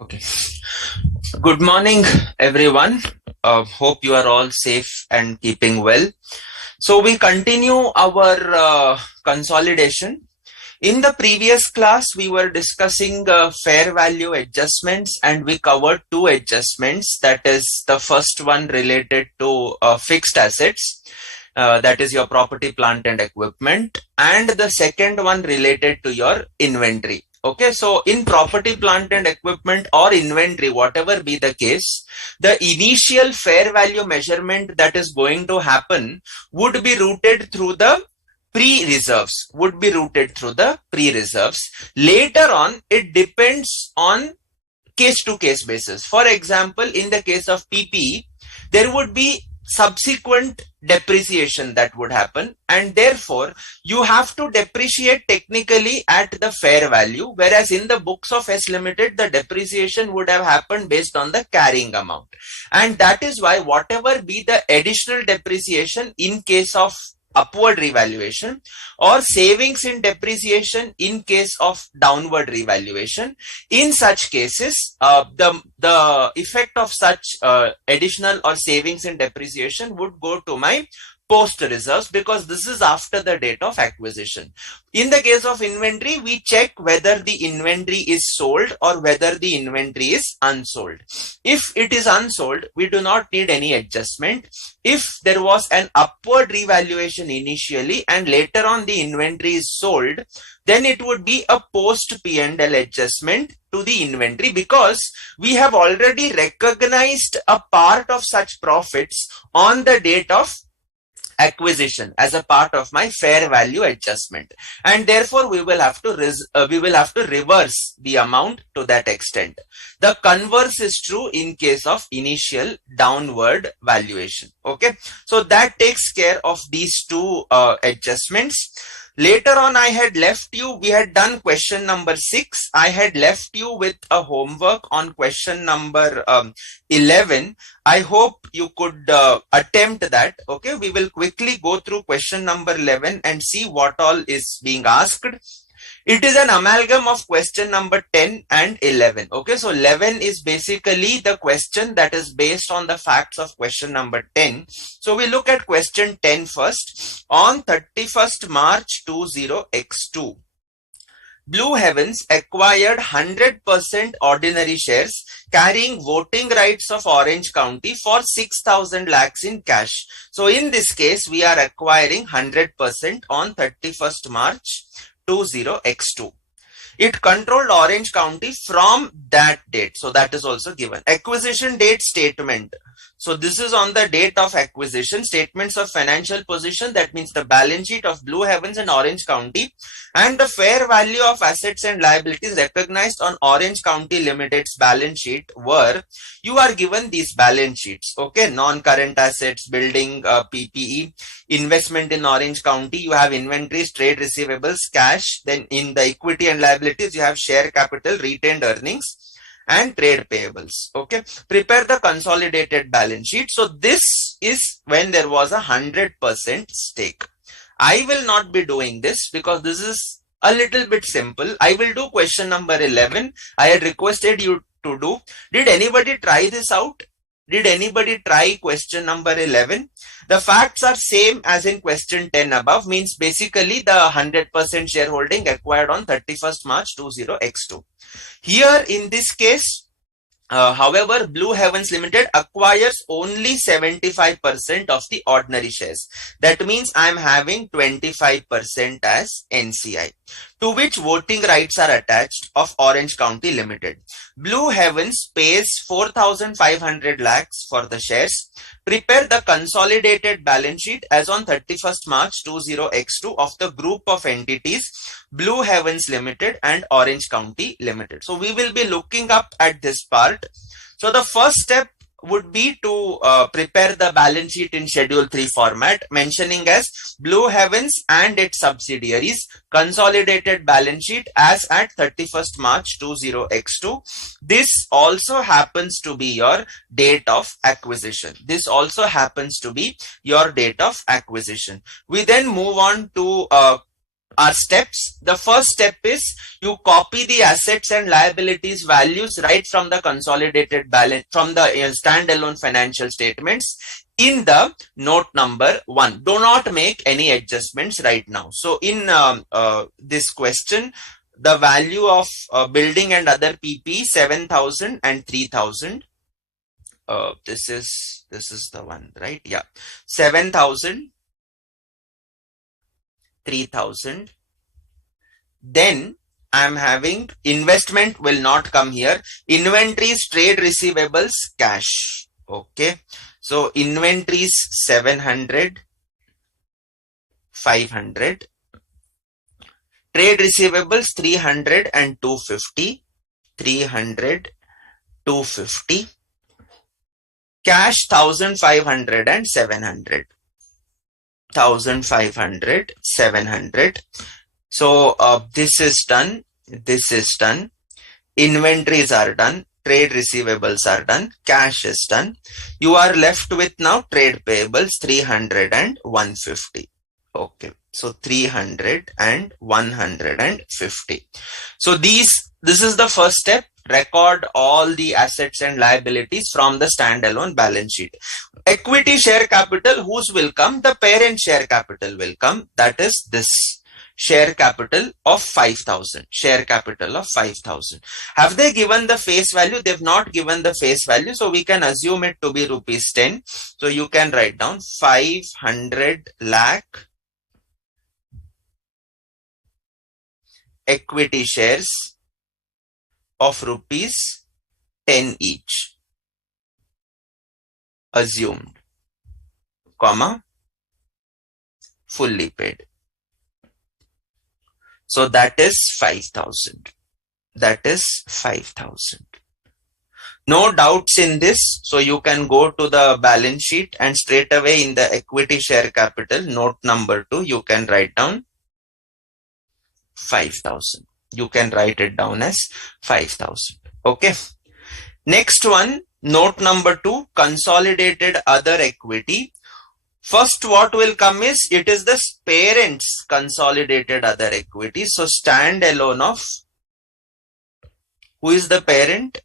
Okay. Good morning, everyone. Hope you are all safe and keeping well. So we continue our consolidation. In the previous class, we were discussing fair value adjustments, and we covered two adjustments. That is the first one related to fixed assets. That is your property, plant and equipment, and the second one related to your inventory. Okay, so in property, plant and equipment or inventory, whatever be the case, the initial fair value measurement that is going to happen would be routed through the pre-reserves. Later on, it depends on case-to-case basis. For example, in the case of PPE, there would be subsequent depreciation that would happen, and therefore you have to depreciate technically at the fair value, whereas in the books of S Limited the depreciation would have happened based on the carrying amount. And that is why whatever be the additional depreciation in case of upward revaluation or savings in depreciation in case of downward revaluation, in such cases the effect of such additional or savings in depreciation would go to my post reserves, because this is after the date of acquisition. In the case of inventory, we check whether the inventory is sold or whether the inventory is unsold. If it is unsold, we do not need any adjustment. If there was an upward revaluation initially and later on the inventory is sold, then it would be a post P&L adjustment to the inventory, because we have already recognized a part of such profits on the date of acquisition as a part of my fair value adjustment, and therefore we will have to reverse the amount to that extent. The converse is true in case of initial downward valuation. Okay, so that takes care of these two adjustments. Later on, I had left you, we had done question number 6. I had left you with a homework on question number 11. I hope you could attempt that. Okay, we will quickly go through question number 11 and see what all is being asked. It is an amalgam of question number 10 and 11. Okay, so 11 is basically the question that is based on the facts of question number 10. So we look at question 10 first. On 31st March 20x2, Blue Heavens acquired 100% ordinary shares carrying voting rights of Orange County for 6,000 lakhs in cash. So in this case, we are acquiring 100% on 31st March 20x2. It controlled Orange County from that date. So that is also given. Acquisition date statement. So this is on the date of acquisition. Statements of financial position, that means the balance sheet of Blue Heavens and Orange County, and the fair value of assets and liabilities recognized on Orange County Limited's balance sheet were, you are given these balance sheets. Okay, non-current assets, building, PPE, investment in Orange County, you have inventories, trade receivables, cash. Then in the equity and liabilities, you have share capital, retained earnings, and trade payables. Okay, prepare the consolidated balance sheet. So this is when there was 100% stake. I will not be doing this because this is a little bit simple. I will do question number 11. I had requested you to do. Did anybody try this out? Did anybody try question number 11? The facts are same as in question 10 above, means basically the 100% shareholding acquired on 31st March 20x2. Here in this case, however, Blue Heavens Limited acquires only 75% of the ordinary shares. That means I am having 25% as NCI, to which voting rights are attached of Orange County Limited. Blue Heavens pays 4,500 lakhs for the shares. Prepare the consolidated balance sheet as on 31st March 20x2 of the group of entities Blue Heavens Limited and Orange County Limited. So we will be looking up at this part. So the first step would be to prepare the balance sheet in Schedule 3 format, mentioning as Blue Heavens and its subsidiaries consolidated balance sheet as at 31st March 20x2. This also happens to be your date of acquisition. We then move on to are steps. The first step is you copy the assets and liabilities values right from the consolidated balance, from the standalone financial statements in the note number 1. Do not make any adjustments right now. So in this question, the value of building and other PP 7,000 and 3,000. This is the one, right? Yeah, 7,000, 3,000. Then I'm having investment will not come here. Inventories, trade receivables, cash. Okay. So inventories 700, 500. Trade receivables 300 and 250. 300, 250. Cash 1,500 and 700. 1,500, 700. So this is done. This is done. Inventories are done. Trade receivables are done. Cash is done. You are left with now trade payables 300 and 150. Okay. So 300 and 150. So this is the first step. Record all the assets and liabilities from the standalone balance sheet. Equity share capital, whose will come? The parent share capital will come. That is this share capital of 5,000. Share capital of 5,000. Have they given the face value? They've not given the face value. So we can assume it to be rupees 10. So you can write down 500 lakh equity shares of rupees 10 each. Assumed, comma, fully paid. So that is 5,000. That is 5,000. No doubts in this. So you can go to the balance sheet and straight away in the equity share capital, note number 2, you can write down 5,000. You can write it down as 5,000. Okay. Next one, note number 2, consolidated other equity. First, what will come is, it is the parent's consolidated other equity. So standalone of, who is the parent?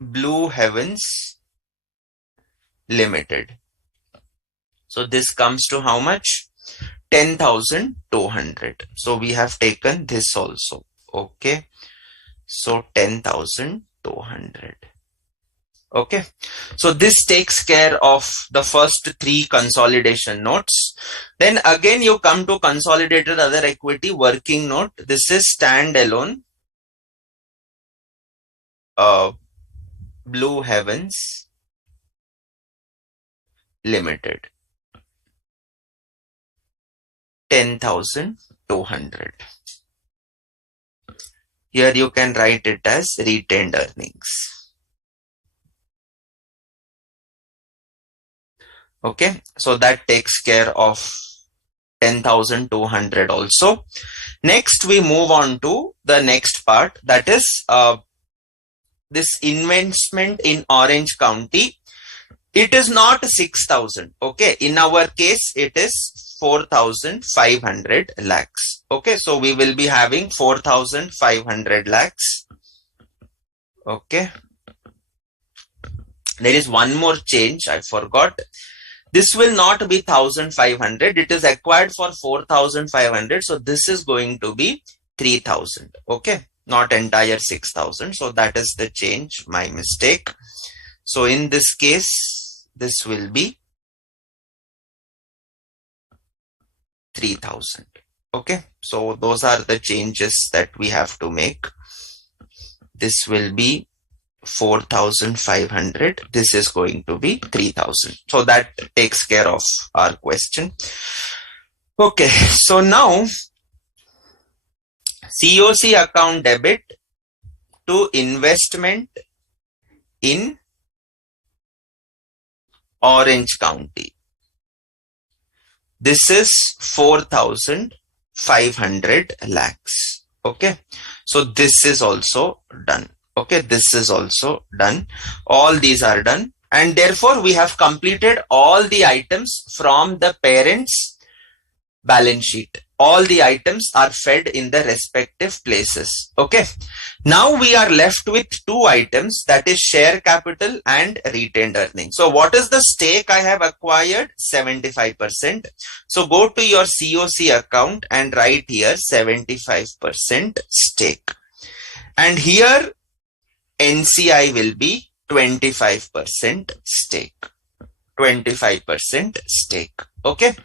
Blue Heavens Limited. So this comes to how much? 10,200. So we have taken this also. Okay. So 10,200. Okay. So this takes care of the first 3 consolidation notes. Then again you come to consolidated other equity working note. This is standalone. Blue Heavens Limited. 10,200. Here you can write it as retained earnings. Okay, so that takes care of 10,200 also. Next, we move on to the next part, that is this investment in Orange County. It is not 6,000. Okay, in our case, it is 4,500 lakhs. Okay, so we will be having 4,500 lakhs. Okay, there is one more change I forgot. This will not be 1,500. It is acquired for 4,500. So this is going to be 3,000. Okay, not entire 6,000. So that is the change, my mistake. So in this case, this will be 3,000. Okay, so those are the changes that we have to make. This will be 4,500. This is going to be 3,000. So that takes care of our question. Okay, so now COC account debit to investment in Orange County. This is 4,500 lakhs. Okay, so this is also done. Okay, this is also done. All these are done. And therefore, we have completed all the items from the parent's balance sheet. all the items are fed in the respective places. Okay. Now we are left with two items, that is share capital and retained earnings. So what is the stake I have acquired? 75%. So go to your COC account and write here 75% stake. And here NCI will be 25% stake. 25% stake. Okay.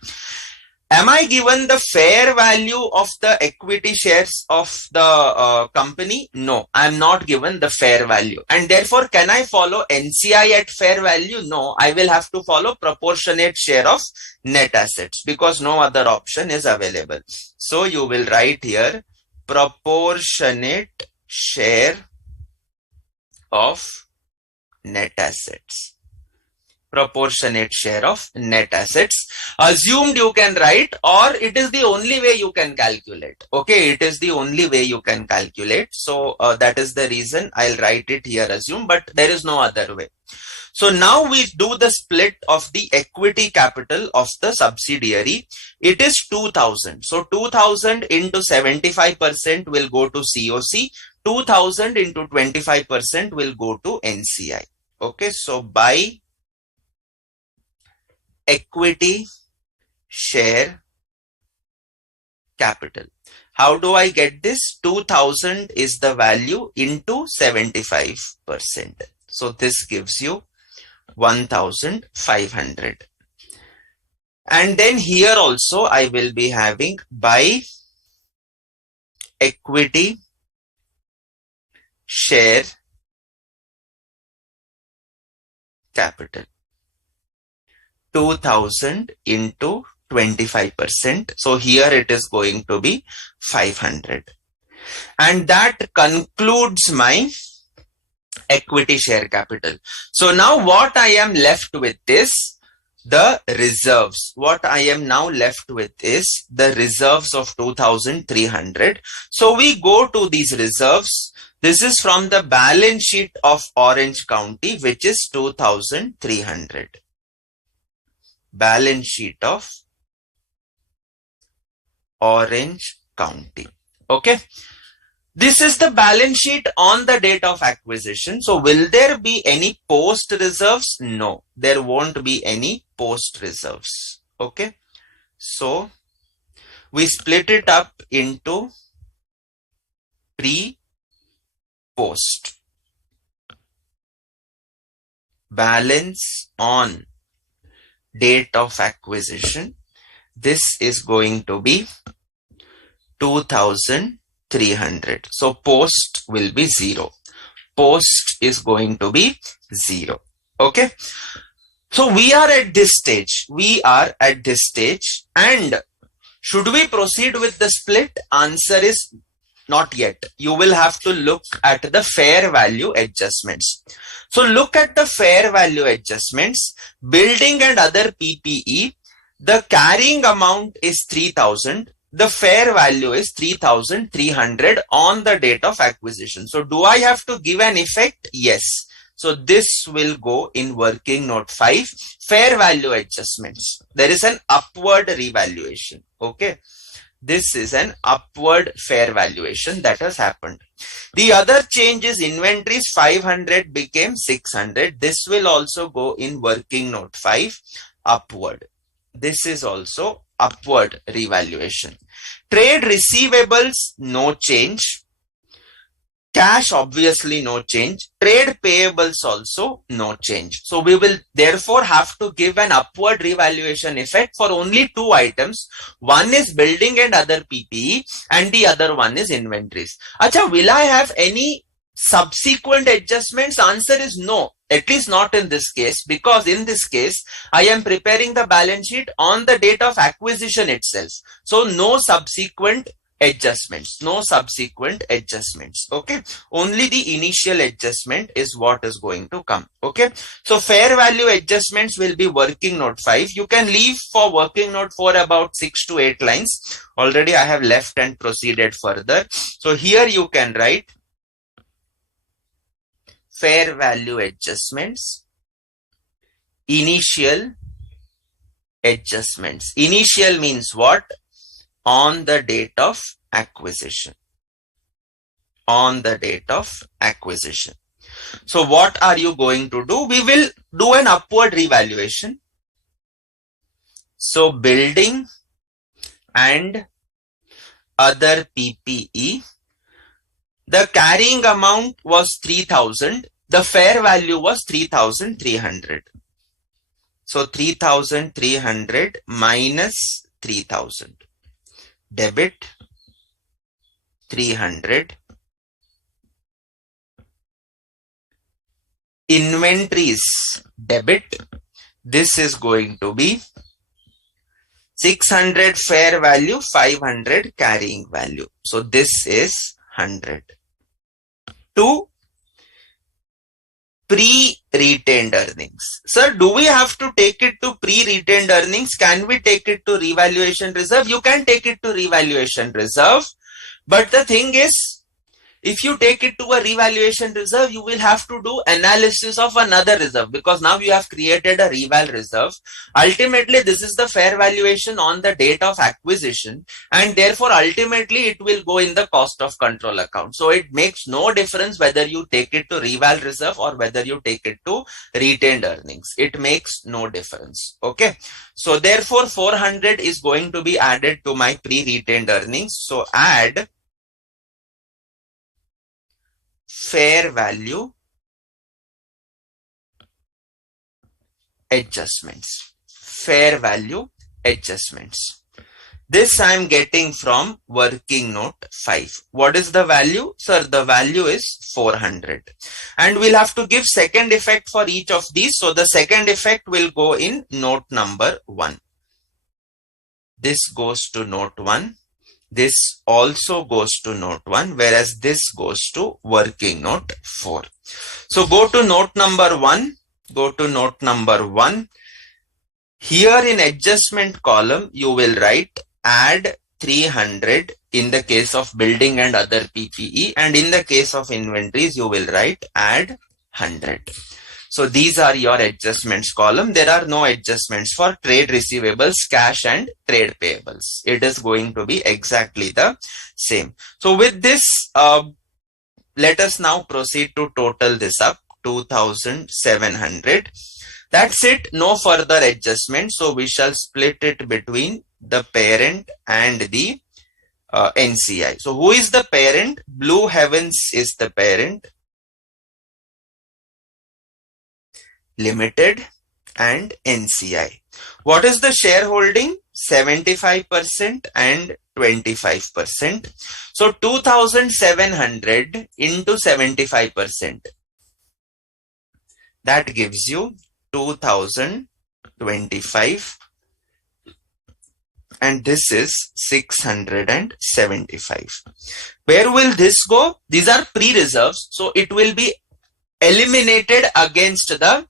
Am I given the fair value of the equity shares of the company? No, I am not given the fair value. And therefore, can I follow NCI at fair value? No, I will have to follow proportionate share of net assets because no other option is available. So you will write here proportionate share of net assets. Proportionate share of net assets. Assumed you can write, or it is the only way you can calculate. Okay, it is the only way you can calculate. So that is the reason I'll write it here assume, but there is no other way. So now we do the split of the equity capital of the subsidiary. It is 2000. So 2000 into 75% will go to COC. 2000 into 25% will go to NCI. Okay, so by equity share capital. How do I get this? 2000 is the value into 75%. So this gives you 1500. And then here also I will be having by equity share capital. 2000 into 25%. So here it is going to be 500. And that concludes my equity share capital. So now what I am left with is the reserves. What I am now left with is the reserves of 2300. So we go to these reserves. This is from the balance sheet of Orange County, which is 2300. Balance sheet of Orange County. Okay. This is the balance sheet on the date of acquisition. So will there be any post reserves? No, there won't be any post reserves. Okay. So we split it up into pre-post. Balance on date of acquisition. This is going to be 2300. So post will be 0. Post is going to be 0. Okay. So we are at this stage. And should we proceed with the split? Answer is not yet. You will have to look at the fair value adjustments. So look at the fair value adjustments. Building and other PPE, the carrying amount is 3000. The fair value is 3300 on the date of acquisition. So do I have to give an effect? Yes. So this will go in working note 5, fair value adjustments. There is an upward revaluation. Okay. This is an upward fair valuation that has happened. The other change is inventories 500 became 600. This will also go in working note 5, upward. This is also upward revaluation. Trade receivables, no change. Cash, obviously no change. Trade payables also no change. So we will therefore have to give an upward revaluation effect for only two items. One is building and other PPE and the other one is inventories. Acha, will I have any subsequent adjustments? Answer is no. At least not in this case, because in this case, I am preparing the balance sheet on the date of acquisition itself. So no subsequent adjustments, okay. Only the initial adjustment is what is going to come. Okay. So fair value adjustments will be working note 5. You can leave for working note 4 about 6 to 8 lines. Already I have left and proceeded further. So here you can write fair value adjustments, initial adjustments. Initial means what? on the date of acquisition. On the date of acquisition. So what are you going to do? We will do an upward revaluation. So building and other PPE, the carrying amount was 3,000. The fair value was 3,300. So 3,300 minus 3,000. Debit 300. Inventories debit. This is going to be 600 fair value, 500 carrying value. So this is 100. To pre-retained earnings. Sir, do we have to take it to pre-retained earnings? Can we take it to revaluation reserve? You can take it to revaluation reserve. But the thing is, if you take it to a revaluation reserve, you will have to do analysis of another reserve, because now you have created a reval reserve. Ultimately, this is the fair valuation on the date of acquisition, and therefore ultimately it will go in the cost of control account. So it makes no difference whether you take it to reval reserve or whether you take it to retained earnings. It makes no difference. Okay. So therefore 400 is going to be added to my pre-retained earnings. So add fair value adjustments. Fair value adjustments. This I am getting from working note 5. What is the value? Sir, the value is 400. And we'll have to give second effect for each of these. So the second effect will go in note number 1. This goes to note 1. This also goes to note 1, whereas this goes to working note 4. So go to note number 1. Go to note number 1. Here in adjustment column, you will write add 300 in the case of building and other PPE, and in the case of inventories, you will write add 100. So these are your adjustments column. There are no adjustments for trade receivables, cash and trade payables. It is going to be exactly the same. So with this, let us now proceed to total this up, 2,700. That's it. No further adjustments. So we shall split it between the parent and the NCI. So who is the parent? Blue Heavens is the parent. Limited and NCI. What is the shareholding? 75% and 25%. So 2,700 into 75%. That gives you 2,025. And this is 675. Where will this go? These are pre-reserves. So it will be eliminated against the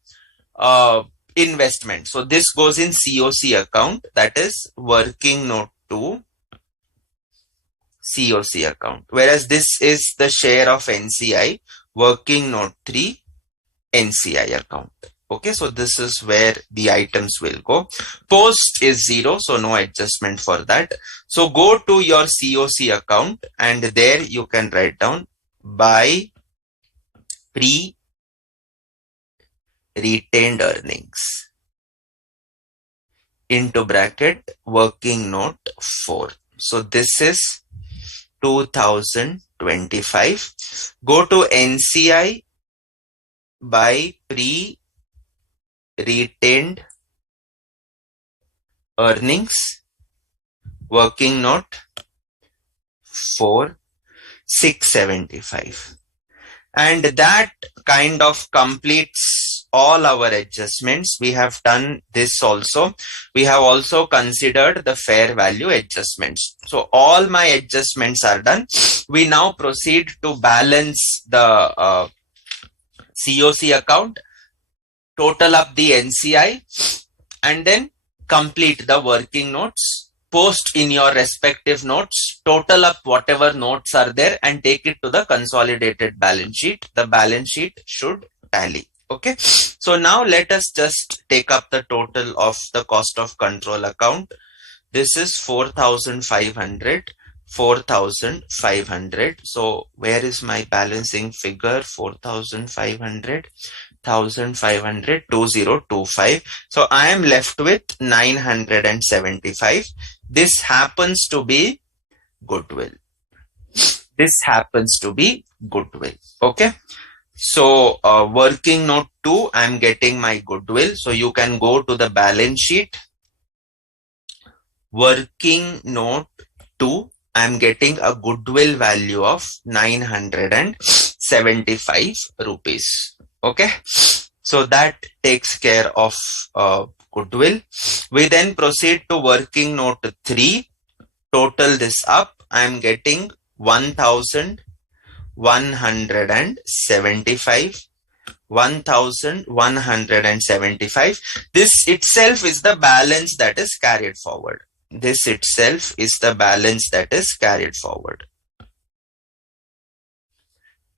investment. So this goes in COC account, that is working note 2 COC account, whereas this is the share of NCI, working note 3 NCI account. Okay, so this is where the items will go. Post is 0, so no adjustment for that. So go to your COC account and there you can write down by pre-retained earnings into bracket working note 4. So this is 2025. Go to NCI by pre-retained earnings, working note 4, 675. And that kind of completes all our adjustments. We have done this also. We have also considered the fair value adjustments. So all my adjustments are done. We now proceed to balance the COC account, total up the NCI, and then complete the working notes. Post in your respective notes, total up whatever notes are there and take it to the consolidated balance sheet. The balance sheet should tally. Okay. So now let us just take up the total of the cost of control account. This is 4,500, 4,500. So where is my balancing figure? 4,500, 1,500, 2025. So I am left with 975. This happens to be goodwill. This happens to be goodwill. Okay. So working note 2, I'm getting my goodwill. So you can go to the balance sheet. Working note 2, I'm getting a goodwill value of 975 rupees. Okay. So that takes care of goodwill. We then proceed to working note 3. Total this up. I'm getting 1,175. 1,175. This itself is the balance that is carried forward. This itself is the balance that is carried forward.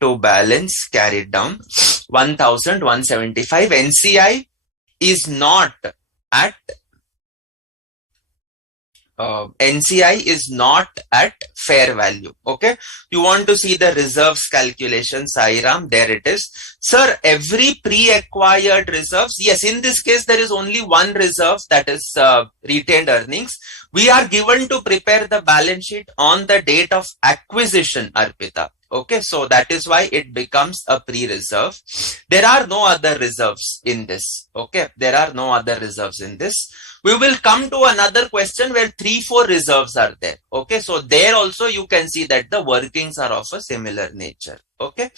To balance carried down, 1,175. NCI is not at fair value. Okay. You want to see the reserves calculation, Sairam? There it is. Sir, every pre-acquired reserves. Yes, in this case, there is only one reserve, that is retained earnings. We are given to prepare the balance sheet on the date of acquisition, Arpita. Okay, so that is why it becomes a pre-reserve. There are no other reserves in this. Okay, there are no other reserves in this. We will come to another question where 3-4 reserves are there. Okay, so there also you can see that the workings are of a similar nature. Okay.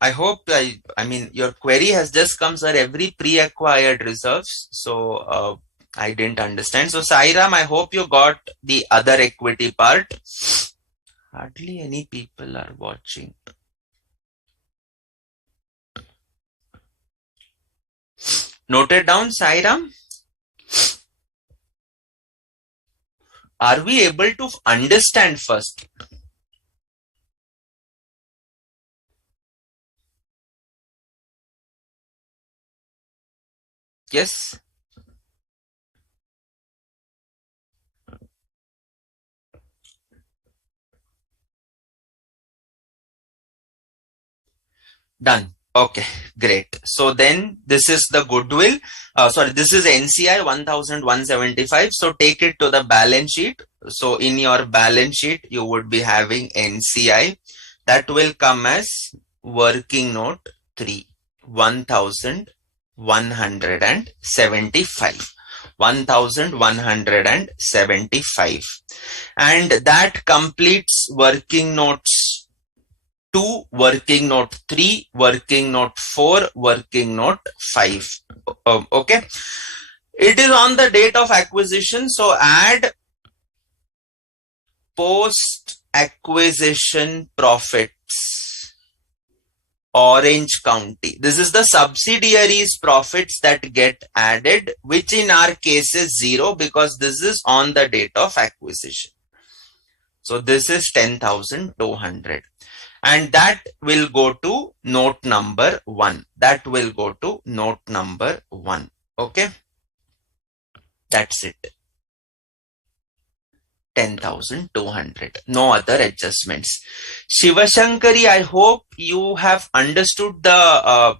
I hope, I mean, your query has just come, sir, every pre-acquired reserves. So I didn't understand. So Sairam, I hope you got the other equity part. Hardly any people are watching. Noted down, Sairam? Are we able to understand first? Yes. Done. Okay, great. So then this is the goodwill. This is NCI 1,175. So take it to the balance sheet. So in your balance sheet, you would be having NCI. That will come as working note 3, 1,175. 1,175. And that completes working notes 2, working note 3, working note 4, working note 5. Okay. It is on the date of acquisition. So add post acquisition profits. Orange County. This is the subsidiaries profits that get added, which in our case is 0 because this is on the date of acquisition. So this is 10,200. And that will go to note number 1. That will go to note number 1. Okay. That's it. 10,200. No other adjustments. Shivashankari, I hope you have understood the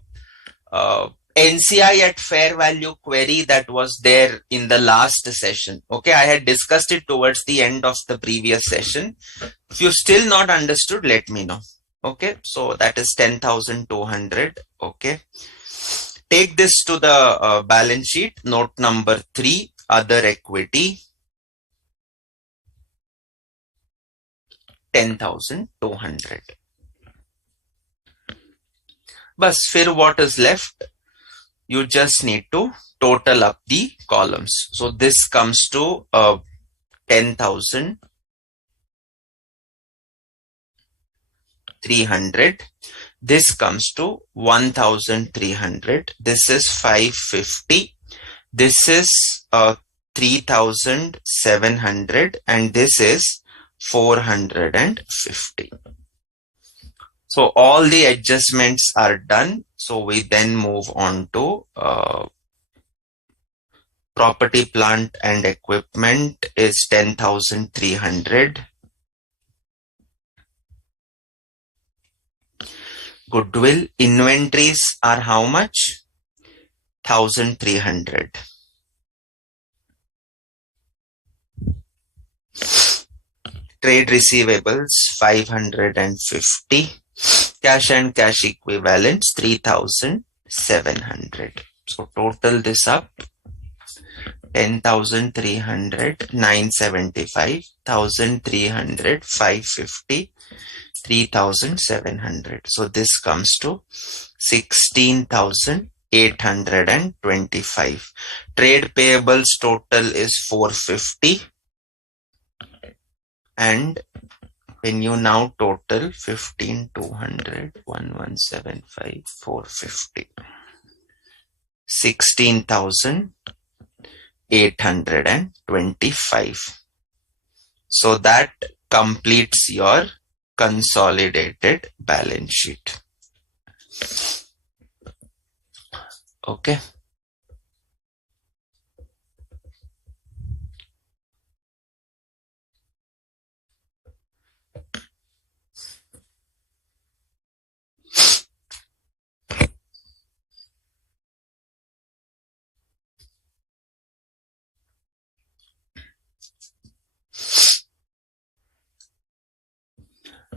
NCI at fair value query that was there in the last session. Okay, I had discussed it towards the end of the previous session. If you still not understood, let me know. Okay, so that is 10,200. Okay, take this to the balance sheet. Note number 3, other equity. 10,200. But फिर what is left? You just need to total up the columns. So this comes to 10,300. This comes to 1,300. This is 550. This is 3,700 and this is 450. So all the adjustments are done. So we then move on to property, plant and equipment is 10,300. Goodwill, inventories are how much? 1,300. Trade receivables 550. Cash and cash equivalents 3,700. So total this up 10,300, 975, 1,300, 550, 3,700. So this comes to 16,825. Trade payables total is 450. And when you now total 15,200, 1,175, 450, 16,825. So that completes your consolidated balance sheet. Okay.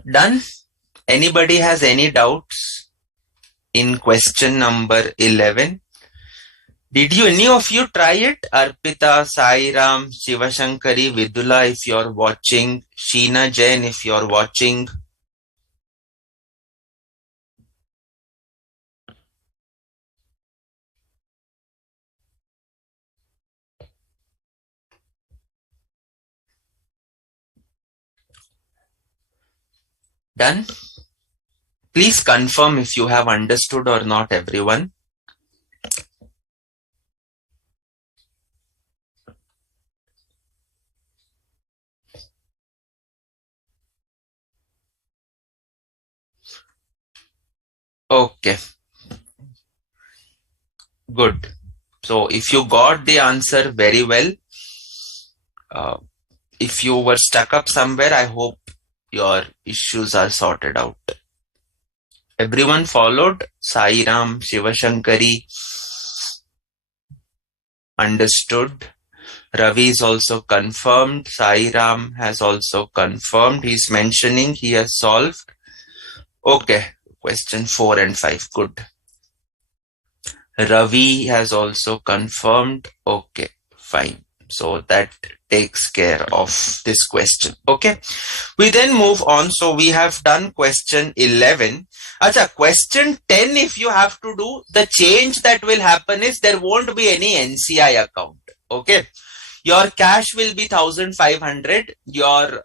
Done? Anybody has any doubts in question number 11? Did any of you try it? Arpita, Sairam, Shivashankari, Vidula, if you're watching, Sheena Jain, if you're watching. Done? Please confirm if you have understood or not, everyone. Okay. Good. So if you got the answer, very well. If you were stuck up somewhere, I hope your issues are sorted out. Everyone followed? Sairam, Shivashankari understood. Ravi is also confirmed. Sairam has also confirmed. He's mentioning he has solved. Okay, question 4 and 5. Good. Ravi has also confirmed. Okay, fine. So that takes care of this question. Okay. We then move on. So we have done question 11. Acha, question 10, if you have to do, the change that will happen is there won't be any NCI account. Okay. Your cash will be 1,500. Your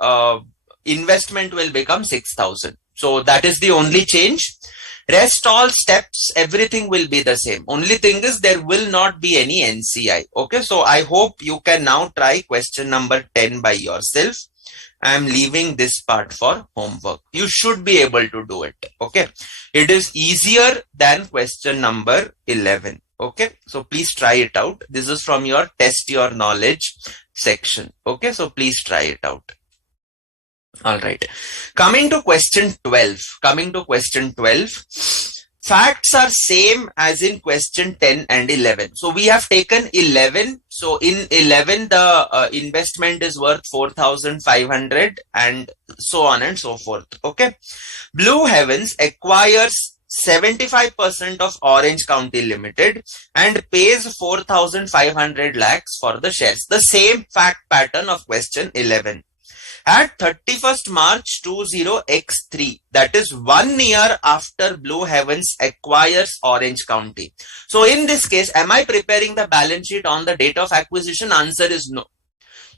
investment will become 6,000. So that is the only change. Rest all steps, everything will be the same. Only thing is there will not be any NCI. Okay, so I hope you can now try question number 10 by yourself. I am leaving this part for homework. You should be able to do it. Okay, it is easier than question number 11. Okay, so please try it out. This is from your test your knowledge section. Okay, so please try it out. All right. Coming to question 12. Facts are same as in question 10 and 11. So we have taken 11. So in 11, the investment is worth 4,500 and so on and so forth. Okay. Blue Heavens acquires 75% of Orange County Limited and pays 4,500 lakhs for the shares. The same fact pattern of question 11. At 31st March 20x3, that is 1 year after Blue Heavens acquires Orange County. So in this case, am I preparing the balance sheet on the date of acquisition? Answer is no.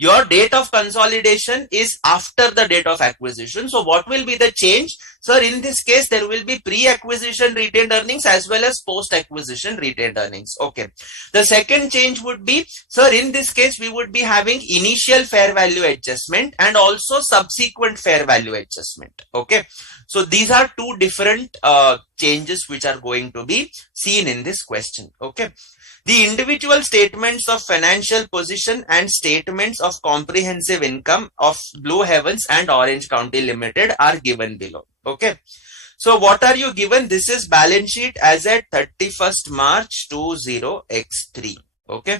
Your date of consolidation is after the date of acquisition. So what will be the change? Sir, in this case, there will be pre-acquisition retained earnings as well as post-acquisition retained earnings. Okay. The second change would be, sir, in this case, we would be having initial fair value adjustment and also subsequent fair value adjustment. Okay. So these are two different changes which are going to be seen in this question. Okay. The individual statements of financial position and statements of comprehensive income of Blue Heavens and Orange County Limited are given below. Okay. So what are you given? This is balance sheet as at 31st March 20x3. Okay.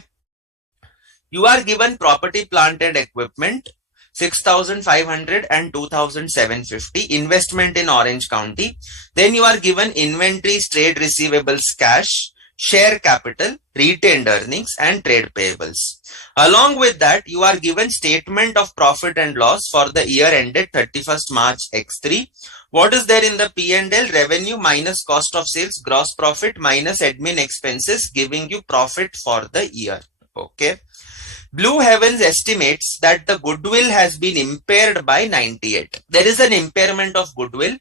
You are given property, plant and equipment 6,500 and 2,750, investment in Orange County. Then you are given inventories, trade receivables, cash, share capital, retained earnings and trade payables. Along with that, you are given statement of profit and loss for the year ended 31st March X3. What is there in the P&L? Revenue minus cost of sales, gross profit minus admin expenses, giving you profit for the year. Okay. Blue Heavens estimates that the goodwill has been impaired by 98. There is an impairment of goodwill.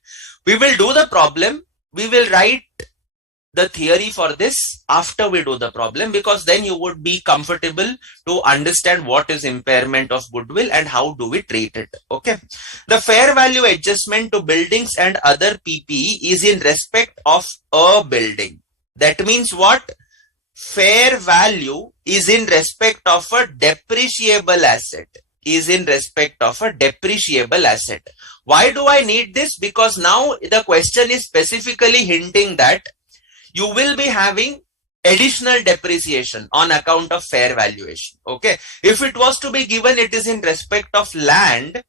We will do the problem. We will write the theory for this after we do the problem, because then you would be comfortable to understand what is impairment of goodwill and how do we treat it. Okay. The fair value adjustment to buildings and other PPE is in respect of a building. That means what? Fair value is in respect of a depreciable asset. Is in respect of a depreciable asset. Why do I need this? Because now the question is specifically hinting that you will be having additional depreciation on account of fair valuation. Okay. If it was to be given, it is in respect of land.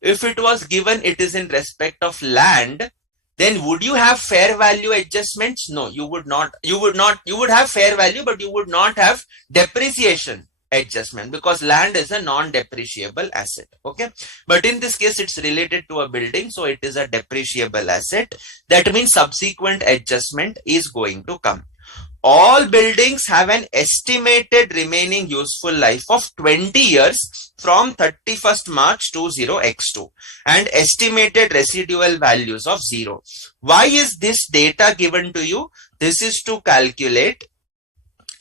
If it was given, it is in respect of land. Then would you have fair value adjustments? No, you would not. You would have fair value, but you would not have depreciation adjustment because land is a non-depreciable asset. Okay. But in this case, it's related to a building. So it is a depreciable asset. That means subsequent adjustment is going to come. All buildings have an estimated remaining useful life of 20 years from 31st March 20x2 and estimated residual values of 0. Why is this data given to you? This is to calculate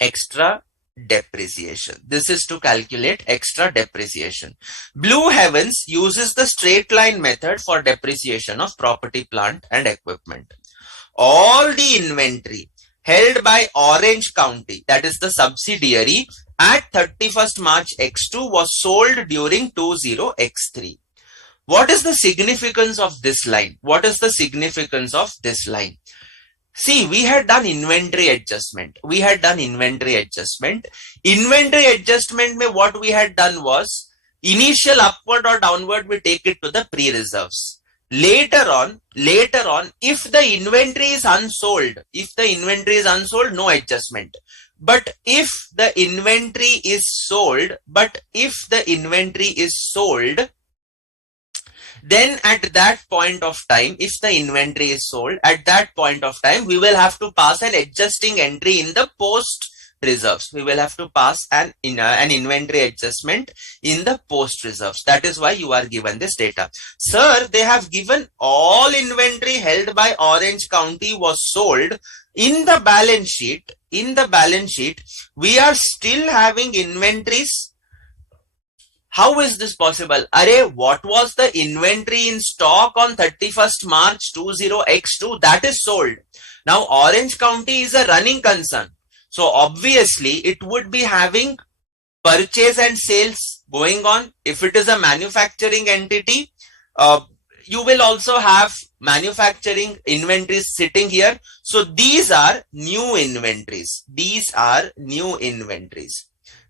extra depreciation. This is to calculate extra depreciation. Blue Heavens uses the straight line method for depreciation of property, plant and equipment. All the inventory held by Orange County, that is the subsidiary, at 31st March X2 was sold during 20X3. What is the significance of this line? What is the significance of this line? See, we had done inventory adjustment. Inventory adjustment mein what we had done was initial upward or downward, we take it to the pre-reserves. Later on, if the inventory is unsold, no adjustment. But if the inventory is sold, then at that point of time, if the inventory is sold, at that point of time, we will have to pass an adjusting entry in the post reserves. We will have to pass an inventory adjustment in the post reserves. That is why you are given this data. Sir, they have given all inventory held by Orange County was sold. In the balance sheet, we are still having inventories. How is this possible? Array, what was the inventory in stock on 31st March 20x2? That is sold. Now, Orange County is a running concern. So obviously it would be having purchase and sales going on. If it is a manufacturing entity, you will also have manufacturing inventories sitting here. So these are new inventories.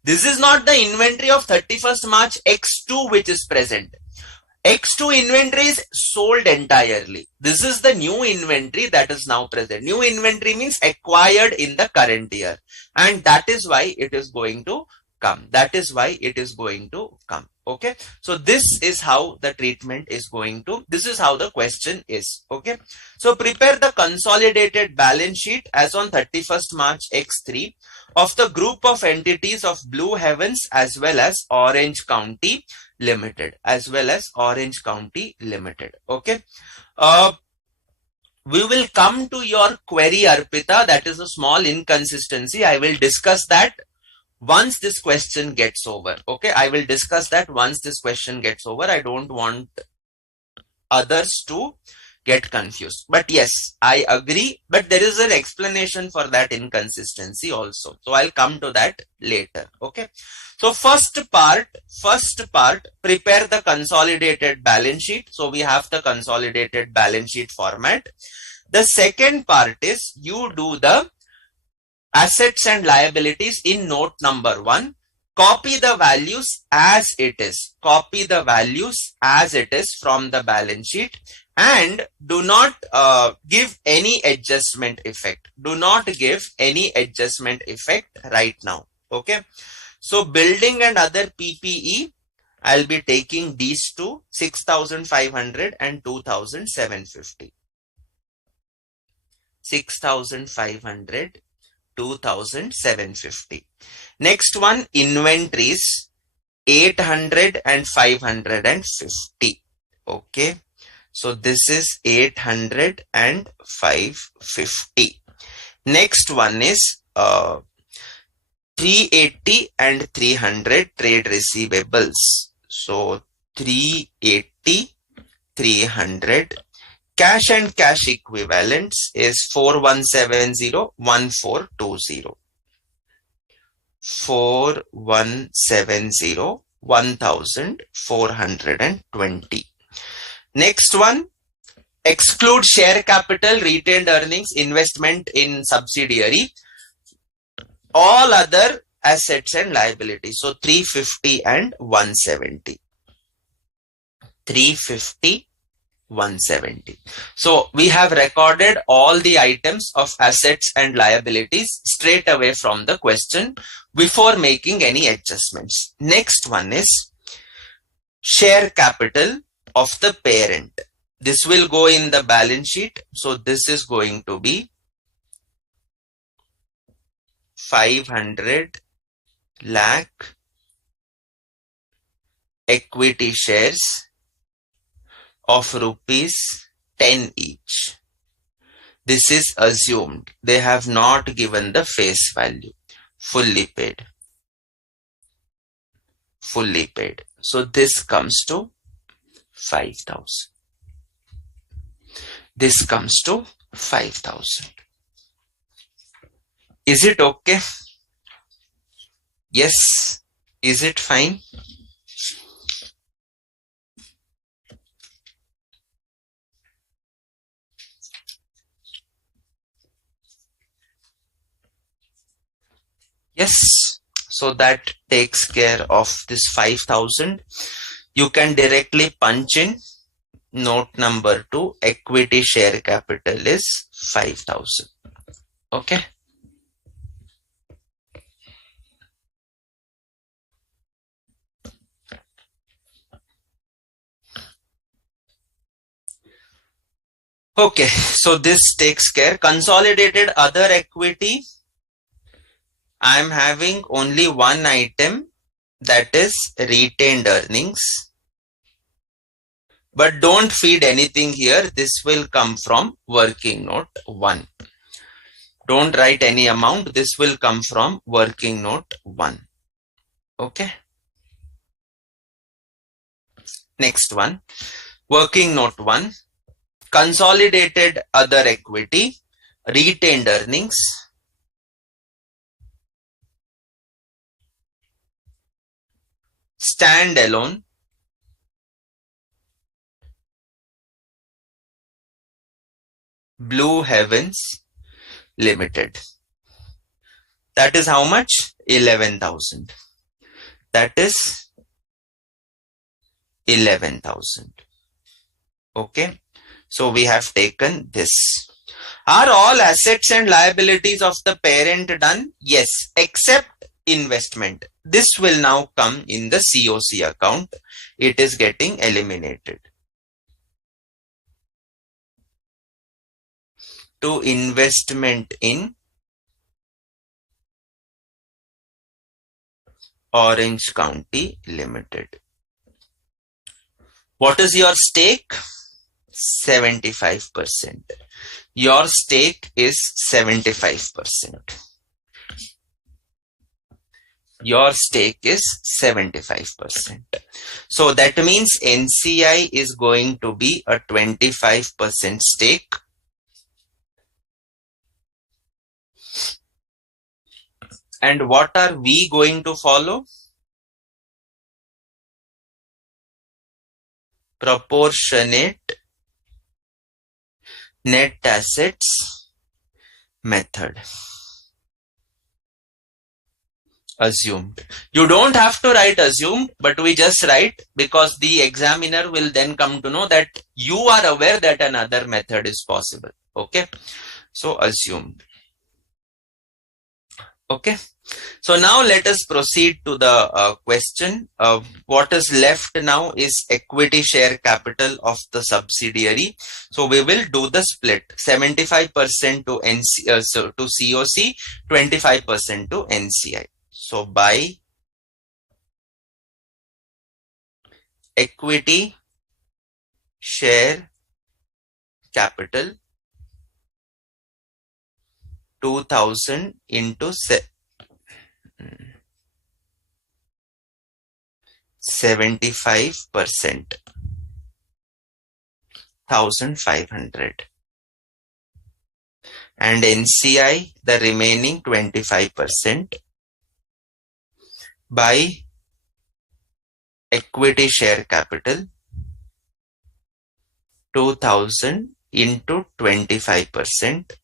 This is not the inventory of 31st March X2 which is present. X2 inventory is sold entirely. This is the new inventory that is now present. New inventory means acquired in the current year. And that is why it is going to come. Okay. So this is how the treatment is going to, this is how the question is. Okay. So prepare the consolidated balance sheet as on 31st March X3. of the group of entities of Blue Heavens as well as Orange County Limited, Okay. We will come to your query, Arpita. That is a small inconsistency. I will discuss that once this question gets over. Okay, I will discuss that once this question gets over. I don't want others to get confused. But yes, I agree. But there is an explanation for that inconsistency also. So I'll come to that later. Okay. So first part, prepare the consolidated balance sheet. So we have the consolidated balance sheet format. The second part is you do the assets and liabilities in note number 1. Copy the values as it is. From the balance sheet, and do not give any adjustment effect. Right now. Okay. So building and other PPE, I'll be taking these two, 6,500 and 2,750. 6,500, 2,750. Next one, inventories, 800 and 550. Okay. So this is 800 and 550. Next one is 380 and 300 trade receivables. So 380, 300. Cash and cash equivalents is 4170, 1420. 4170, 1420. Next one, exclude share capital, retained earnings, investment in subsidiary, all other assets and liabilities. So 350 and 170. 350, 170. So we have recorded all the items of assets and liabilities straight away from the question before making any adjustments. Next one is share capital of the parent. This will go in the balance sheet. So this is going to be 500 lakh equity shares of rupees 10 each. This is assumed. They have not given the face value. Fully paid. So this comes to 5,000. This comes to 5,000. Is it okay? Yes. Is it fine? Yes. So that takes care of this 5,000. You can directly punch in note number 2. Equity share capital is 5,000. Okay. Okay. So this takes care. Consolidated other equity. I am having only one item, that is retained earnings. But don't feed anything here. This will come from working note 1. Don't write any amount. This will come from working note 1. Okay. Next one. Working note 1. Consolidated other equity. Retained earnings. Standalone. Blue Heavens Limited. That is how much? 11,000. That is 11,000. Okay. So we have taken this. Are all assets and liabilities of the parent done? Yes, except investment. This will now come in the COC account. It is getting eliminated. To investment in Orange County Limited. What is your stake? 75%. Your stake is 75%. Your stake is 75%. So that means NCI is going to be a 25% stake. And what are we going to follow? Proportionate net assets method. Assumed. You don't have to write assumed, but we just write because the examiner will then come to know that you are aware that another method is possible. Okay. So assumed. Okay. So now let us proceed to the question. What is left now is equity share capital of the subsidiary. So we will do the split: 75% to to COC, 25% to NCI. So by equity share capital, 2000 into 75%, 1500, and NCI the remaining 25% by equity share capital, 2000 into 25%.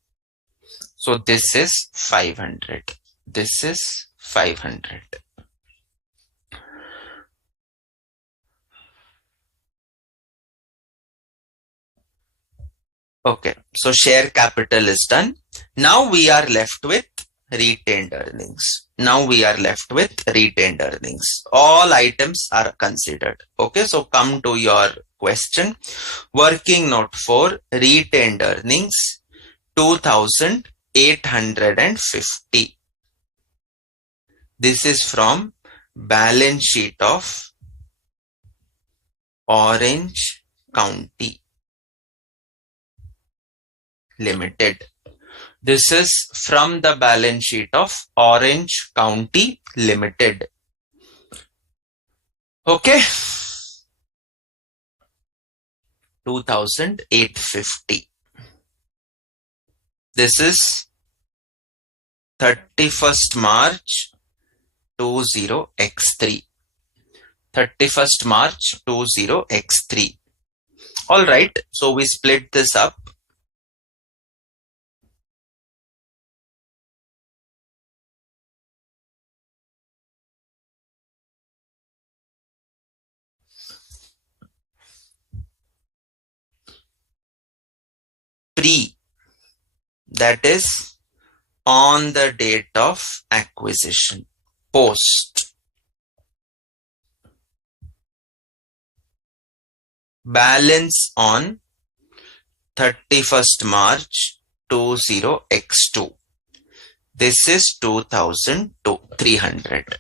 So this is 500. This is 500. Okay, so share capital is done. Now we are left with retained earnings. Now we are left with retained earnings. All items are considered. Okay, so come to your question. Working note for retained earnings, 2850. This is from balance sheet of Orange County Limited. This is from the balance sheet of Orange County Limited. Okay. 2850. This is 31st March 20x3. 31st March 20x3. All right. So we split this up. Pre, that is on the date of acquisition. Post, balance on 31st March 20x2. This is 2300.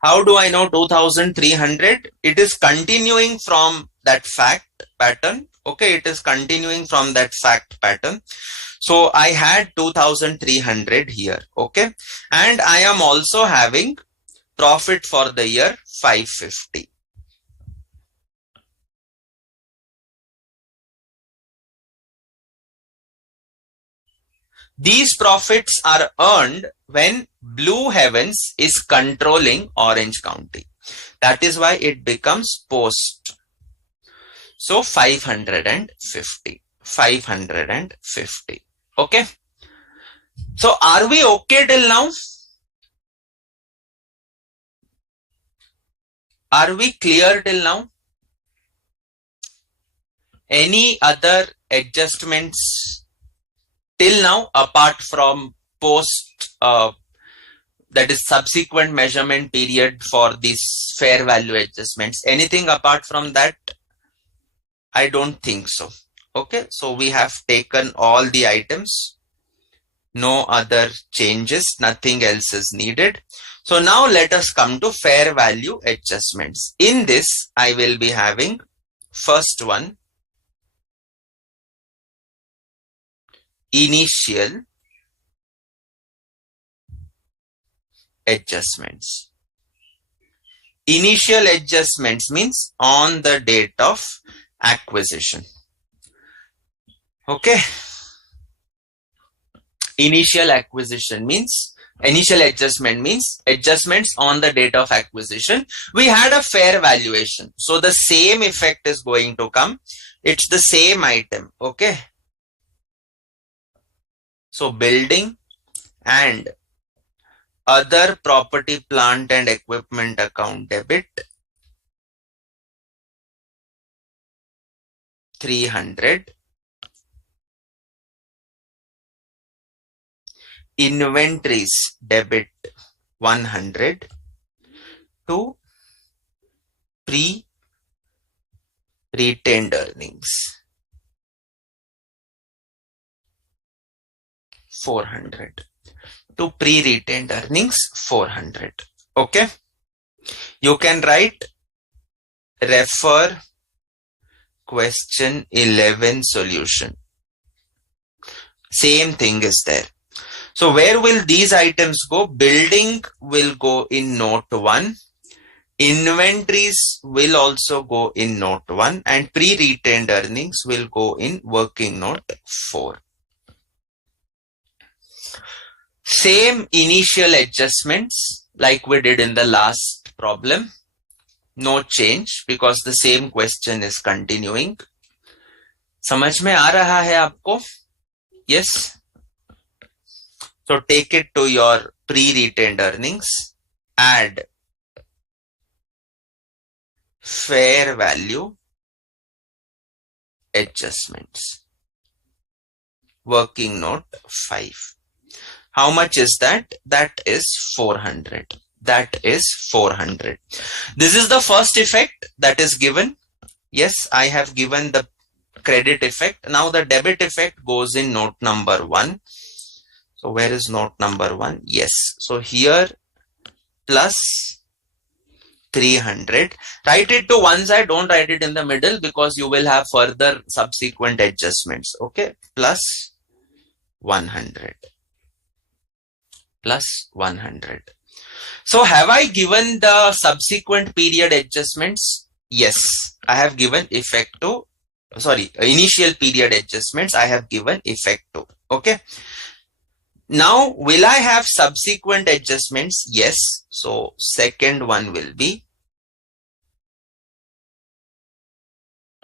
How do I know 2300? It is continuing from that fact pattern. Okay, it is continuing from that fact pattern. So I had 2300 here. Okay, and I am also having profit for the year 550. These profits are earned when Blue Heavens is controlling Orange County. That is why it becomes post. So 550. 550. Okay. So are we okay till now? Are we clear till now? Any other adjustments till now apart from post, that is subsequent measurement period for these fair value adjustments? Anything apart from that? I don't think so. Okay, so we have taken all the items. No other changes, nothing else is needed. So now let us come to fair value adjustments. In this, I will be having first one, initial adjustments. Initial adjustments means on the date of acquisition. Okay. Initial adjustment means adjustments on the date of acquisition. We had a fair valuation. So the same effect is going to come. It's the same item. Okay. So building and other property, plant and equipment account debit 300. Inventories debit 100 to pre-retained earnings 400 to pre-retained earnings 400. Okay. You can write refer question 11 solution. Same thing is there. So where will these items go? Building will go in note 1. Inventories will also go in note 1 and pre-retained earnings will go in working note 4. Same initial adjustments like we did in the last problem. No change because the same question is continuing. समझ में आ रहा है आपको? Yes. So take it to your pre-retained earnings. Add fair value adjustments. Working note 5. How much is that? That is 400. That is 400. This is the first effect that is given. Yes, I have given the credit effect. Now the debit effect goes in note number 1. So where is note number 1? Yes. So here plus 300. Write it to one side. Don't write it in the middle because you will have further subsequent adjustments. Okay. Plus 100. Plus 100. So have I given the subsequent period adjustments? Yes. I have given effect to, initial period adjustments I have given effect to. Okay. Now, will I have subsequent adjustments? Yes. So, second one will be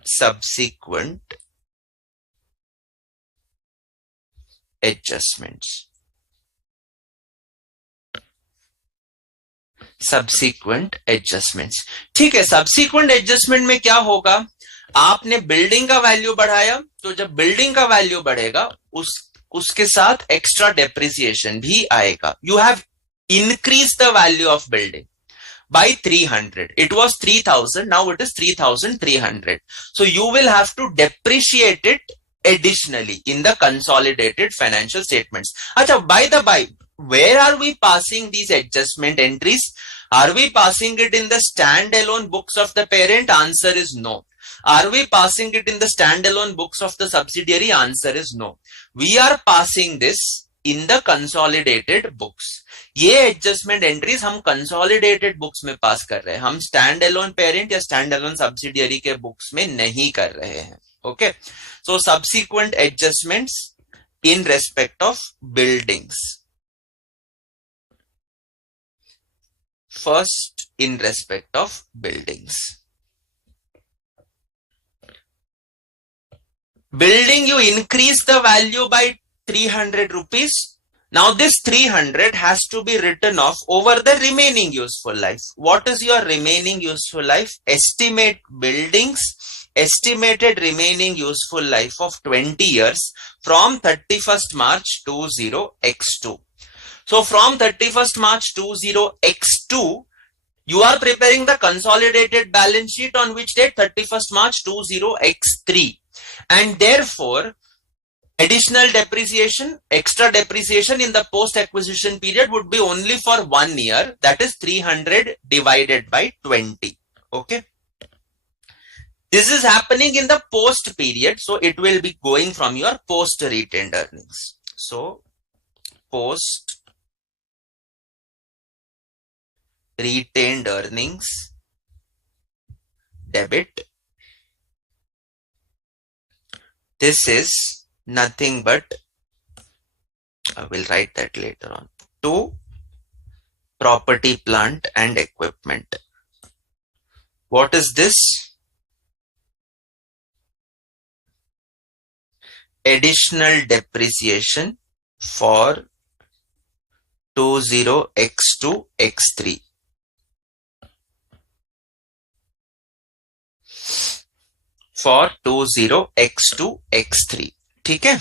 subsequent adjustments. Subsequent adjustments. ठीक है, subsequent adjustment में क्या होगा? आपने building का value बढ़ाया, तो जब बिल्डिंग का वैल्यू बढ़ेगा उसके साथ एक्स्ट्रा डेप्रिसिएशन भी आएगा. You have increased the value of building by 300. It was 3000, now it is 3300. So you will have to depreciate it additionally in the consolidated financial statements. Acha, by the by, where are we passing these adjustment entries? Are we passing it in the standalone books of the parent? Answer is no. Are we passing it in the standalone books of the subsidiary? Answer is no. We are passing this in the consolidated books. ये adjustment entries हम consolidated books में pass कर रहे हैं. हम standalone parent या standalone subsidiary के books में नहीं कर रहे हैं. Okay. So subsequent adjustments in respect of buildings. First, in respect of buildings. Building, you increase the value by 300 rupees. Now this 300 has to be written off over the remaining useful life. What is your remaining useful life? Estimate buildings, estimated remaining useful life of 20 years from 31st March 20x2. So from 31st March 20x2, you are preparing the consolidated balance sheet on which date? 31st March 20x3. And therefore, Additional depreciation, extra depreciation in the post-acquisition period would be only for 1 year. That is 300 divided by 20. Okay. This is happening in the post period. So it will be going from your post retained earnings. So post retained earnings debit. This is nothing but, I will write that later on, to property, plant and equipment. What is this? Additional depreciation for 20x2 x3. For 20x2 x3. ठीक है?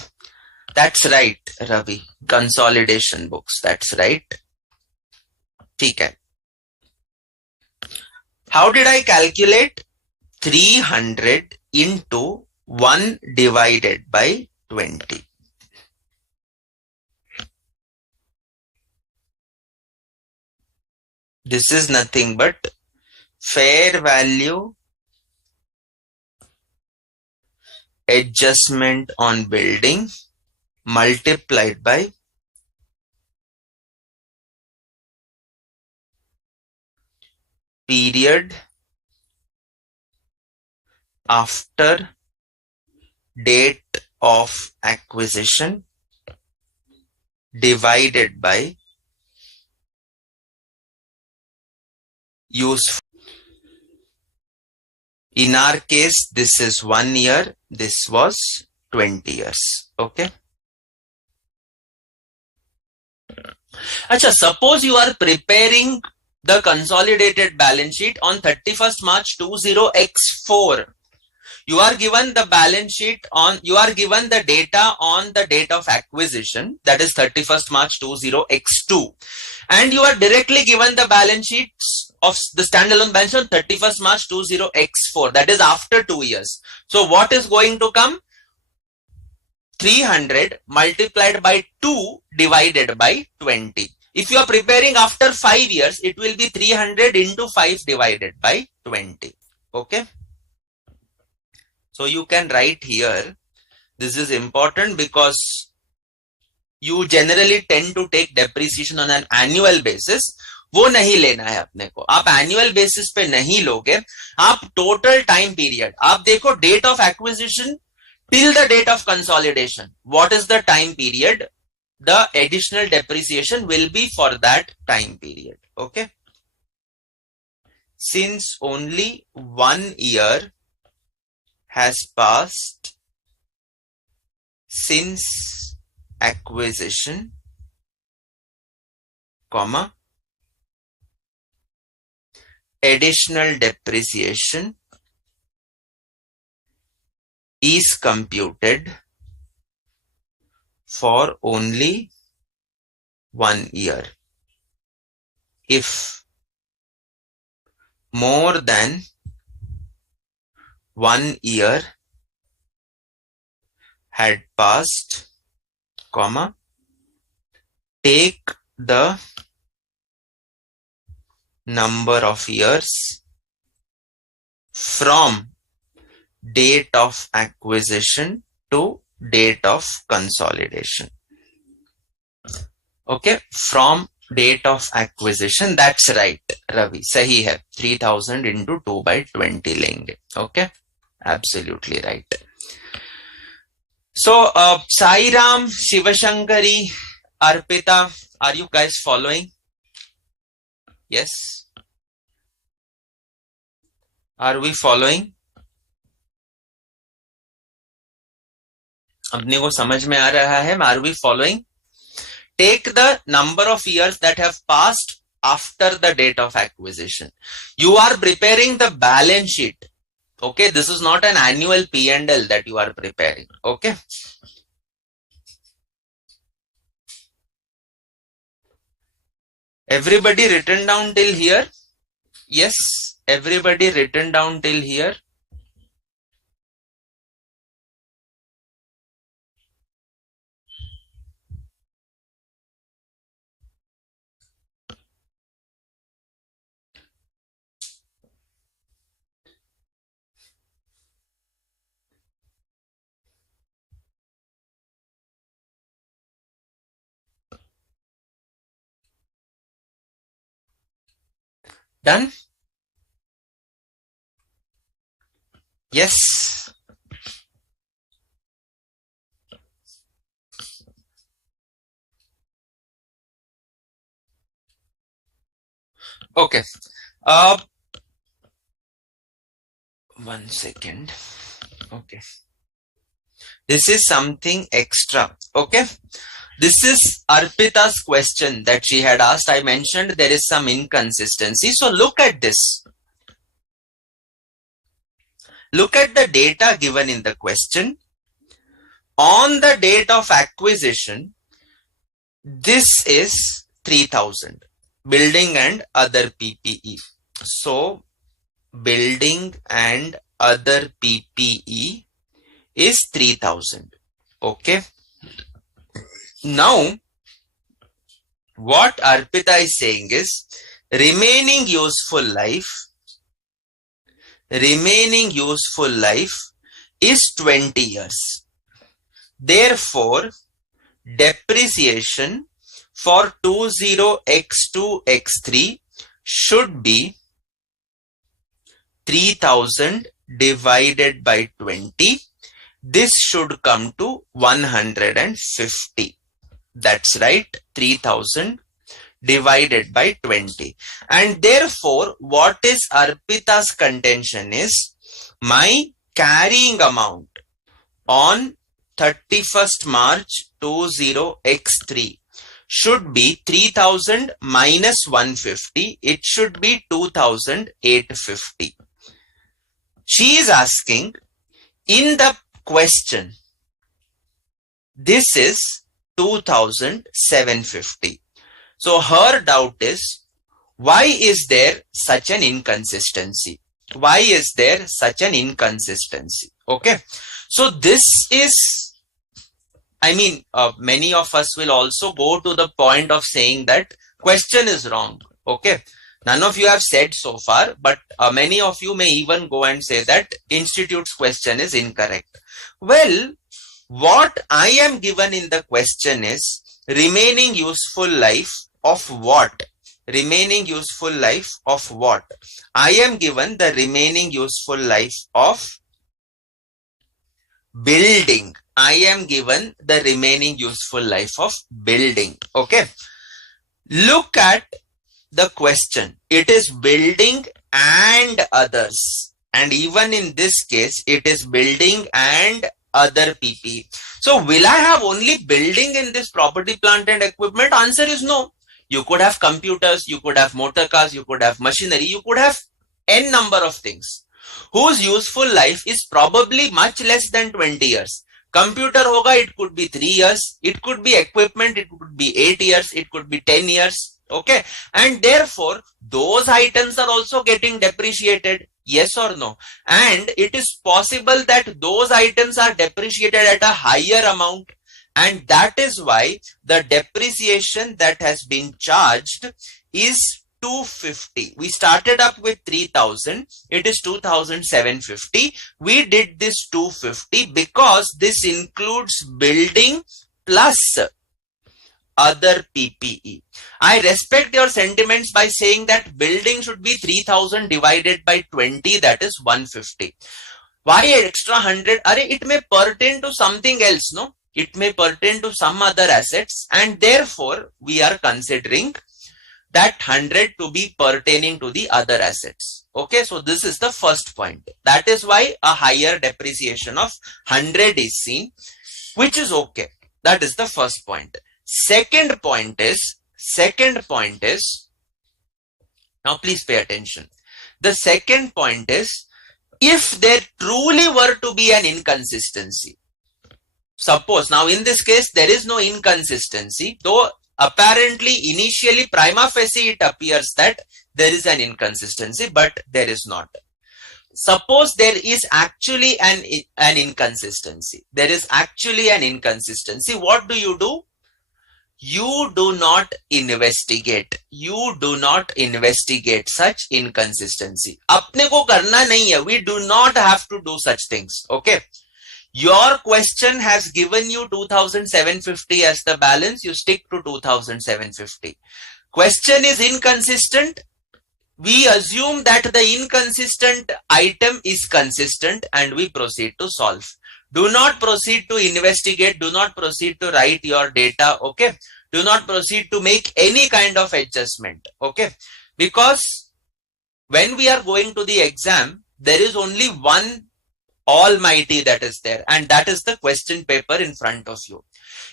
That's right, Ravi. Consolidation books. That's right. ठीक है. How did I calculate? 300 into 1 divided by 20. This is nothing but fair value adjustment on building multiplied by period after date of acquisition divided by useful. In our case, this is 1 year. This was 20 years. Okay. Achha, suppose you are preparing the consolidated balance sheet on 31st March 20x4. You are given the balance sheet on, you are given the data on the date of acquisition, that is 31st March 20x2. And you are directly given the balance sheets of the standalone balance sheet on 31st March 20x4, that is after 2 years. So what is going to come? 300 multiplied by 2 divided by 20. If you are preparing after 5 years, it will be 300 into 5 divided by 20. Okay. So you can write here, this is important because you generally tend to take depreciation on an annual basis. वो नहीं लेना है अपने को. आप annual basis पे नहीं लोगे. आप total time period. आप देखो date of acquisition till the date of consolidation. What is the time period? The additional depreciation will be for that time period. Okay. Since only 1 year has passed since acquisition, comma, additional depreciation is computed for only 1 year. If more than 1 year had passed, comma, take the number of years from date of acquisition to date of consolidation. Okay, from date of acquisition, that's right, Ravi, sahi hai. 3000 into 2 by 20 lenge. Okay, absolutely right. So, Sairam, Shivashankari, Arpita, are you guys following? Yes. Are we following? अपने को समझ में आ रहा है? Are we following? Take the number of years that have passed after the date of acquisition. You are preparing the balance sheet. Okay, this is not an annual P&L that you are preparing. Okay. Everybody written down till here? Yes, everybody written down till here? Done? Yes. Okay. Uh, 1 second. Okay. This is something extra. Okay. This is Arpita's question that she had asked. I mentioned there is some inconsistency. So look at this. Look at the data given in the question. On the date of acquisition, this is 3000. Building and other PPE. So building and other PPE is 3000. Okay. Now, what Arpita is saying is remaining useful life is 20 years. Therefore, depreciation for 20x2x3 should be 3000 divided by 20. This should come to 150. That's right, 3000 divided by 20. And therefore, what is Arpita's contention is my carrying amount on 31st March 20x3 should be 3000 minus 150. It should be 2850. She is asking in the question, this is 2750. So her doubt is, why is there such an inconsistency? Why is there such an inconsistency? Okay. So this is, many of us will also go to the point of saying that question is wrong. Okay. None of you have said so far, but many of you may even go and say that institute's question is incorrect. Well, what I am given in the question is remaining useful life of what? Remaining useful life of what? I am given the remaining useful life of building. I am given the remaining useful life of building. Okay. Look at the question. It is building and others. And even in this case, it is building and other PP. So will I have only building in this property, plant and equipment? Answer is no. You could have computers, you could have motor cars, you could have machinery, you could have n number of things whose useful life is probably much less than 20 years. Computer hoga, it could be 3 years. It could be equipment, it could be 8 years. It could be 10 years. Okay. And therefore, those items are also getting depreciated. Yes or no? And it is possible that those items are depreciated at a higher amount. And that is why the depreciation that has been charged is 250. We started up with 3000. It is 2750. We did this 250 because this includes building plus other PPE. I respect your sentiments by saying that building should be 3000 divided by 20, that is 150. Why extra 100? It may pertain to something else, no? It may pertain to some other assets, and therefore we are considering that 100 to be pertaining to the other assets. Okay, so this is the first point. That is why a higher depreciation of 100 is seen, which is okay. That is the first point. Second point is, now please pay attention. The second point is, if there truly were to be an inconsistency, suppose now in this case there is no inconsistency, though apparently initially prima facie it appears that there is an inconsistency, but there is not. Suppose there is actually an inconsistency. There is actually an inconsistency. What do? You do not investigate. You do not investigate such inconsistency. Apne ko karna nahi hai. We do not have to do such things. Okay. Your question has given you 2750 as the balance. You stick to 2750. Question is inconsistent. we assume that the inconsistent item is consistent and we proceed to solve. Do not proceed to investigate. Do not proceed to write your data. Okay. Do not proceed to make any kind of adjustment. Okay. Because when we are going to the exam, there is only one almighty that is there, and that is the question paper in front of you.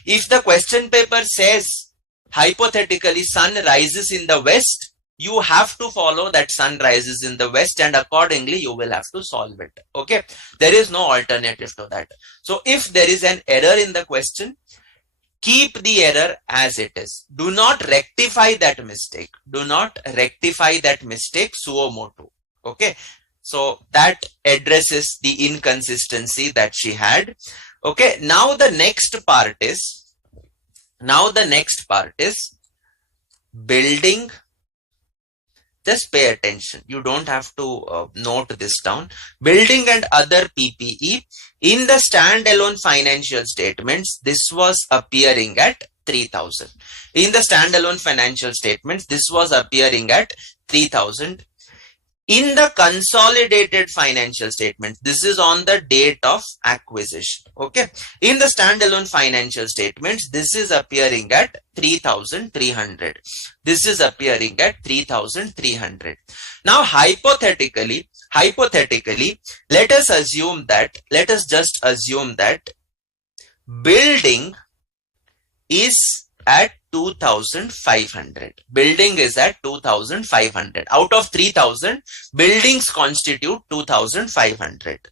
If the question paper says hypothetically sun rises in the west, you have to follow that sun rises in the west, and accordingly you will have to solve it. Okay, there is no alternative to that. So if there is an error in the question, keep the error as it is. Do not rectify that mistake. Do not rectify that mistake suo motu. Okay, so that addresses the inconsistency that she had. Okay, now the next part is building. Just pay attention. You don't have to note this down. Building and other PPE. In the standalone financial statements, this was appearing at 3,000. In the standalone financial statements, this was appearing at 3,000. In the consolidated financial statements, this is on the date of acquisition. Okay. In the standalone financial statements, this is appearing at 3,300. This is appearing at 3,300. Now, hypothetically, let us just assume that building is at 2,500. Building is at 2,500. Out of 3,000, buildings constitute 2,500.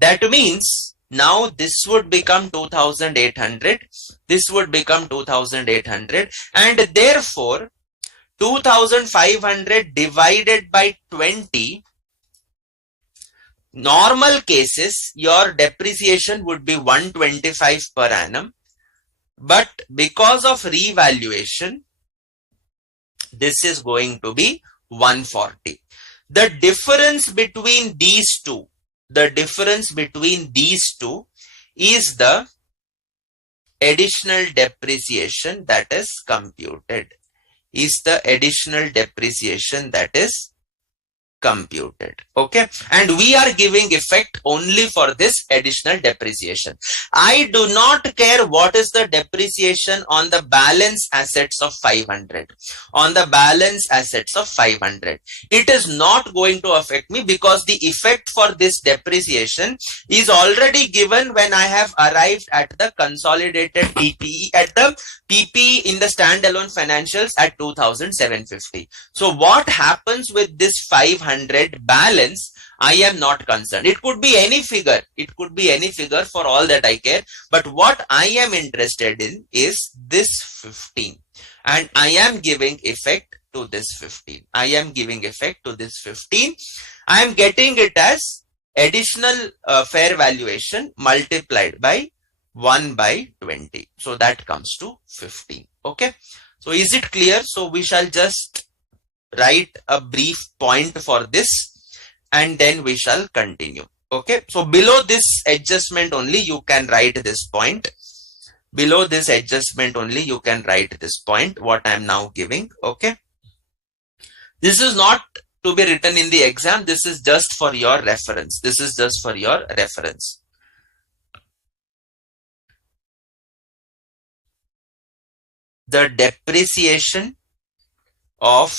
That means now this would become 2,800. This would become 2,800. And therefore, 2,500 divided by 20, normal cases, your depreciation would be 125 per annum. But because of revaluation, this is going to be 140. The difference between these two, is the additional depreciation that is computed. Okay, and we are giving effect only for this additional depreciation. I do not care what is the depreciation on the balance assets of 500. It is not going to affect me because the effect for this depreciation is already given when I have arrived at the consolidated PPE, at the PPE in the standalone financials at 2,750. So what happens with this 500 balance, I am not concerned. It could be any figure. For all that I care. But what I am interested in is this 15. And I am giving effect to this 15. I am getting it as additional fair valuation multiplied by 1 by 20. So that comes to 15. Okay. So is it clear? So we shall just write a brief point for this and then we shall continue. Okay. So below this adjustment only you can write this point. What I am now giving. Okay. This is not to be written in the exam. This is just for your reference. The depreciation of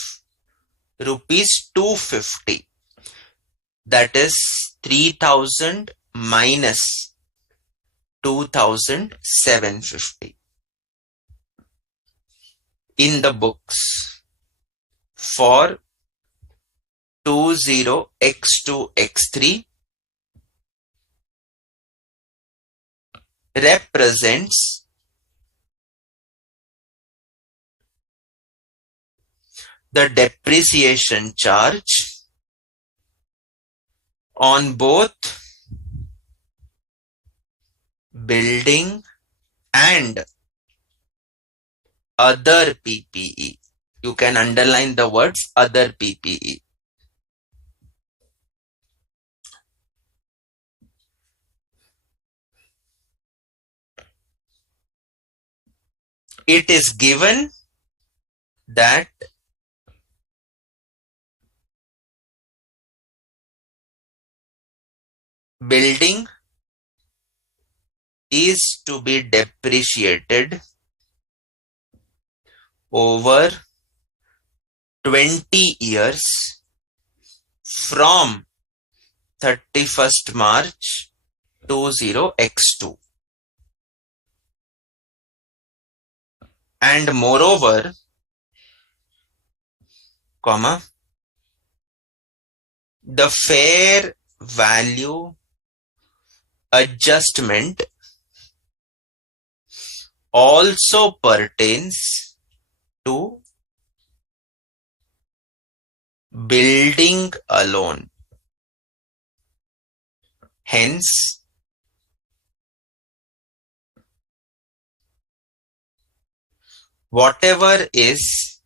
rupees 250, that is 3,000 minus 2,750 in the books for 20x2x3 represents the depreciation charge on both building and other PPE. You can underline the words other PPE. It is given that building is to be depreciated over 20 years from 31st March 20x2. And moreover, comma, the fair value adjustment also pertains to building alone. Hence, whatever is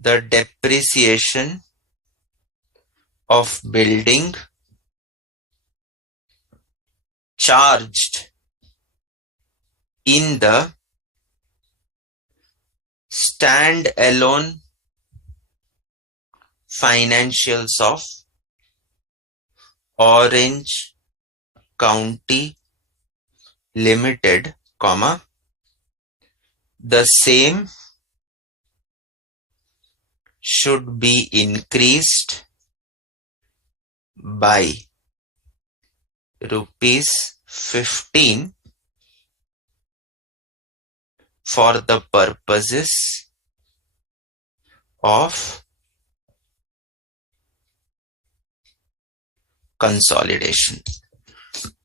the depreciation of building charged in the stand-alone financials of Orange County Limited, comma, the same should be increased by rupees 15 for the purposes of consolidation.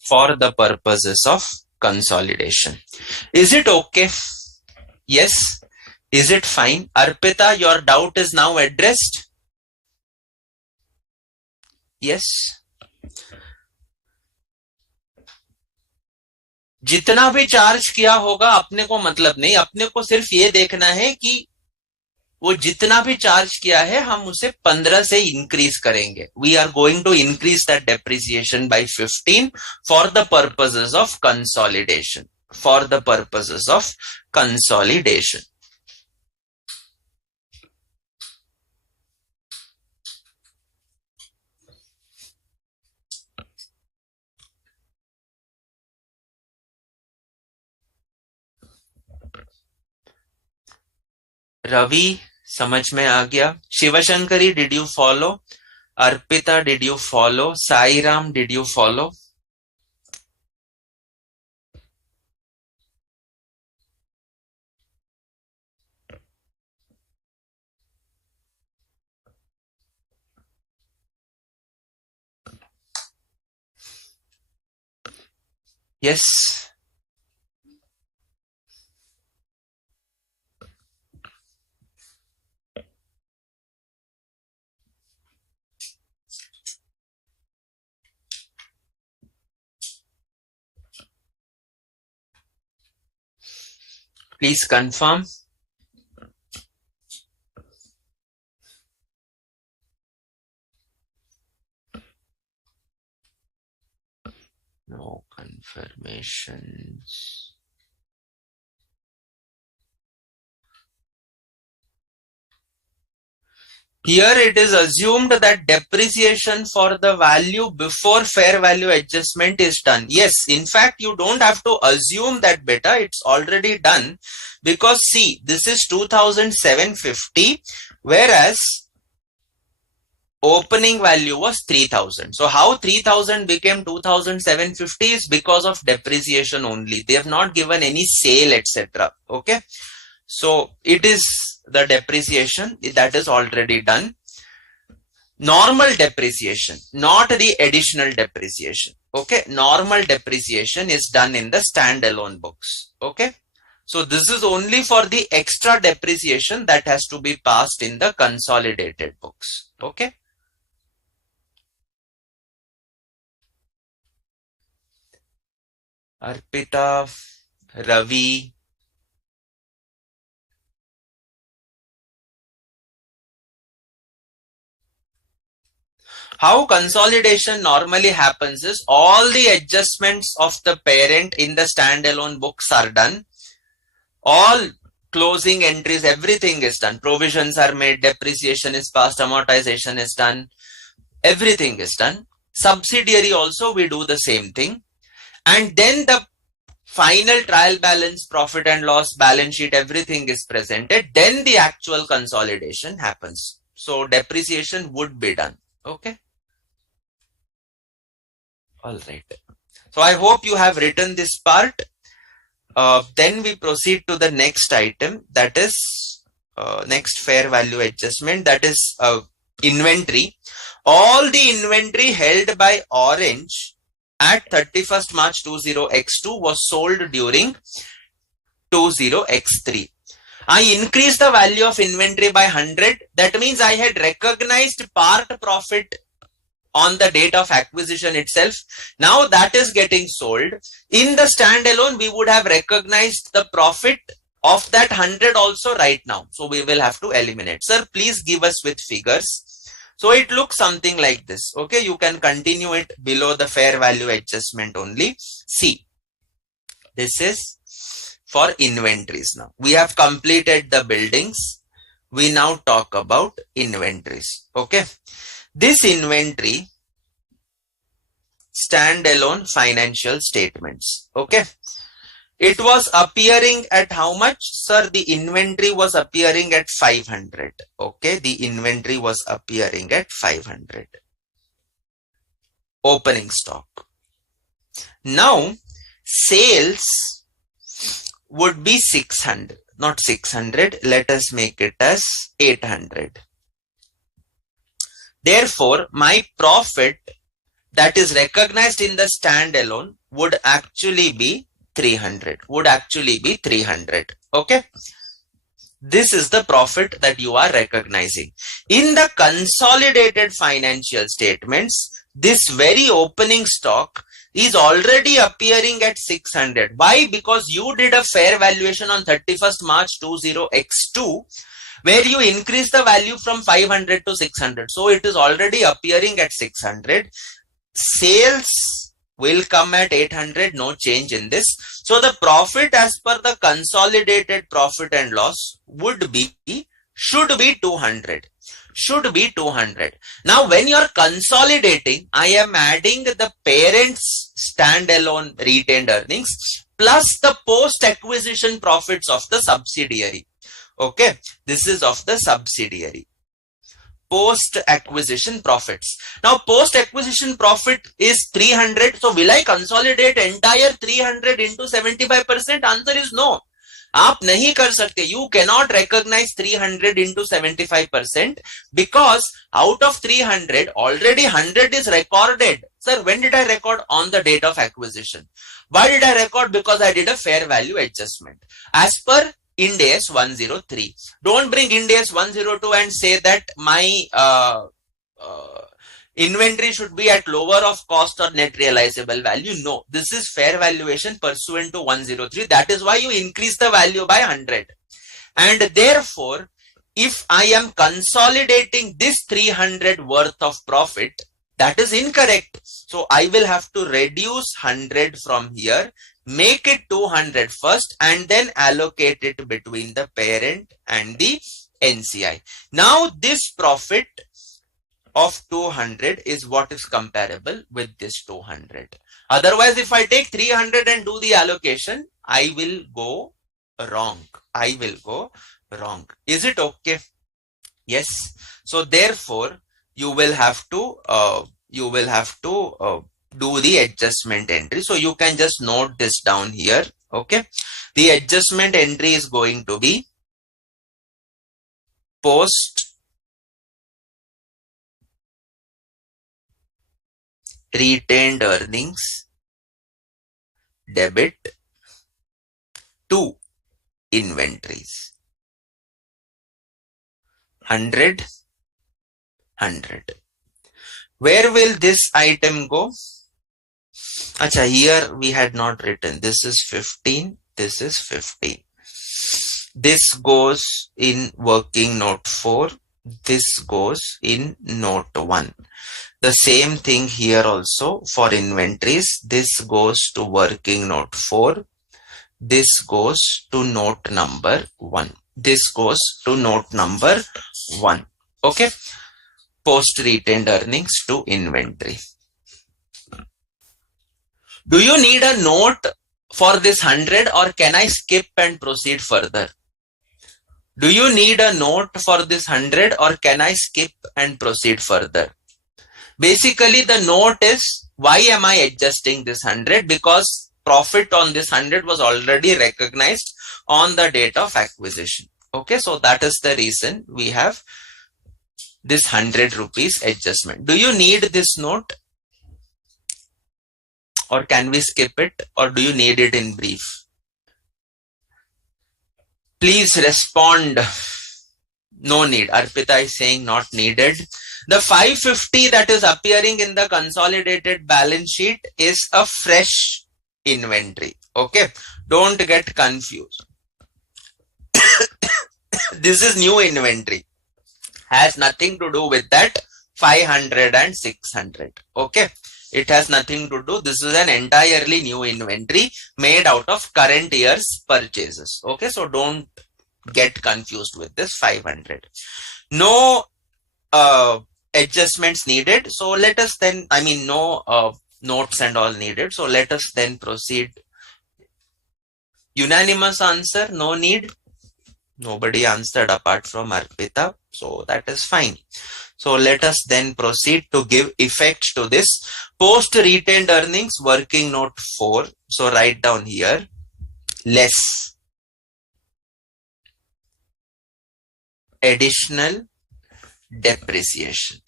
For the purposes of consolidation. Is it okay? Yes. Is it fine? Arpita, your doubt is now addressed? Yes. जितना भी charge किया होगा अपने को मतलब नहीं, अपने को सिर्फ ये देखना है कि वो जितना भी चार्ज किया है हम उसे 15 से इंक्रीज करेंगे. We are going to increase that depreciation by 15 for the purposes of consolidation. For the purposes of consolidation. Ravi समझ में आ गया? Shivshankari, did you follow? Arpita, did you follow? Sai Ram, did you follow? Yes. Please confirm. No confirmations. Here it is assumed that depreciation for the value before fair value adjustment is done. Yes, in fact, you don't have to assume that beta, it's already done, because see, this is 2,750, whereas opening value was 3,000. So how 3,000 became 2,750 is because of depreciation only. They have not given any sale, etc. Okay. So it is the depreciation that is already done. Normal depreciation, not the additional depreciation. Okay. Normal depreciation is done in the standalone books. Okay. So this is only for the extra depreciation that has to be passed in the consolidated books. Okay. Arpita, Ravi. How consolidation normally happens is all the adjustments of the parent in the standalone books are done. All closing entries, everything is done. Provisions are made, depreciation is passed, amortization is done. Everything is done. Subsidiary also we do the same thing. And then the final trial balance, profit and loss, balance sheet, everything is presented. Then the actual consolidation happens. So depreciation would be done. Okay. All right. So I hope you have written this part. Then we proceed to the next item, that is next fair value adjustment, that is inventory. All the inventory held by Orange at 31st March 20x2 was sold during 20x3. I increased the value of inventory by 100. That means I had recognized part profit on the date of acquisition itself. Now that is getting sold. In the standalone, we would have recognized the profit of that 100 also right now. So we will have to eliminate. Sir, please give us with figures. So it looks something like this. Okay, you can continue it below the fair value adjustment only. See, this is for inventories now. We have completed the buildings. We now talk about inventories. Okay. This inventory, standalone financial statements. Okay. It was appearing at how much? Sir, the inventory was appearing at 500. Okay. The inventory was appearing at 500. Opening stock. Now, sales would be 600. Not 600. Let us make it as 800. Therefore, my profit that is recognized in the standalone would actually be 300. Okay. This is the profit that you are recognizing. In the consolidated financial statements, this very opening stock is already appearing at 600. Why? Because you did a fair valuation on 31st March 20x2. Where you increase the value from 500 to 600. So it is already appearing at 600. Sales will come at 800. No change in this. So the profit as per the consolidated profit and loss should be 200. Now when you are consolidating, I am adding the parent's standalone retained earnings plus the post-acquisition profits of the subsidiary. Okay, this is of the subsidiary. Post-acquisition profits. Now, post-acquisition profit is 300. So, will I consolidate entire 300 into 75%? Answer is no. आप नहीं कर सकते. You cannot recognize 300 into 75% because out of 300, already 100 is recorded. Sir, when did I record? On the date of acquisition. Why did I record? Because I did a fair value adjustment. As per Ind AS 103. Don't bring Ind AS 102 and say that my inventory should be at lower of cost or net realizable value. No, this is fair valuation pursuant to 103. That is why you increase the value by 100. And therefore, if I am consolidating this 300 worth of profit, that is incorrect. So I will have to reduce 100 from here. Make it 200 first and then allocate it between the parent and the NCI. Now this profit of 200 is what is comparable with this 200. Otherwise, if I take 300 and do the allocation, I will go wrong. Is it okay? Yes. So therefore, you will have to do the adjustment entry. So you can just note this down here. Okay. The adjustment entry is going to be post retained earnings debit to inventories. 100. Where will this item go? Acha, here we had not written. This is 15. This is 15. This goes in working note 4. This goes in note 1. The same thing here also for inventories. This goes to working note 4. This goes to note number 1. This goes to note number 1. Okay. Post retained earnings to inventory. Do you need a note for this 100 or can I skip and proceed further? Do you need a note for this 100 or can I skip and proceed further? Basically, the note is, why am I adjusting this 100? Because profit on this 100 was already recognized on the date of acquisition. Okay, so that is the reason we have this 100 rupees adjustment. Do you need this note? Or can we skip it? Or do you need it in brief? Please respond. No need. Arpita is saying not needed. The 550 that is appearing in the consolidated balance sheet is a fresh inventory. Okay. Don't get confused. This is new inventory. Has nothing to do with that 500 and 600. Okay. It has nothing to do. This is an entirely new inventory made out of current year's purchases. Okay. So don't get confused with this 500. No adjustments needed. So let us then, no notes and all needed. So let us then proceed. Unanimous answer, no need. Nobody answered apart from Arpita. So that is fine. So let us then proceed to give effect to this post retained earnings working note 4. So write down here less additional depreciation.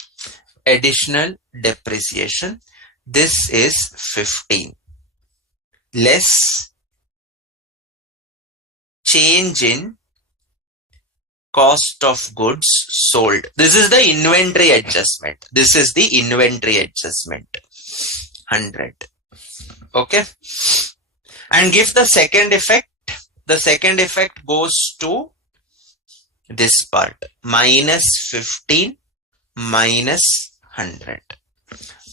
Additional depreciation. This is 15. Less change in cost of goods sold. This is the inventory adjustment. This is the inventory adjustment. 100. Okay. And give the second effect. The second effect goes to this part. Minus 15 minus 100.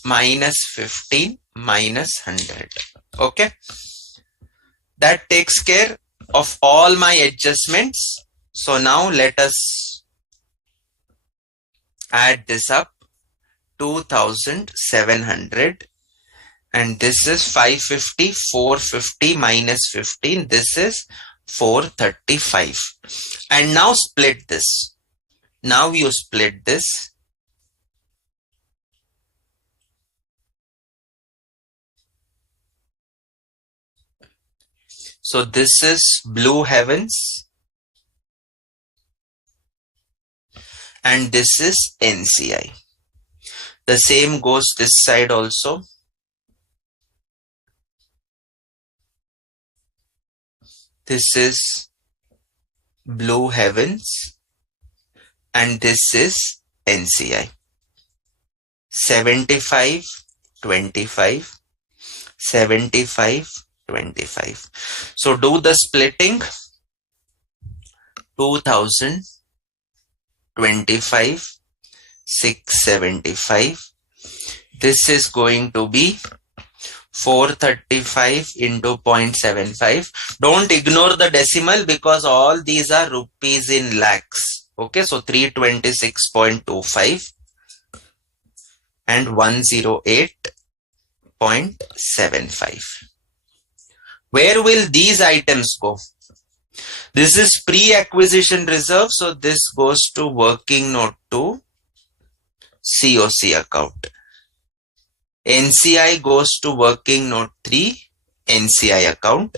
Minus 15 minus 100. Okay. That takes care of all my adjustments. So now let us add this up. 2700 and this is 550, 450 minus 15. This is 435. And now split this. Now you split this. So this is blue heavens. And this is NCI. The same goes this side also. This is blue heavens. And this is NCI. 75, 25, 75, 25. So do the splitting. 2025, 675. This is going to be 435 into 0.75. Don't ignore the decimal because all these are rupees in lakhs. Okay, so 326.25 and 108.75. Where will these items go? This is pre-acquisition reserve. So this goes to working note 2, COC account. NCI goes to working note 3, NCI account.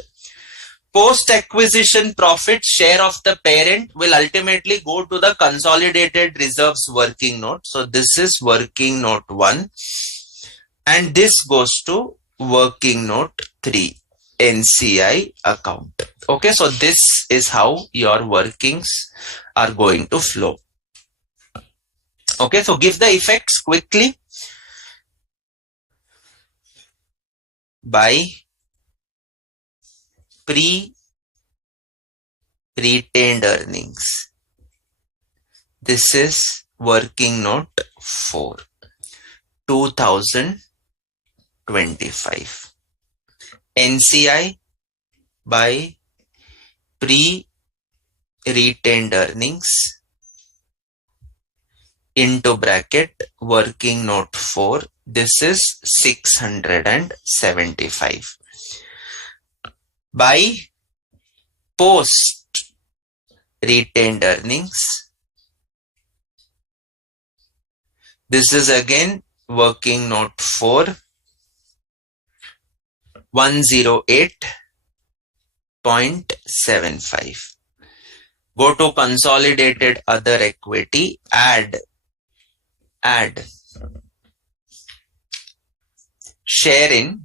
Post-acquisition profit share of the parent will ultimately go to the consolidated reserves working note. So this is working note 1 and this goes to working note 3, NCI account. Okay, so this is how your workings are going to flow. Okay, so give the effects quickly. By pre-retained earnings. This is working note 4, 2025. NCI by pre-retained earnings into bracket working note 4. This is 675. By post retained earnings, this is again working note 4, 108.75. Go to consolidated other equity, add share in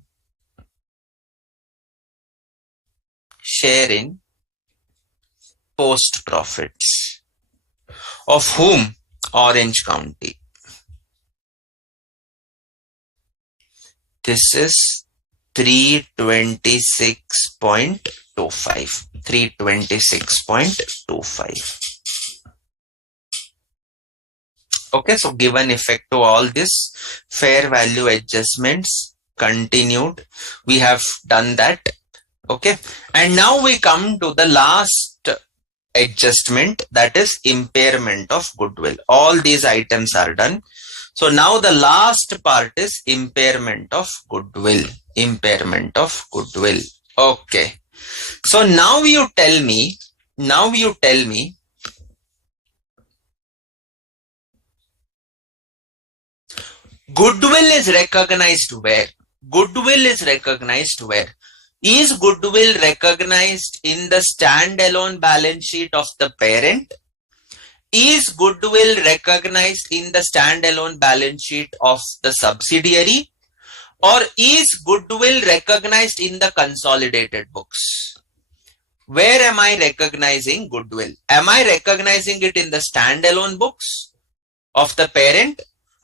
post profits. Of whom? Orange County. This is 326.25. 326.25. Okay, so given effect to all this, fair value adjustments continued. We have done that. Okay, and now we come to the last adjustment, that is impairment of goodwill. All these items are done. So now the last part is impairment of goodwill. Impairment of goodwill. Okay. So now you tell me, goodwill is recognized where? Goodwill is recognized where? Is goodwill recognized in the standalone balance sheet of the parent? Is goodwill recognized in the standalone balance sheet of the subsidiary? Or is goodwill recognized in the consolidated books? Where am I recognizing goodwill? Am I recognizing it in the standalone books of the parent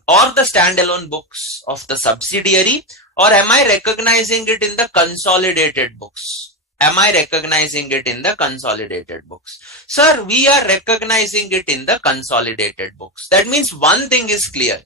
or the standalone books of the subsidiary? Or am I recognizing it in the consolidated books? Am I recognizing it in the consolidated books? Sir, we are recognizing it in the consolidated books. That means one thing is clear.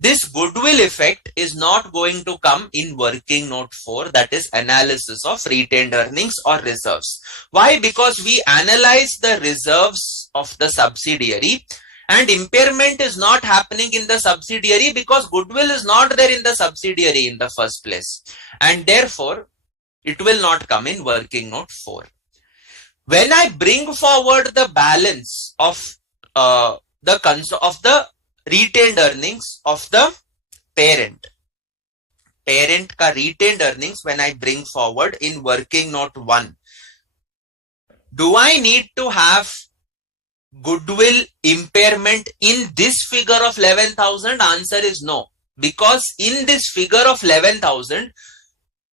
This goodwill effect is not going to come in working note 4, that is analysis of retained earnings or reserves. Why? Because we analyze the reserves of the subsidiary, and impairment is not happening in the subsidiary because goodwill is not there in the subsidiary in the first place, and therefore it will not come in working note 4. When I bring forward the balance of the retained earnings of the parent ka retained earnings, when I bring forward in working note 1, do I need to have goodwill impairment in this figure of 11,000? Answer is no, because in this figure of 11,000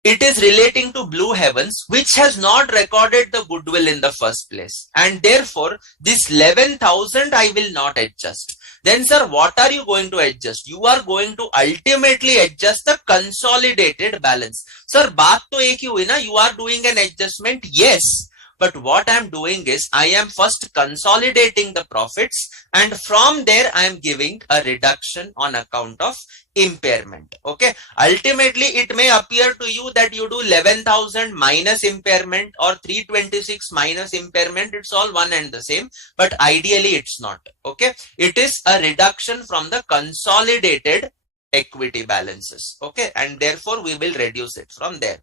it is relating to Blue Heavens, which has not recorded the goodwill in the first place, and therefore this 11,000 I will not adjust. Then sir, what are you going to adjust? You are going to ultimately adjust the consolidated balance. Sir, baat to ek hi hui na, you are doing an adjustment, yes. But what I am doing is, I am first consolidating the profits, and from there I am giving a reduction on account of impairment. Okay. Ultimately, it may appear to you that you do 11,000 minus impairment or 326 minus impairment. It's all one and the same, but ideally it's not. Okay. It is a reduction from the consolidated equity balances. Okay. And therefore we will reduce it from there.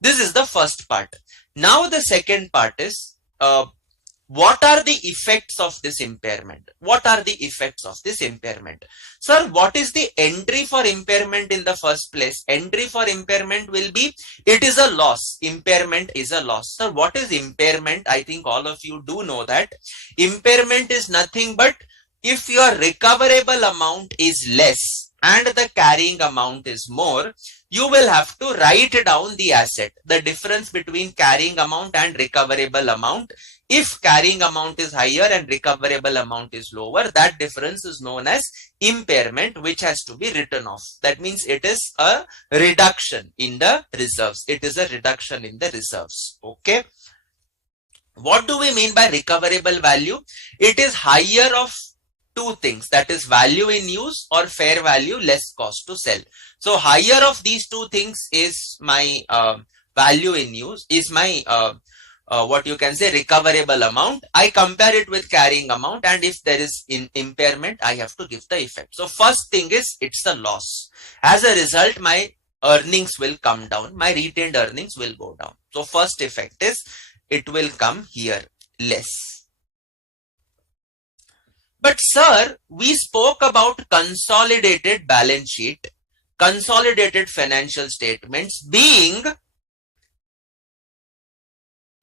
This is the first part. Now the second part is, what are the effects of this impairment? What are the effects of this impairment? Sir, what is the entry for impairment in the first place? Entry for impairment will be, it is a loss. Impairment is a loss. Sir, what is impairment? I think all of you do know that. Impairment is nothing but if your recoverable amount is less and the carrying amount is more, you will have to write down the asset, the difference between carrying amount and recoverable amount. If carrying amount is higher and recoverable amount is lower, that difference is known as impairment, which has to be written off. That means it is a reduction in the reserves. It is a reduction in the reserves. Okay. What do we mean by recoverable value? It is higher of two things, that is value in use or fair value less cost to sell. So higher of these two things is my value in use, is my what you can say recoverable amount. I compare it with carrying amount, and if there is impairment, I have to give the effect. So first thing is it's a loss. As a result, my earnings will come down. My retained earnings will go down. So first effect is it will come here less. But sir, we spoke about consolidated balance sheet, consolidated financial statements being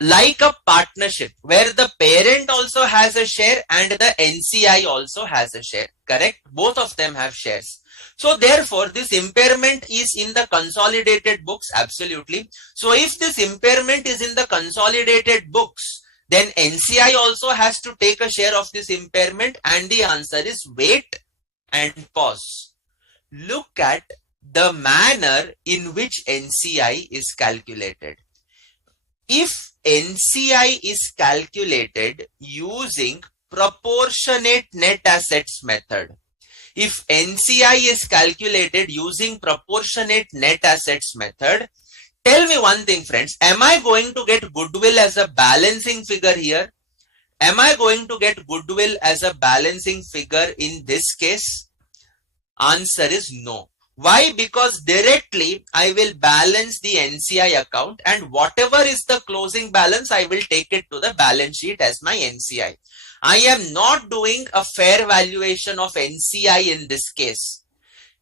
like a partnership where the parent also has a share and the NCI also has a share, correct? Both of them have shares. So therefore, this impairment is in the consolidated books, absolutely. So if this impairment is in the consolidated books, then NCI also has to take a share of this impairment, and the answer is wait and pause. Look at the manner in which NCI is calculated. If NCI is calculated using proportionate net assets method, if NCI is calculated using proportionate net assets method, tell me one thing, friends, am I going to get goodwill as a balancing figure here? Am I going to get goodwill as a balancing figure in this case? Answer is no. Why? Because directly I will balance the NCI account, and whatever is the closing balance, I will take it to the balance sheet as my NCI. I am not doing a fair valuation of NCI in this case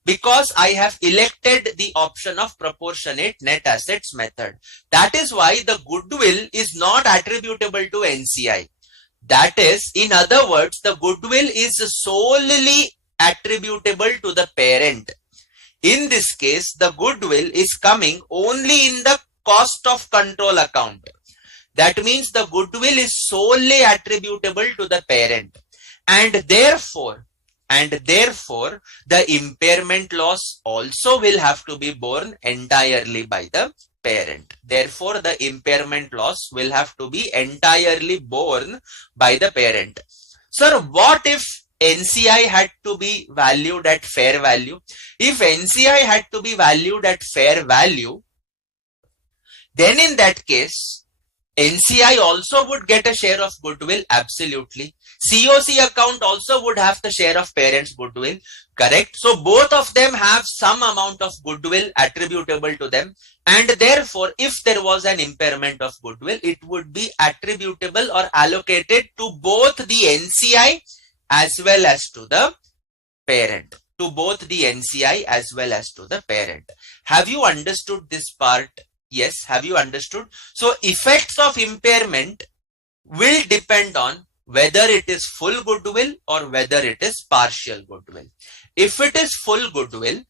because I have elected the option of proportionate net assets method. That is why the goodwill is not attributable to NCI. That is, in other words, the goodwill is solely attributable to the parent. In this case, the goodwill is coming only in the cost of control account. That means the goodwill is solely attributable to the parent, and therefore the impairment loss also will have to be borne entirely by the parent. Therefore, the impairment loss will have to be entirely borne by the parent. Sir, what if NCI had to be valued at fair value? If NCI had to be valued at fair value, then in that case, NCI also would get a share of goodwill, absolutely. COC account also would have the share of parent's goodwill, correct? So both of them have some amount of goodwill attributable to them, and therefore if there was an impairment of goodwill, it would be attributable or allocated to both the NCI as well as to the parent. To both the NCI as well as to the parent. Have you understood this part? Yes, have you understood? So effects of impairment will depend on whether it is full goodwill or whether it is partial goodwill. If it is full goodwill,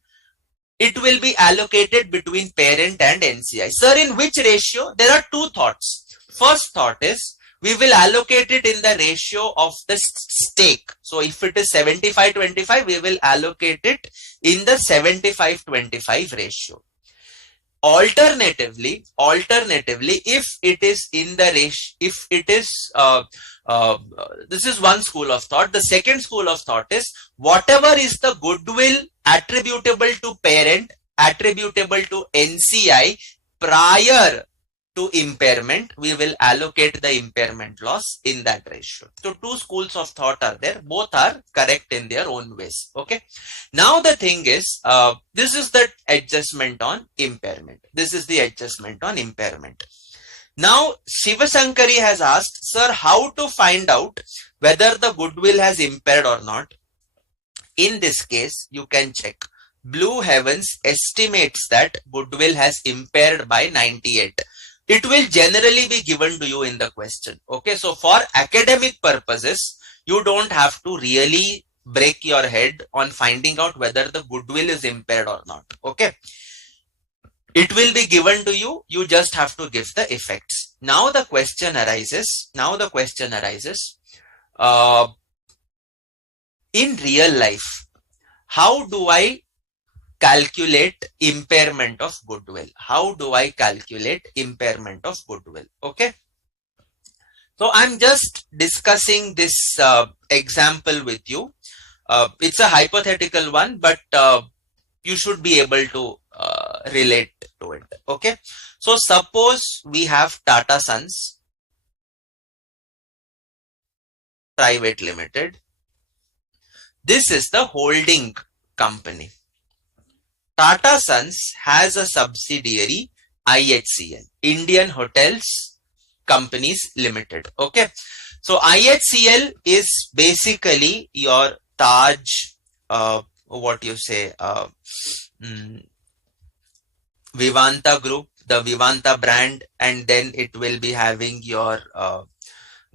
it will be allocated between parent and NCI. Sir, in which ratio? There are two thoughts. First thought is we will allocate it in the ratio of the stake. So if it is 75-25, we will allocate it in the 75-25 ratio. Alternatively, if it is in the ratio, if it is, this is one school of thought. The second school of thought is whatever is the goodwill attributable to parent, attributable to NCI prior to impairment, we will allocate the impairment loss in that ratio. So two schools of thought are there. Both are correct in their own ways. Okay. Now the thing is, this is the adjustment on impairment. This is the adjustment on impairment. Now Shivasankari has asked, sir, how to find out whether the goodwill has impaired or not? In this case, you can check. Blue Heavens estimates that goodwill has impaired by 98. It will generally be given to you in the question. Okay, so for academic purposes, you don't have to really break your head on finding out whether the goodwill is impaired or not. Okay, it will be given to you. You just have to give the effects. Now the question arises. In real life, how do I calculate impairment of goodwill? How do I calculate impairment of goodwill? Okay. So I'm just discussing this example with you. It's a hypothetical one, but you should be able to relate to it. Okay. So suppose we have Tata Sons Private Limited. This is the holding company. Tata Sons has a subsidiary, IHCL, Indian Hotels Companies Limited. Okay. So IHCL is basically your Taj, Vivanta Group, the Vivanta brand, and then it will be having your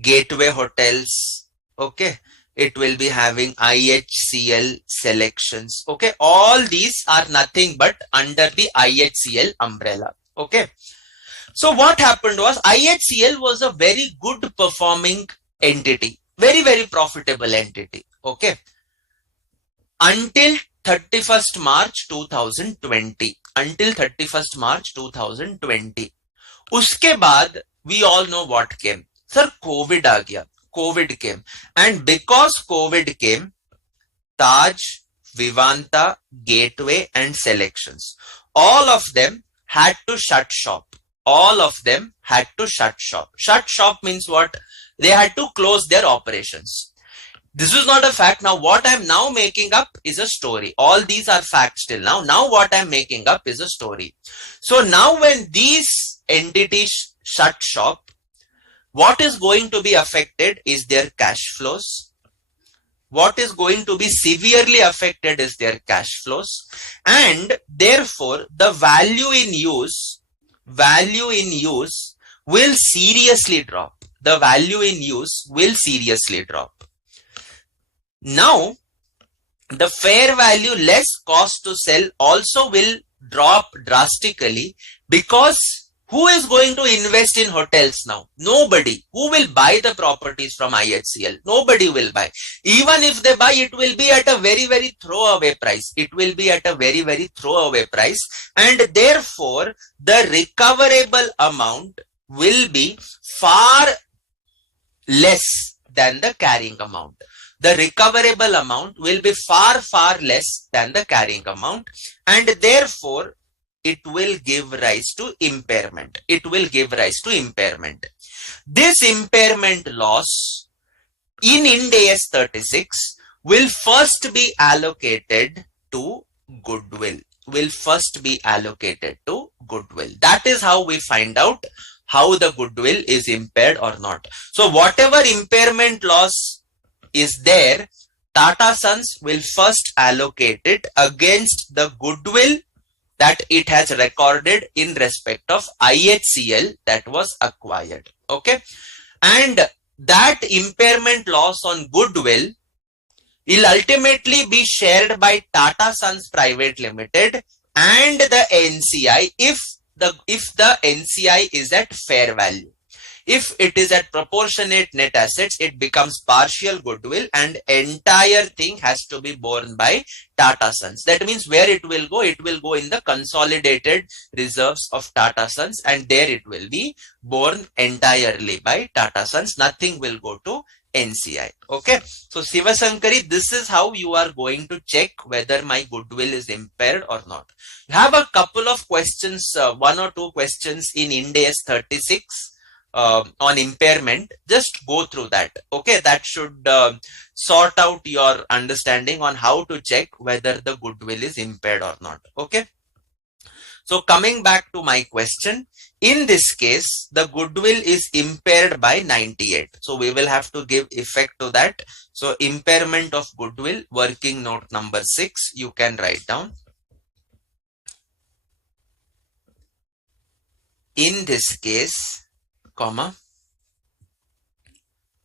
Gateway Hotels. Okay. It will be having IHCL Selections. Okay. All these are nothing but under the IHCL umbrella. Okay. So what happened was IHCL was a very good performing entity. Very, very profitable entity. Okay. Until 31st March 2020. Until 31st March 2020. Uske baad, we all know what came. Sir, COVID aa gaya. COVID came. And because COVID came, Taj, Vivanta, Gateway and Selections, all of them had to shut shop. All of them had to shut shop. Shut shop means what? They had to close their operations. This is not a fact. Now, what I'm now making up is a story. All these are facts till now. Now, what I'm making up is a story. So now when these entities shut shop, what is going to be affected is their cash flows. What is going to be severely affected is their cash flows. And therefore, the value in use will seriously drop. The value in use will seriously drop. Now, the fair value less cost to sell also will drop drastically, because who is going to invest in hotels now? Nobody. Who will buy the properties from IHCL? Nobody will buy. Even if they buy, it will be at a very, very throwaway price. It will be at a very, very throwaway price. And therefore, the recoverable amount will be far less than the carrying amount. The recoverable amount will be far, far less than the carrying amount, and therefore it will give rise to impairment. It will give rise to impairment. This impairment loss in Ind AS 36 will first be allocated to goodwill. Will first be allocated to goodwill. That is how we find out how the goodwill is impaired or not. So whatever impairment loss is there, Tata Sons will first allocate it against the goodwill that it has recorded in respect of IHCL that was acquired. Okay. And that impairment loss on goodwill will ultimately be shared by Tata Sons Private Limited and the NCI if the NCI is at fair value. If it is at proportionate net assets, it becomes partial goodwill and entire thing has to be borne by Tata Sons. That means where it will go in the consolidated reserves of Tata Sons, and there it will be borne entirely by Tata Sons. Nothing will go to NCI. Okay. So Sivasankari, this is how you are going to check whether my goodwill is impaired or not. You have a couple of questions, one or two questions in Ind AS 36. On impairment. Just go through that. Okay, that should sort out your understanding on how to check whether the goodwill is impaired or not. Okay, so coming back to my question, in this case the goodwill is impaired by 98, so we will have to give effect to that. So impairment of goodwill, working note number 6, you can write down. In this case, comma,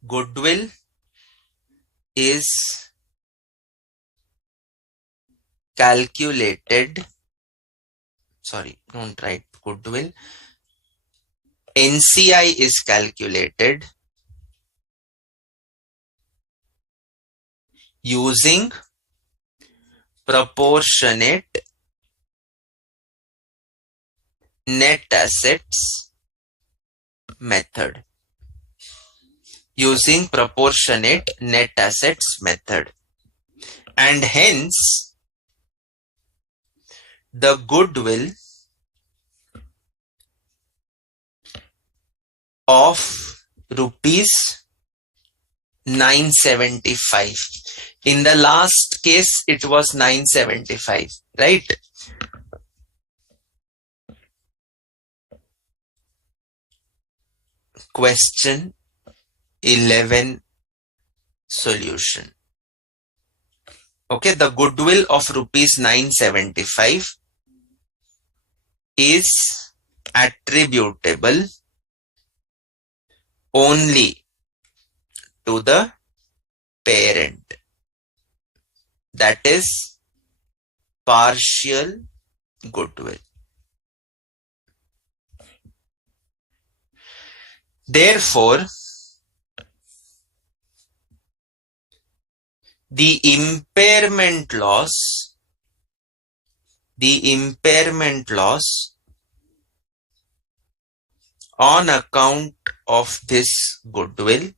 goodwill is calculated, sorry, don't write goodwill, NCI is calculated using proportionate net assets method. Using proportionate net assets method, and hence the goodwill of rupees 975. In the last case, it was 975, right? Question 11 solution. Okay, the goodwill of rupees 975 is attributable only to the parent. That is partial goodwill. Therefore, the impairment loss on account of this goodwill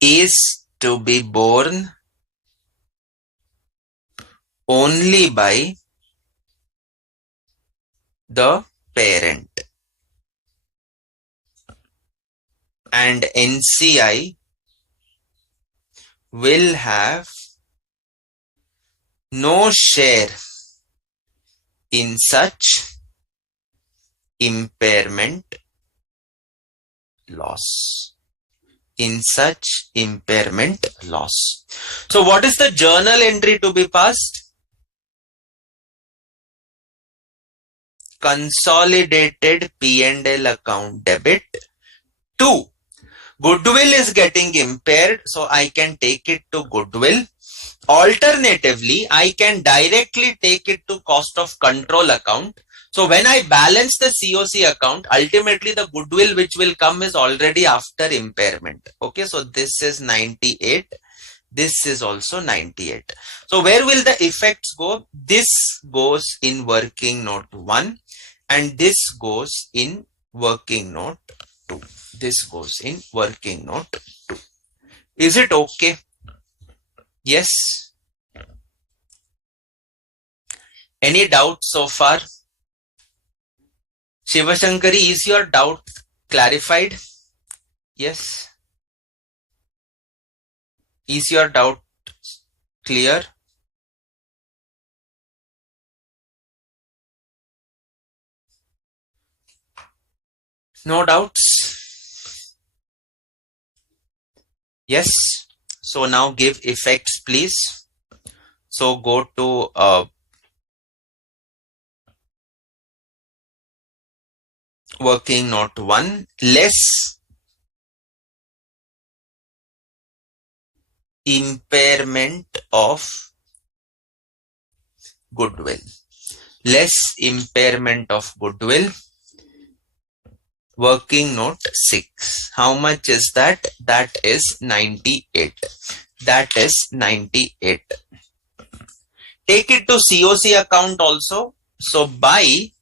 is to be borne only by the parent, and NCI will have no share in such impairment loss. So what is the journal entry to be passed? Consolidated P&L account debit 2. Goodwill is getting impaired, so I can take it to goodwill. Alternatively, I can directly take it to cost of control account. So when I balance the COC account, ultimately the goodwill which will come is already after impairment. Okay, so this is 98. This is also 98. So where will the effects go? This goes in working note 1 and this goes in working note 2. This goes in working note 2. Is it okay? Yes. Any doubt so far? Shivashankari, is your doubt clarified? Yes. Is your doubt clear? No doubts? Yes. So now give effects, please. So go to working note 1, less impairment of goodwill. Less impairment of goodwill. Working note 6. How much is that? That is 98. That is 98. Take it to COC account also. So by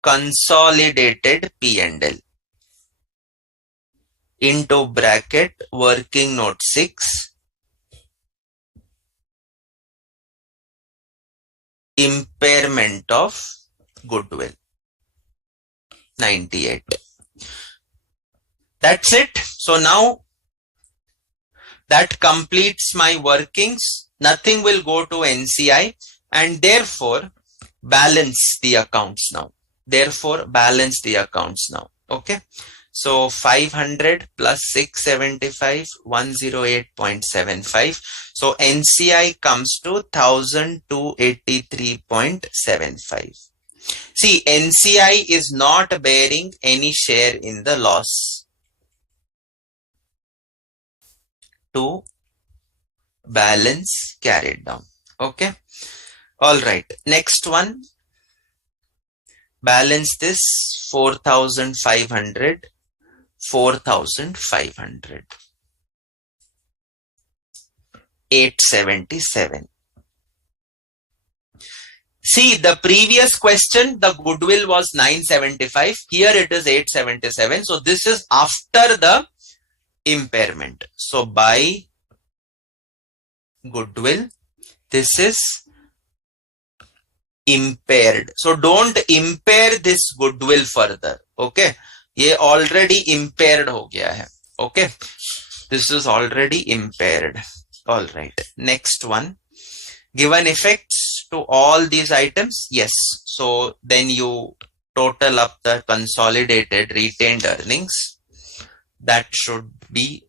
consolidated P&L into bracket working note 6, impairment of goodwill 98. That's it. So now that completes my workings. Nothing will go to NCI and therefore balance the accounts now. Okay. So 500 plus 675, 108.75. So NCI comes to 1283.75. See, NCI is not bearing any share in the loss. To balance carried down. Okay. All right. Next one. Balance this 4,500, 4,500. 877. See, the previous question, the goodwill was 975. Here it is 877. So this is after the impairment. So by goodwill, this is impaired. So don't impair this goodwill further. Okay, ये already impaired हो गया है. Okay, this is already impaired. All right, next one. Given effects to all these items? Yes. So then you total up the consolidated retained earnings. That should be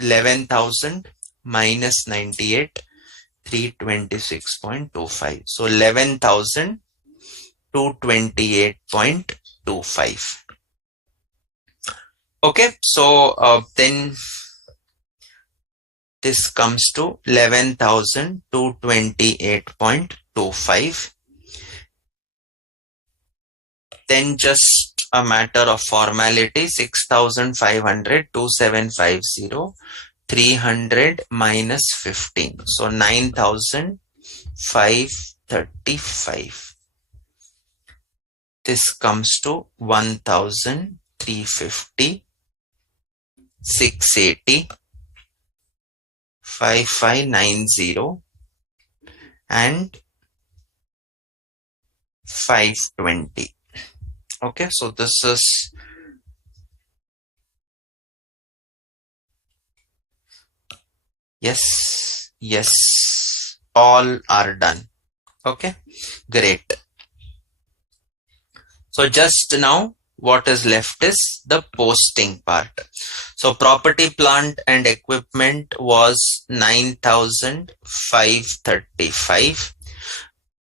11,000 minus 98, 326.25. So 11,228.25. Okay. So then this comes to 11,228.25. Then just a matter of formality, 6,500, 2,750, 300 minus 15. So 9,535. This comes to 1,350, 680, 5590 and 520. Okay, so this is yes, all are done. Okay, great. So just now what is left is the posting part. So property, plant and equipment was 9,535.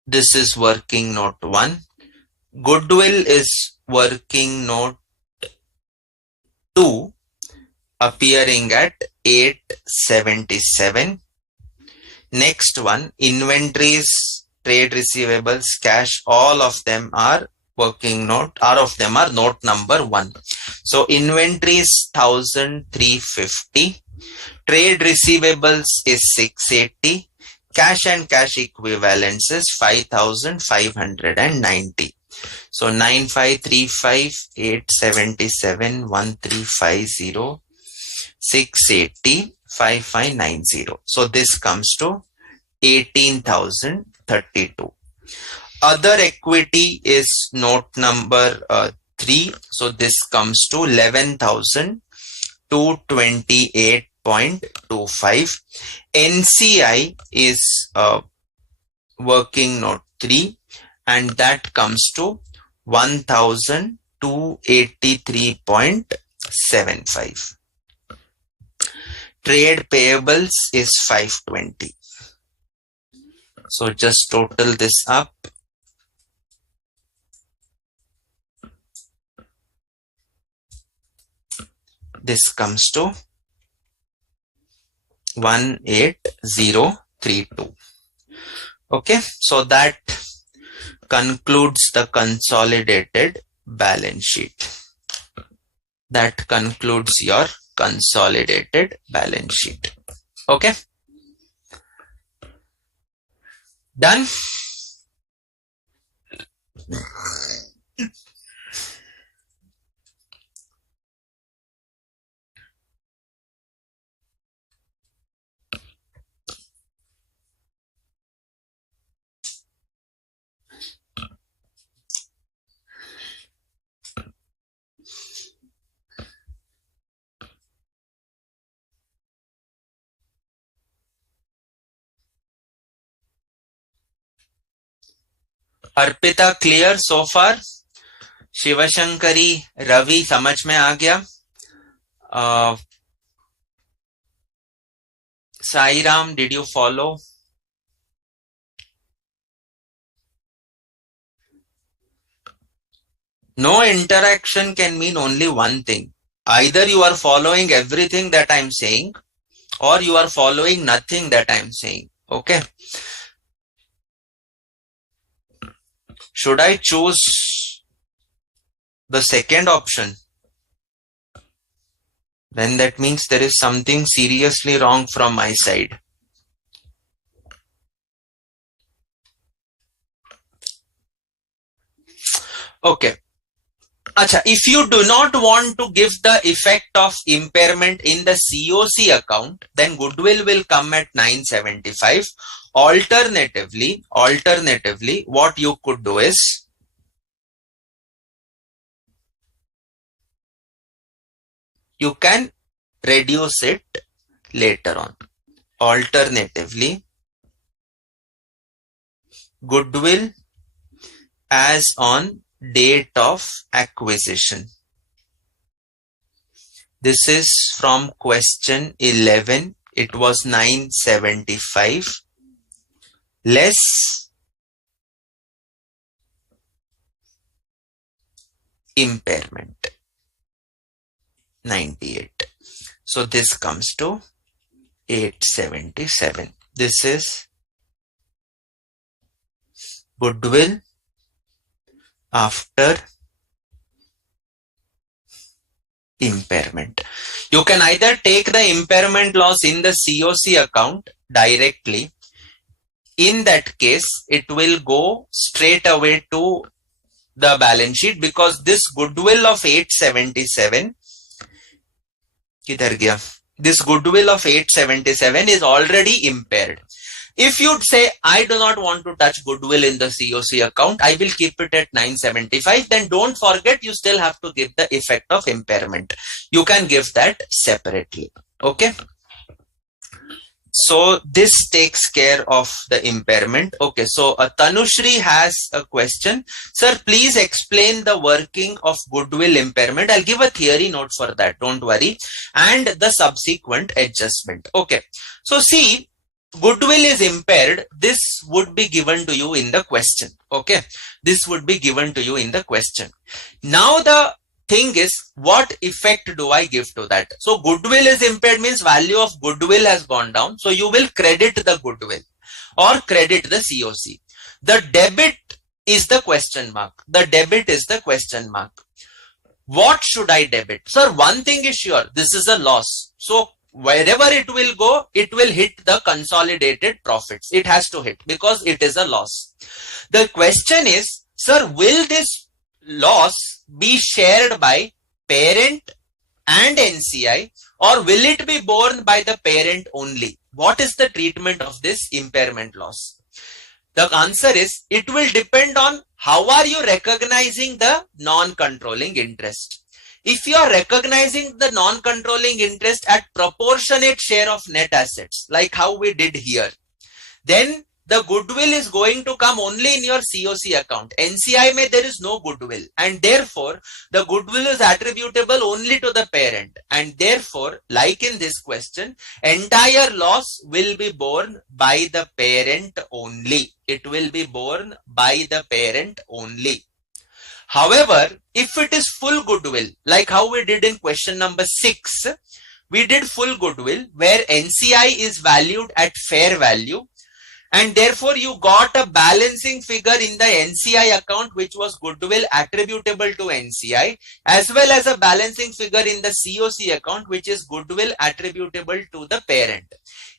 This is working note 1. Goodwill is working note 2, appearing at 877. Next one, inventories, trade receivables, cash, all of them are working note, all of them are note number 1. So inventories 1,350, trade receivables is 680, cash and cash equivalents is 5,590. So 9535, 877, 1350, 680, 5590. So this comes to 18,032. Other equity is note number 3. So this comes to 11,228.25. NCI is working note 3, and that comes to 1,283.75. Trade payables is 520. So just total this up. This comes to 18032. Okay, so that concludes the consolidated balance sheet. That concludes your consolidated balance sheet. Okay, done. Arpita clear so far? Shivashankari, Ravi समझ में आ गया? Sai Ram, did you follow? No interaction can mean only one thing. Either you are following everything that I'm saying, or you are following nothing that I'm saying. Okay. Should I choose the second option? Then that means there is something seriously wrong from my side. Okay. Acha, if you do not want to give the effect of impairment in the COC account, then goodwill will come at 975. Alternatively, what you could do is you can reduce it later on. Alternatively, goodwill as on date of acquisition. This is from question 11. It was 975 less impairment 98. So this comes to 877. This is goodwill after impairment. You can either take the impairment loss in the COC account directly. In that case, it will go straight away to the balance sheet because this goodwill of 877, this goodwill of 877 is already impaired. If you'd say, I do not want to touch goodwill in the COC account, I will keep it at 975, then don't forget you still have to give the effect of impairment. You can give that separately. Okay. So this takes care of the impairment. Okay, so Tanushri has a question. Sir, please explain the working of goodwill impairment. I'll give a theory note for that, don't worry. And the subsequent adjustment. Okay, so see, goodwill is impaired. This would be given to you in the question. Okay, this would be given to you in the question. Now the thing is, what effect do I give to that? So goodwill is impaired means value of goodwill has gone down. So you will credit the goodwill or credit the COC. The debit is the question mark. The debit is the question mark. What should I debit? Sir, one thing is sure, this is a loss. So wherever it will go, it will hit the consolidated profits. It has to hit because it is a loss. The question is, sir, will this loss be shared by parent and NCI, or will it be borne by the parent only? What is the treatment of this impairment loss? The answer is, it will depend on how are you recognizing the non-controlling interest. If you are recognizing the non-controlling interest at proportionate share of net assets, like how we did here, then the goodwill is going to come only in your COC account. NCI mein there is no goodwill, and therefore the goodwill is attributable only to the parent, and therefore, like in this question, entire loss will be borne by the parent only. It will be borne by the parent only. However, if it is full goodwill, like how we did in question number 6, we did full goodwill where NCI is valued at fair value, and therefore you got a balancing figure in the NCI account which was goodwill attributable to NCI, as well as a balancing figure in the COC account which is goodwill attributable to the parent.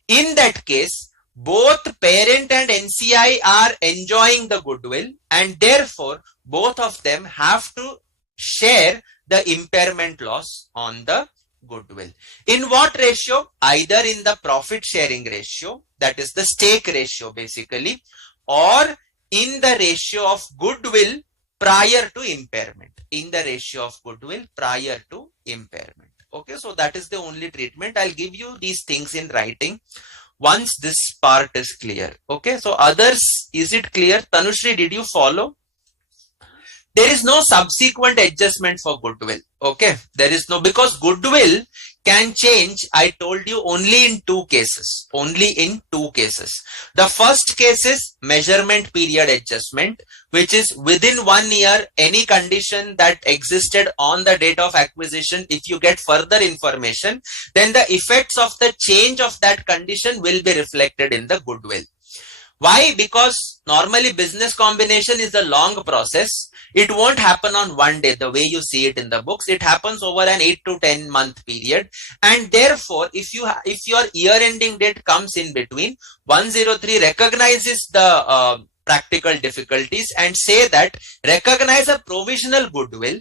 In that case, both parent and NCI are enjoying the goodwill, and therefore both of them have to share the impairment loss on the goodwill. In what ratio? Either in the profit sharing ratio, that is the stake ratio basically, or in the ratio of goodwill prior to impairment. In the ratio of goodwill prior to impairment. Okay, so that is the only treatment. I'll give you these things in writing once this part is clear. Okay, so others, is it clear? Tanushri, did you follow? There is no subsequent adjustment for goodwill. Okay, there is no, because goodwill can change, I told you, only in two cases. Only in two cases. The first case is measurement period adjustment, which is within 1 year, any condition that existed on the date of acquisition, if you get further information, then the effects of the change of that condition will be reflected in the goodwill. Why? Because normally business combination is a long process. It won't happen on one day the way you see it in the books. It happens over an 8 to 10 month period, and therefore if your year ending date comes in between, 103 recognizes the practical difficulties and say that recognize a provisional goodwill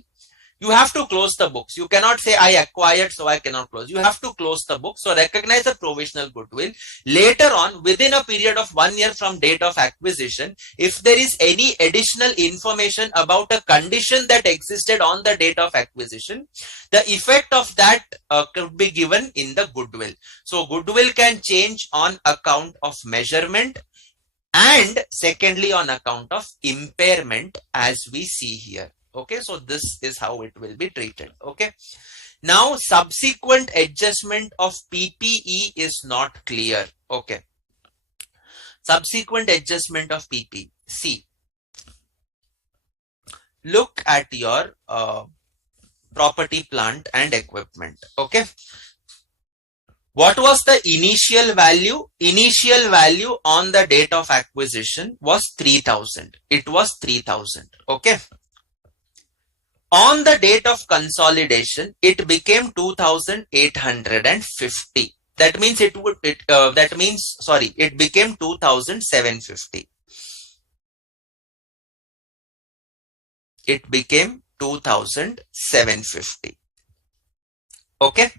You have to close the books. You cannot say I acquired, so I cannot close. You have to close the books. So recognize the provisional goodwill. Later on, within a period of 1 year from date of acquisition, if there is any additional information about a condition that existed on the date of acquisition, the effect of that could be given in the goodwill. So goodwill can change on account of measurement, and secondly on account of impairment, as we see here. Okay, so this is how it will be treated. Okay, now subsequent adjustment of PPE is not clear. Okay, subsequent adjustment of PPE. See, look at your property, plant and equipment. Okay, what was the initial value? Initial value on the date of acquisition was 3,000. It was 3,000. Okay. On the date of consolidation, it became 2,850. That means it became 2,750. It became 2,750. Okay.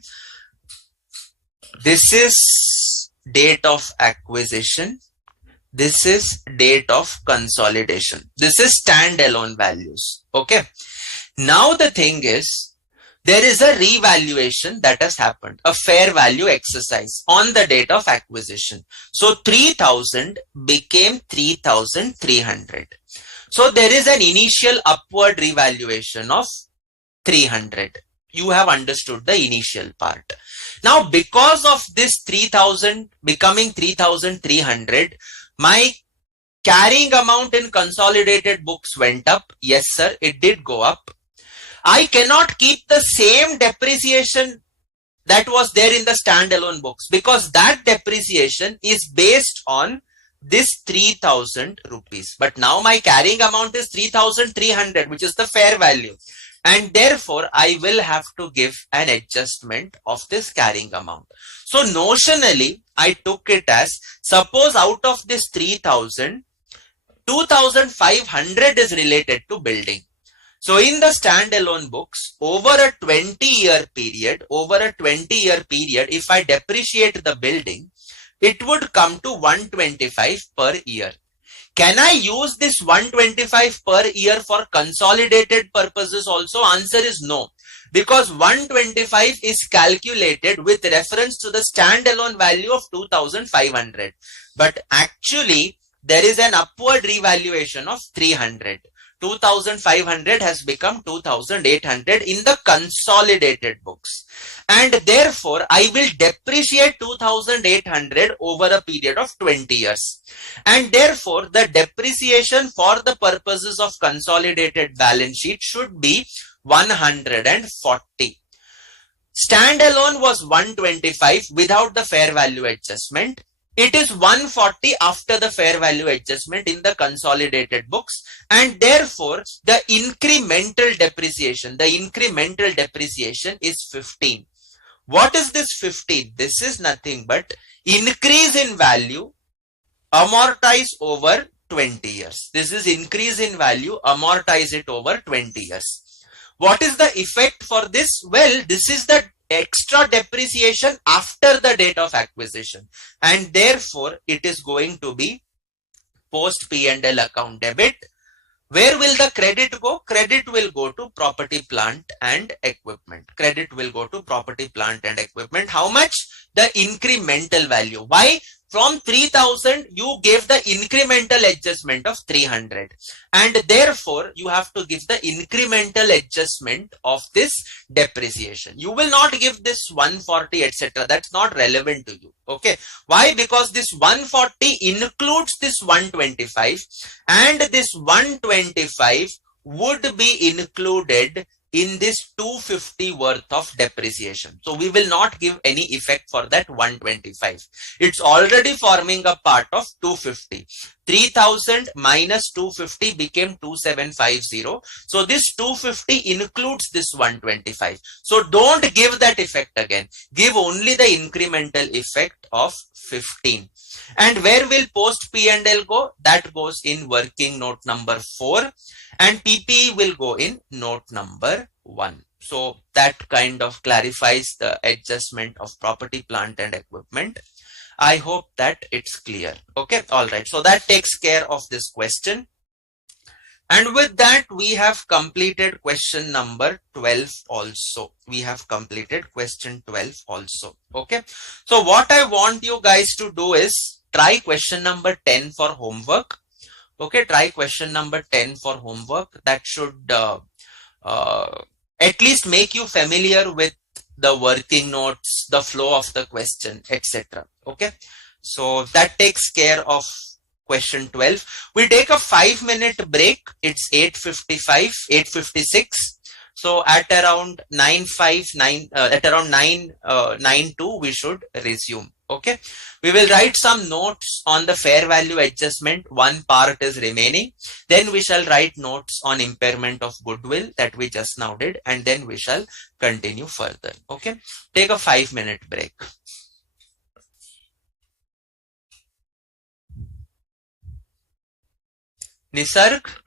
This is date of acquisition. This is date of consolidation. This is standalone values. Okay. Now the thing is, there is a revaluation that has happened, a fair value exercise on the date of acquisition. So 3,000 became 3,300. So there is an initial upward revaluation of 300. You have understood the initial part. Now, because of this 3,000 becoming 3,300, my carrying amount in consolidated books went up. Yes, sir, it did go up. I cannot keep the same depreciation that was there in the standalone books, because that depreciation is based on this 3,000 rupees. But now my carrying amount is 3,300, which is the fair value. And therefore, I will have to give an adjustment of this carrying amount. So notionally, I took it as, suppose out of this 3,000, 2,500 is related to building. So in the standalone books, over a 20-year period, if I depreciate the building, it would come to 125 per year. Can I use this 125 per year for consolidated purposes also? Answer is no, because 125 is calculated with reference to the standalone value of 2,500. But actually, there is an upward revaluation of 300. 2,500 has become 2,800 in the consolidated books. And therefore, I will depreciate 2,800 over a period of 20 years. And therefore, the depreciation for the purposes of consolidated balance sheet should be 140. Standalone was 125 without the fair value adjustment. It is 140 after the fair value adjustment in the consolidated books, and therefore the incremental depreciation is 15. What is this 15? This is nothing but increase in value amortize over 20 years. This is increase in value, amortize it over 20 years. What is the effect for this? Well, this is the extra depreciation after the date of acquisition, and therefore it is going to be post P&L account debit. Where will the credit go? Credit will go to property, plant and equipment. Credit will go to property, plant and equipment. How much? The incremental value. Why? From 3,000, you gave the incremental adjustment of 300. And therefore, you have to give the incremental adjustment of this depreciation. You will not give this 140, etc. That's not relevant to you. Okay. Why? Because this 140 includes this 125, and this 125 would be included in this 250 worth of depreciation. So we will not give any effect for that 125. It's already forming a part of 250. 3,000 minus 250 became 2,750. So this 250 includes this 125. So don't give that effect again. Give only the incremental effect of 15. And where will post P&L go? That goes in working note number 4, and PPE will go in note number 1. So that kind of clarifies the adjustment of property, plant and equipment. I hope that it's clear. Okay, all right. So that takes care of this question. And with that, we have completed question number 12 also. We have completed question 12 also. Okay. So what I want you guys to do is try question number 10 for homework. Okay. Try question number 10 for homework. That should uh, at least make you familiar with the working notes, the flow of the question, etc. Okay. So that takes care of question 12. We'll take a 5-minute break. It's 8:55, 8:56. So at around 9:59, at around 9:92, we should resume. Okay. We will write some notes on the fair value adjustment. One part is remaining. Then we shall write notes on impairment of goodwill that we just now did. And then we shall continue further. Okay. Take a 5-minute break. Nisarg?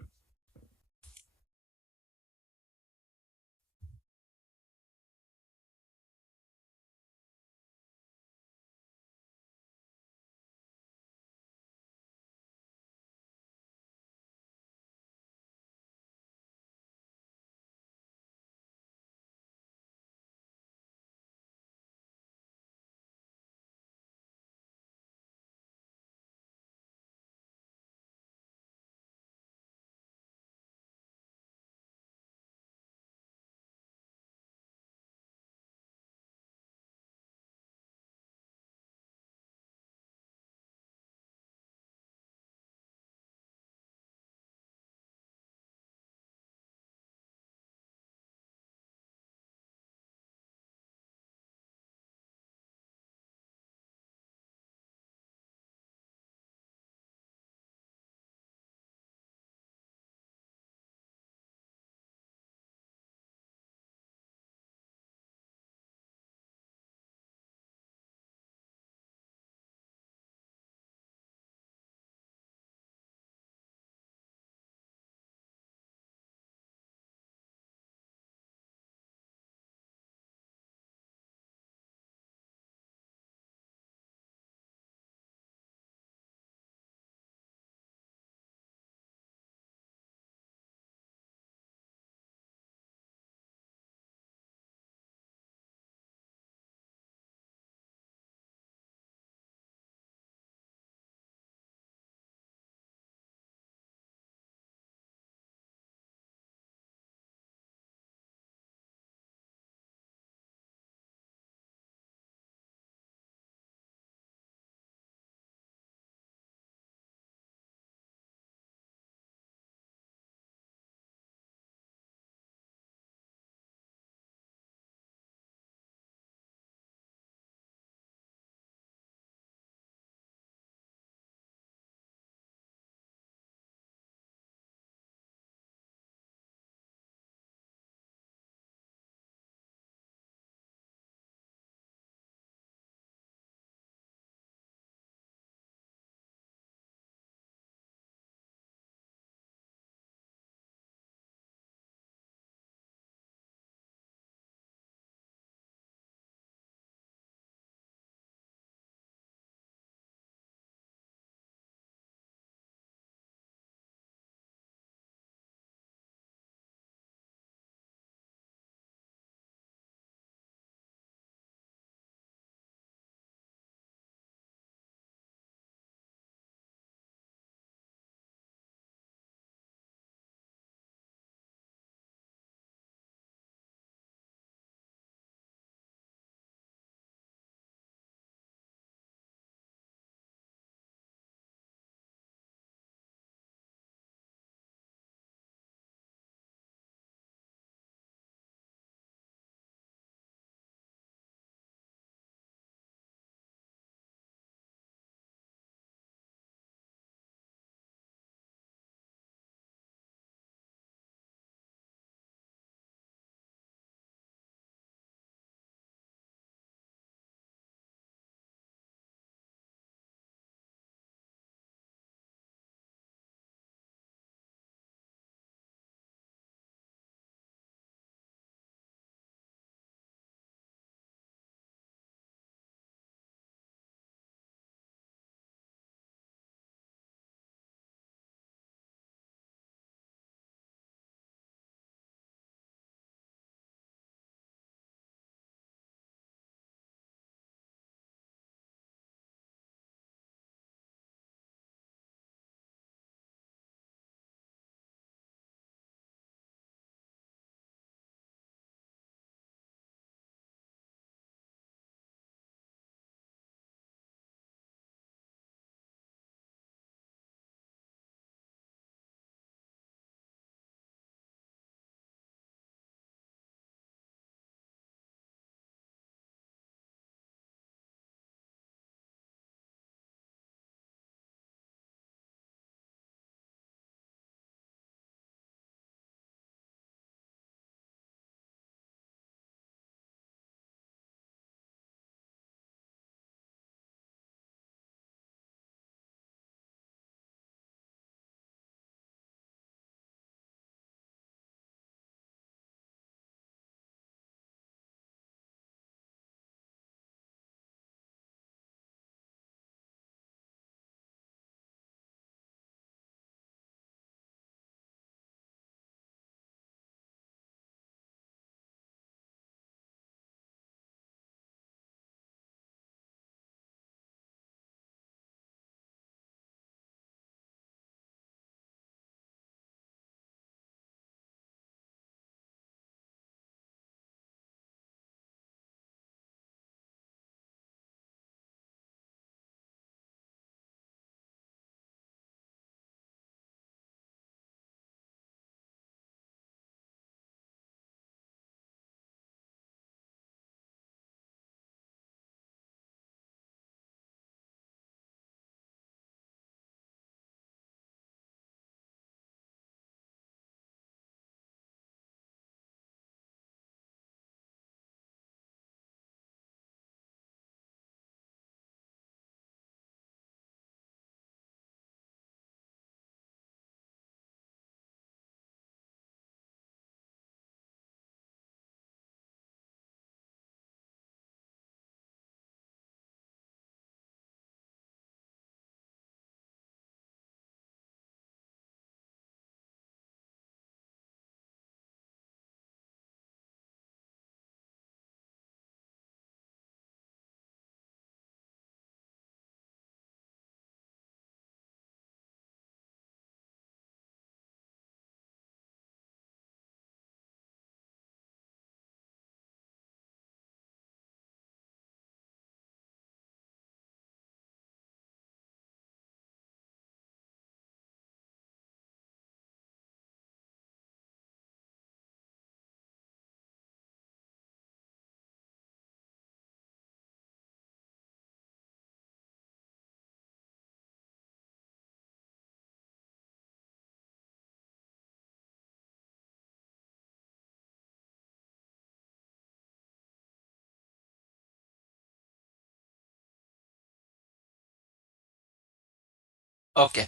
Okay.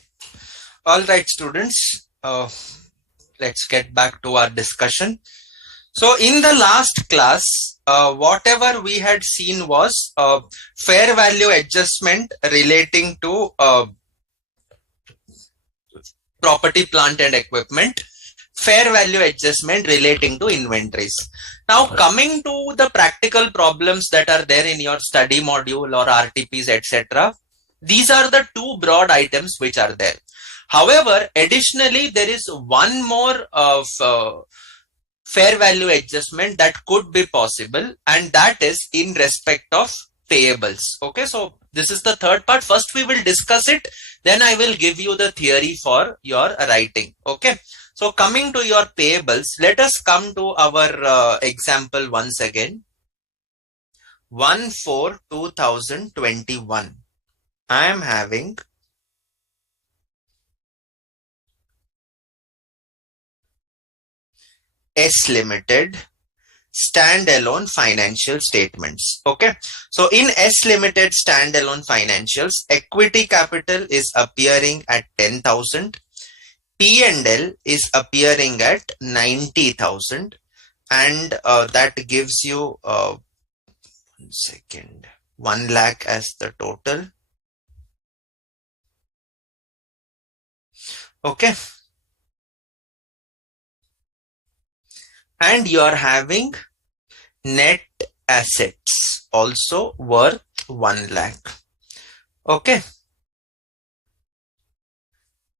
All right, students. Let's get back to our discussion. So in the last class, whatever we had seen was fair value adjustment relating to property, plant and equipment, fair value adjustment relating to inventories. Now coming to the practical problems that are there in your study module or RTPs, etc. These are the two broad items which are there. However, additionally, there is one more of fair value adjustment that could be possible, and that is in respect of payables. Okay, so this is the third part. First we will discuss it, then I will give you the theory for your writing. Okay, so coming to your payables, let us come to our example once again. 1/4/2021. I am having S Limited standalone financial statements. Okay, so in S Limited standalone financials, equity capital is appearing at 10,000, P&L is appearing at 90,000, and that gives you 1 lakh as the total. Okay, and you are having net assets also worth 1 lakh. Okay.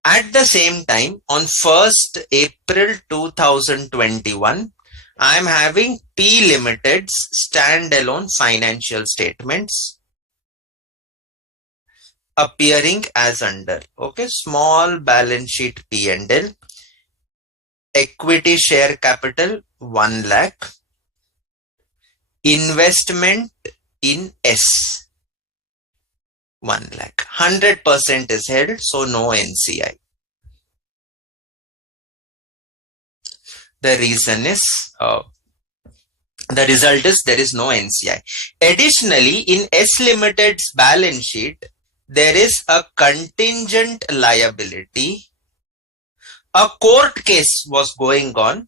At the same time, on 1st April 2021, I am having P Limited's standalone financial statements appearing as under. Okay, small balance sheet P&L, equity share capital 1 lakh, investment in S 1 lakh, 100% is held, so no NCI. The reason is, the result is there is no NCI. Additionally, in S Limited's balance sheet, there is a contingent liability. A court case was going on.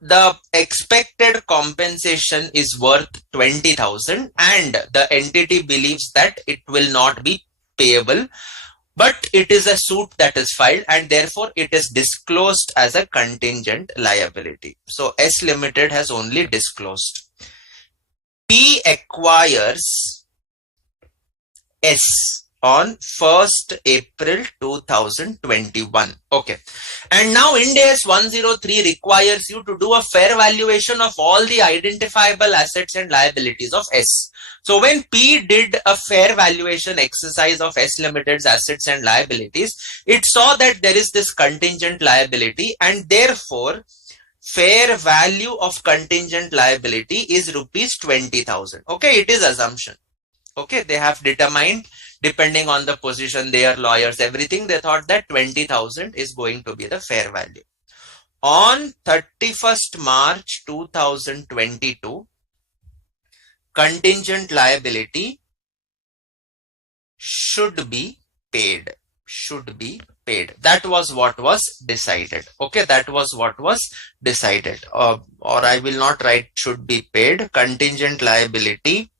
The expected compensation is worth 20,000 and the entity believes that it will not be payable, but it is a suit that is filed and therefore it is disclosed as a contingent liability. So S Limited has only disclosed. P acquires S on 1st April 2021. Okay. And now Ind AS 103 requires you to do a fair valuation of all the identifiable assets and liabilities of S. So when P did a fair valuation exercise of S Limited's assets and liabilities, it saw that there is this contingent liability and therefore fair value of contingent liability is rupees 20,000. Okay, it is assumption. Okay, they have determined, depending on the position, their lawyers, everything, they thought that 20,000 is going to be the fair value. On 31st March 2022, contingent liability should be paid. That was what was decided. Okay, that was what was decided. Or I will not write should be paid. Contingent liability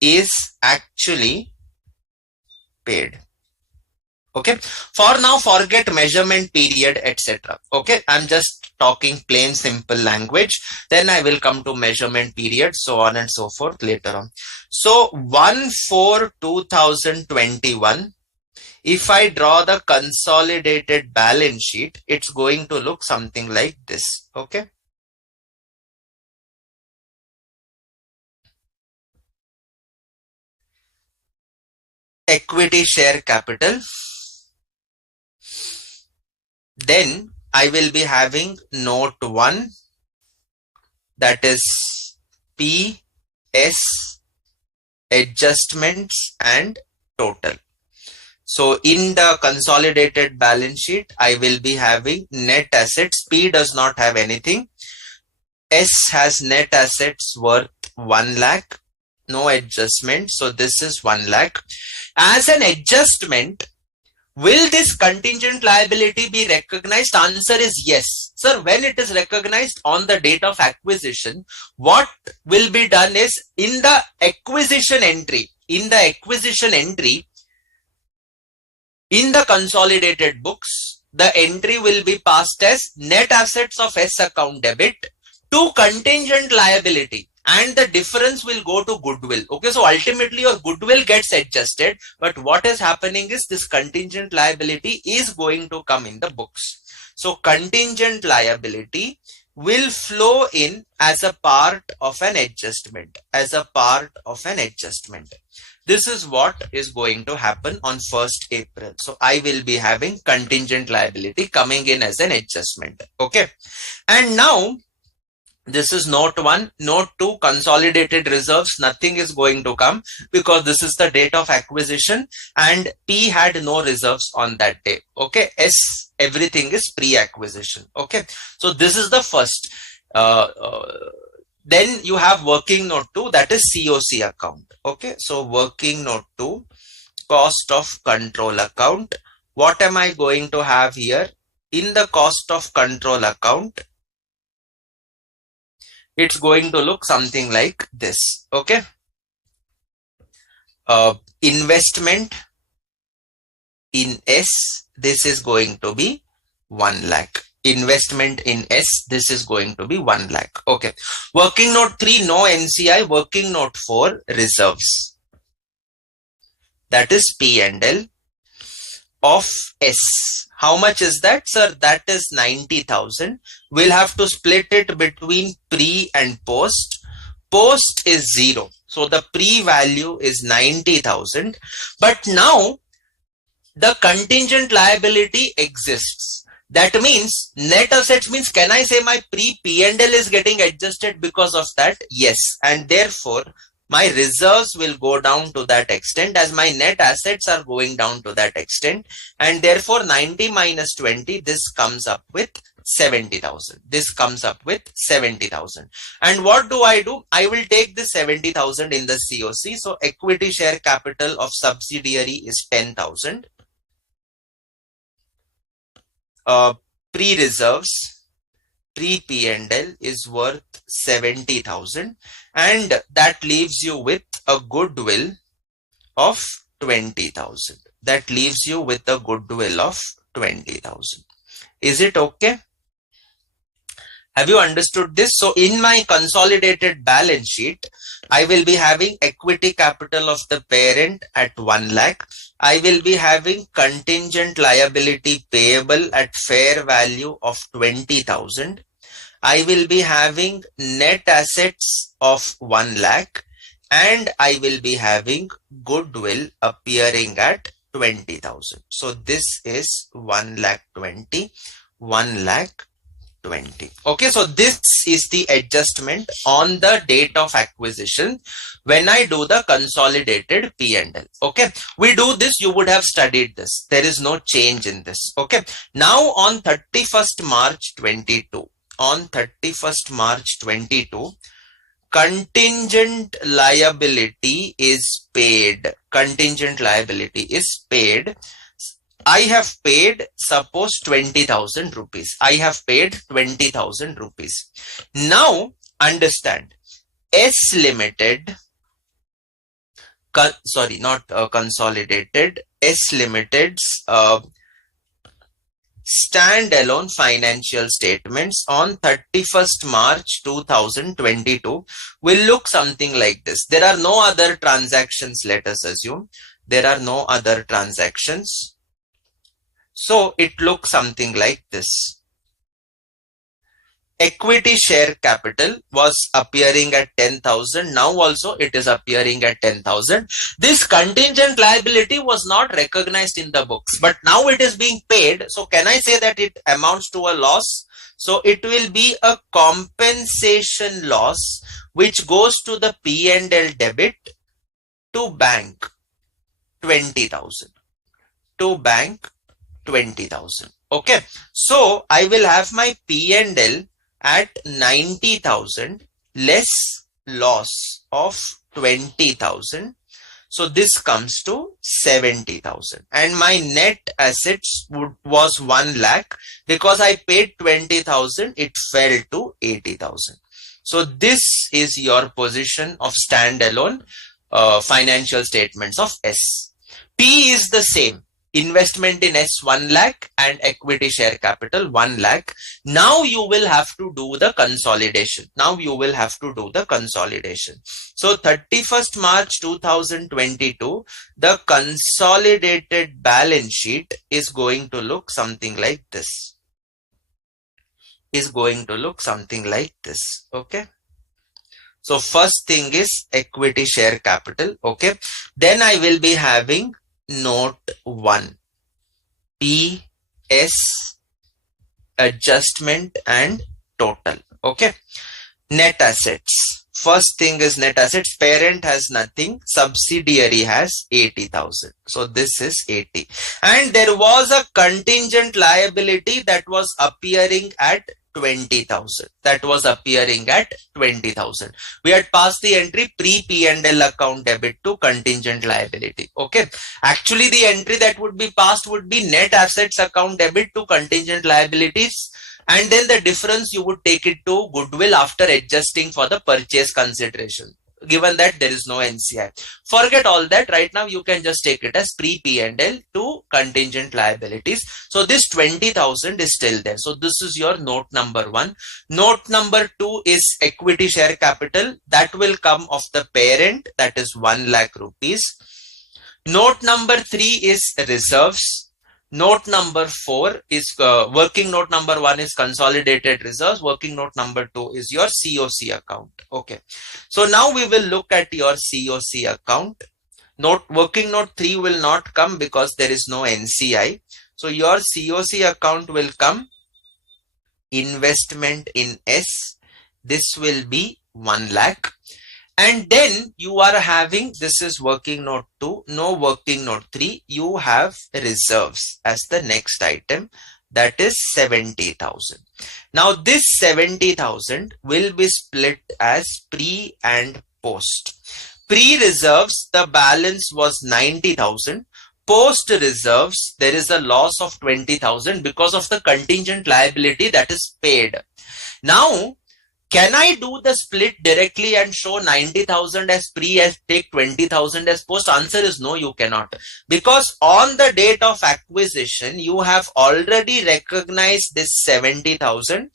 is actually paid. Okay, for now forget measurement period, etc. Okay, I'm just talking plain simple language, then I will come to measurement period, so on and so forth later on. So 1/4/2021, if I draw the consolidated balance sheet, it's going to look something like this. Okay, equity share capital, then I will be having note 1, that is PS adjustments and total. So in the consolidated balance sheet, I will be having net assets. P does not have anything. S has net assets worth 1 lakh. No adjustment. So this is 1 lakh. As an adjustment, will this contingent liability be recognized? Answer is yes. Sir, when it is recognized on the date of acquisition, what will be done is in the acquisition entry, in the consolidated books, the entry will be passed as net assets of S account debit to contingent liability, and the difference will go to goodwill. Okay, so ultimately your goodwill gets adjusted, but what is happening is this contingent liability is going to come in the books. So contingent liability will flow in as a part of an adjustment, This is what is going to happen on 1st April. So I will be having contingent liability coming in as an adjustment. Okay. And now this is note 1. Note 2, consolidated reserves, nothing is going to come because this is the date of acquisition and P had no reserves on that day. Okay. S, everything is pre-acquisition. Okay. So this is the first. Then you have working note 2, that is COC account. Okay. So working note 2, cost of control account. What am I going to have here? In the cost of control account, it's going to look something like this. Okay. Investment in S, this is going to be 1 lakh. Investment in S, this is going to be 1 lakh. Okay. Working note 3, no NCI. Working note 4, reserves. That is P&L of S. How much is that, sir? That is 90,000. We'll have to split it between pre and post. Post is 0. So the pre value is 90,000. But now the contingent liability exists. That means net assets means, can I say my P&L is getting adjusted because of that? Yes. And therefore, my reserves will go down to that extent as my net assets are going down to that extent. And therefore, 90 minus 20, this comes up with 70,000. This comes up with 70,000. And what do? I will take this 70,000 in the COC. So equity share capital of subsidiary is 10,000. Pre-reserves, pre-P&L is worth 70,000, and that leaves you with a goodwill of 20,000. That leaves you with a goodwill of 20,000. Is it okay? Have you understood this? So in my consolidated balance sheet, I will be having equity capital of the parent at 1 lakh. I will be having contingent liability payable at fair value of 20,000. I will be having net assets of 1 lakh, and I will be having goodwill appearing at 20,000. So this is 1 lakh 20, 1 lakh 20. Okay, so this is the adjustment on the date of acquisition when I do the consolidated P&L. Okay, we do this, you would have studied this. There is no change in this. Okay, now on 31st March 22, contingent liability is paid. Contingent liability is paid. I have paid, suppose 20,000 rupees. I have paid 20,000 rupees. Now understand, S Limited, consolidated, S Limited's standalone financial statements on 31st March 2022 will look something like this. There are no other transactions, let us assume. There are no other transactions. So it looks something like this. Equity share capital was appearing at 10,000. Now also it is appearing at 10,000. This contingent liability was not recognized in the books, but now it is being paid. So can I say that it amounts to a loss? So it will be a compensation loss which goes to the P&L debit to bank 20,000. To bank 20,000. Okay. So I will have my P&L at 90,000 less loss of 20,000. So this comes to 70,000, and my net assets was 1 lakh. Because I paid 20,000, it fell to 80,000. So this is your position of standalone financial statements of S. P is the same. Investment in S 1 lakh and equity share capital 1 lakh. Now you will have to do the consolidation. So 31st March 2022, the consolidated balance sheet is going to look something like this. Okay. So first thing is equity share capital. Okay. Then I will be having note 1, PS, adjustment and total. Okay. Net assets. First thing is net assets. Parent has nothing. Subsidiary has 80,000. So this is 80. And there was a contingent liability that was appearing at 20,000. We had passed the entry pre-P&L account debit to contingent liability. Okay. Actually, the entry that would be passed would be net assets account debit to contingent liabilities. And then the difference you would take it to goodwill after adjusting for the purchase consideration, given that there is no NCI. Forget all that. Right now, you can just take it as pre-P&L to contingent liabilities. So this 20,000 is still there. So this is your note number 1. Note number 2 is equity share capital. That will come of the parent. That is 1 lakh rupees. Note number 3 is reserves. Note number 4 is working note number 1 is consolidated reserves. Working note number 2 is your COC account. Okay. So now we will look at your COC account. Working note 3 will not come because there is no NCI. So your COC account will come investment in S. This will be 1 lakh. And then you are having, this is working note 2, no working note 3, you have reserves as the next item, that is 70,000. Now this 70,000 will be split as pre and post. Pre-reserves, the balance was 90,000. Post reserves, there is a loss of 20,000 because of the contingent liability that is paid. Now, can I do the split directly and show 90,000 as pre and take 20,000 as post? Answer is no, you cannot. Because on the date of acquisition, you have already recognized this 70,000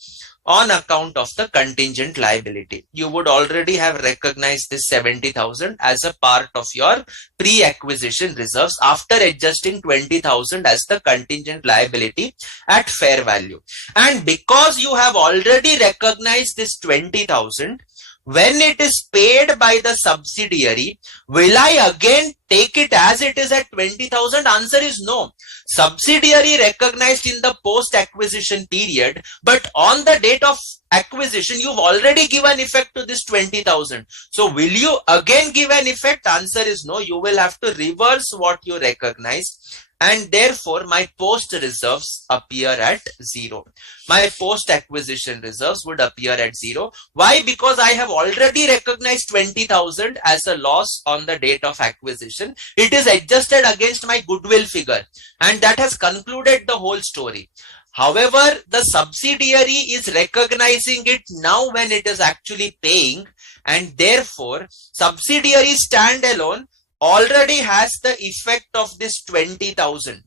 on account of the contingent liability. You would already have recognized this 70,000 as a part of your pre-acquisition reserves after adjusting 20,000 as the contingent liability at fair value. And because you have already recognized this 20,000, when it is paid by the subsidiary, will I again take it as it is at 20,000? Answer is no. Subsidiary recognized in the post-acquisition period, but on the date of acquisition, you've already given effect to this 20,000. So will you again give an effect? Answer is no. You will have to reverse what you recognize. And therefore, my post reserves appear at 0. My post acquisition reserves would appear at 0. Why? Because I have already recognized 20,000 as a loss on the date of acquisition. It is adjusted against my goodwill figure, and that has concluded the whole story. However, the subsidiary is recognizing it now when it is actually paying, and therefore, subsidiary standalone already has the effect of this 20,000.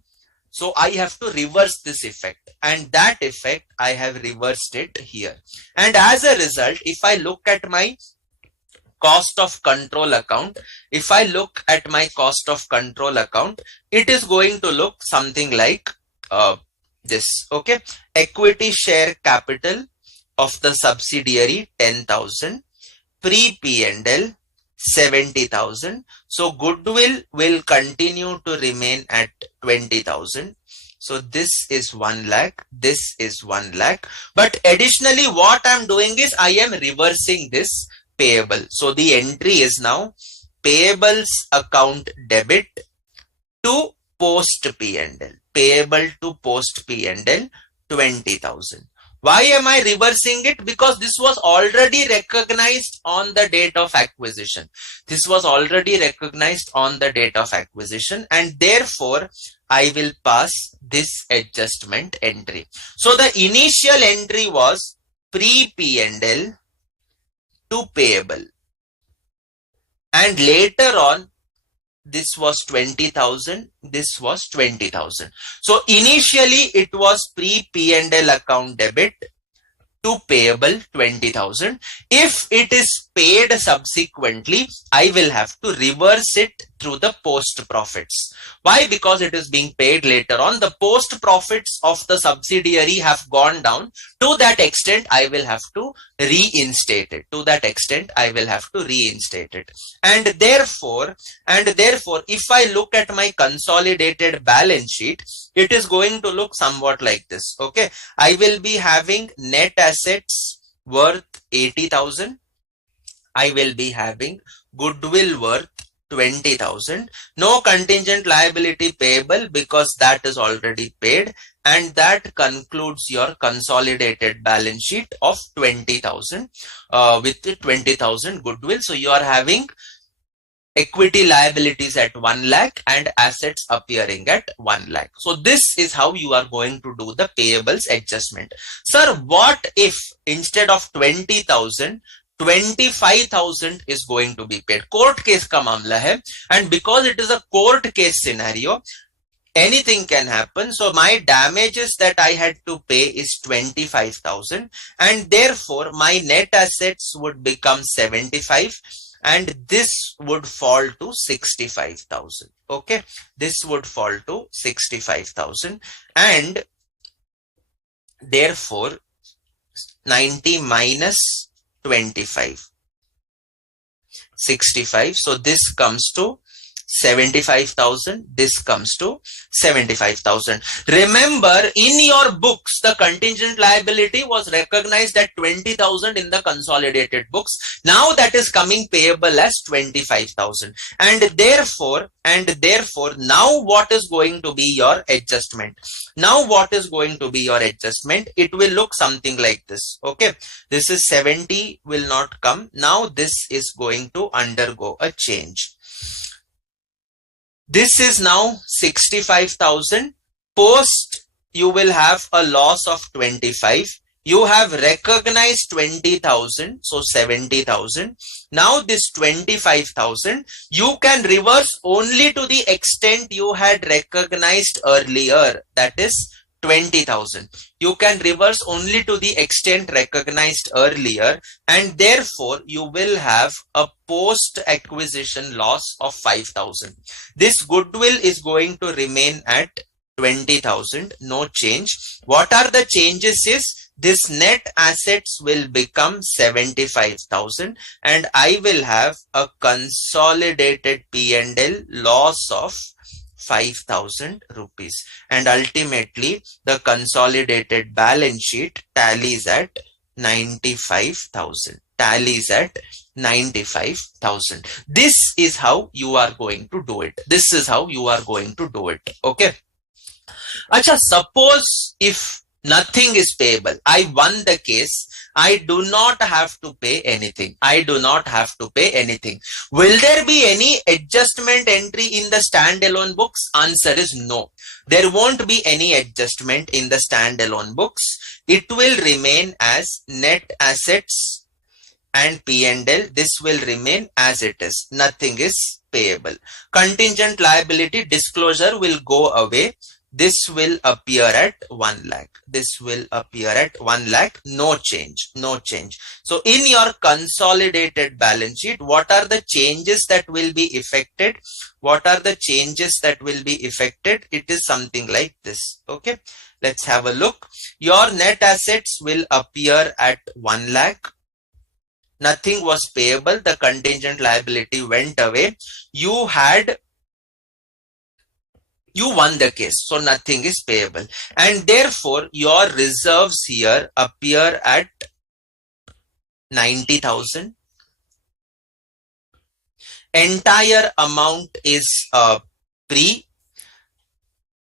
So I have to reverse this effect, and that effect I have reversed it here. And as a result, if I look at my cost of control account, it is going to look something like this. Okay. Equity share capital of the subsidiary 10,000, pre-P&L 70,000. So goodwill will continue to remain at 20,000. So this is 1 lakh. This is 1 lakh. But additionally, what I'm doing is I am reversing this payable. So the entry is now payables account debit to post P&L. Payable to post P&L 20,000. Why am I reversing it? Because this was already recognized on the date of acquisition. This was already recognized on the date of acquisition, and therefore I will pass this adjustment entry. So the initial entry was pre-P&L to payable, and later on this was 20,000, this was 20,000. So initially it was pre-P&L account debit to payable 20,000. If it is paid subsequently, I will have to reverse it through the post profits. Why? Because it is being paid later on. The post profits of the subsidiary have gone down. To that extent, I will have to reinstate it. To that extent, I will have to reinstate it. And therefore, if I look at my consolidated balance sheet, it is going to look somewhat like this. Okay. I will be having net assets worth 80,000. I will be having goodwill worth 20,000. No contingent liability payable because that is already paid, and that concludes your consolidated balance sheet of 20,000 with 20,000 goodwill. So you are having equity liabilities at 1 lakh and assets appearing at 1 lakh. So this is how you are going to do the payables adjustment. Sir, what if instead of 20,000, 25,000 is going to be paid? Court case ka मामला है, and because it is a court case scenario, anything can happen. So my damages that I had to pay is 25,000, and therefore my net assets would become 75, and this would fall to 65,000. Okay, this would fall to 65,000, and therefore 90 minus 25, 65. So this comes to 75,000. This comes to 75,000. Remember, in your books, the contingent liability was recognized at 20,000 in the consolidated books. Now that is coming payable as 25,000. And therefore, now what is going to be your adjustment? Now what is going to be your adjustment? It will look something like this. Okay. This is 70 will not come. Now this is going to undergo a change. This is now 65,000. Post, you will have a loss of 25. You have recognized 20,000, so 70,000. Now this 25,000, you can reverse only to the extent you had recognized earlier, that is 20,000. You can reverse only to the extent recognized earlier, and therefore you will have a post acquisition loss of 5,000. This goodwill is going to remain at 20,000, no change. What are the changes is this net assets will become 75,000, and I will have a consolidated P&L loss of 5,000 rupees, and ultimately the consolidated balance sheet tallies at 95,000. Tallies at 95,000. This is how you are going to do it. This is how you are going to do it. Okay. Acha, suppose if nothing is payable, I won the case, I do not have to pay anything. I do not have to pay anything. Will there be any adjustment entry in the standalone books? Answer is no. There won't be any adjustment in the standalone books. It will remain as net assets and P&L. This will remain as it is. Nothing is payable. Contingent liability disclosure will go away. This will appear at 1 lakh. This will appear at 1 lakh. No change. No change. So in your consolidated balance sheet, what are the changes that will be effected? What are the changes that will be effected? It is something like this. Okay. Let's have a look. Your net assets will appear at 1 lakh. Nothing was payable. The contingent liability went away. You won the case, so nothing is payable, and therefore your reserves here appear at 90,000. Entire amount is pre,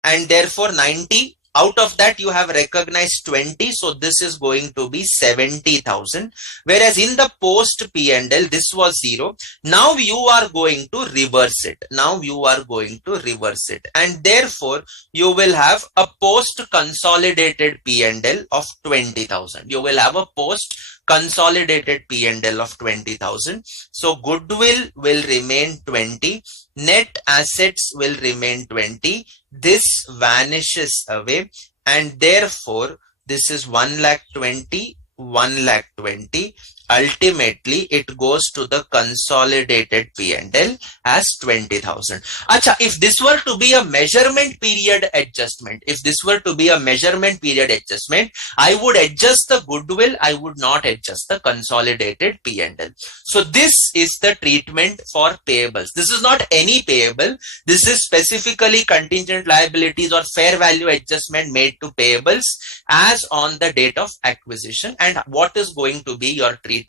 and therefore 90 Out of that, you have recognized 20. So this is going to be 70,000. Whereas in the post P&L, this was 0. Now you are going to reverse it. Now you are going to reverse it. And therefore, you will have a post consolidated P&L of 20,000. You will have a post consolidated P&L of 20,000. So goodwill will remain 20. Net assets will remain 20. This vanishes away, and therefore this is 1,20,000, 1,20,000. Ultimately, it goes to the consolidated P&L as 20,000. Acha, if this were to be a measurement period adjustment, I would adjust the goodwill. I would not adjust the consolidated P&L. So this is the treatment for payables. This is not any payable. This is specifically contingent liabilities or fair value adjustment made to payables as on the date of acquisition, and what is going to be your treatment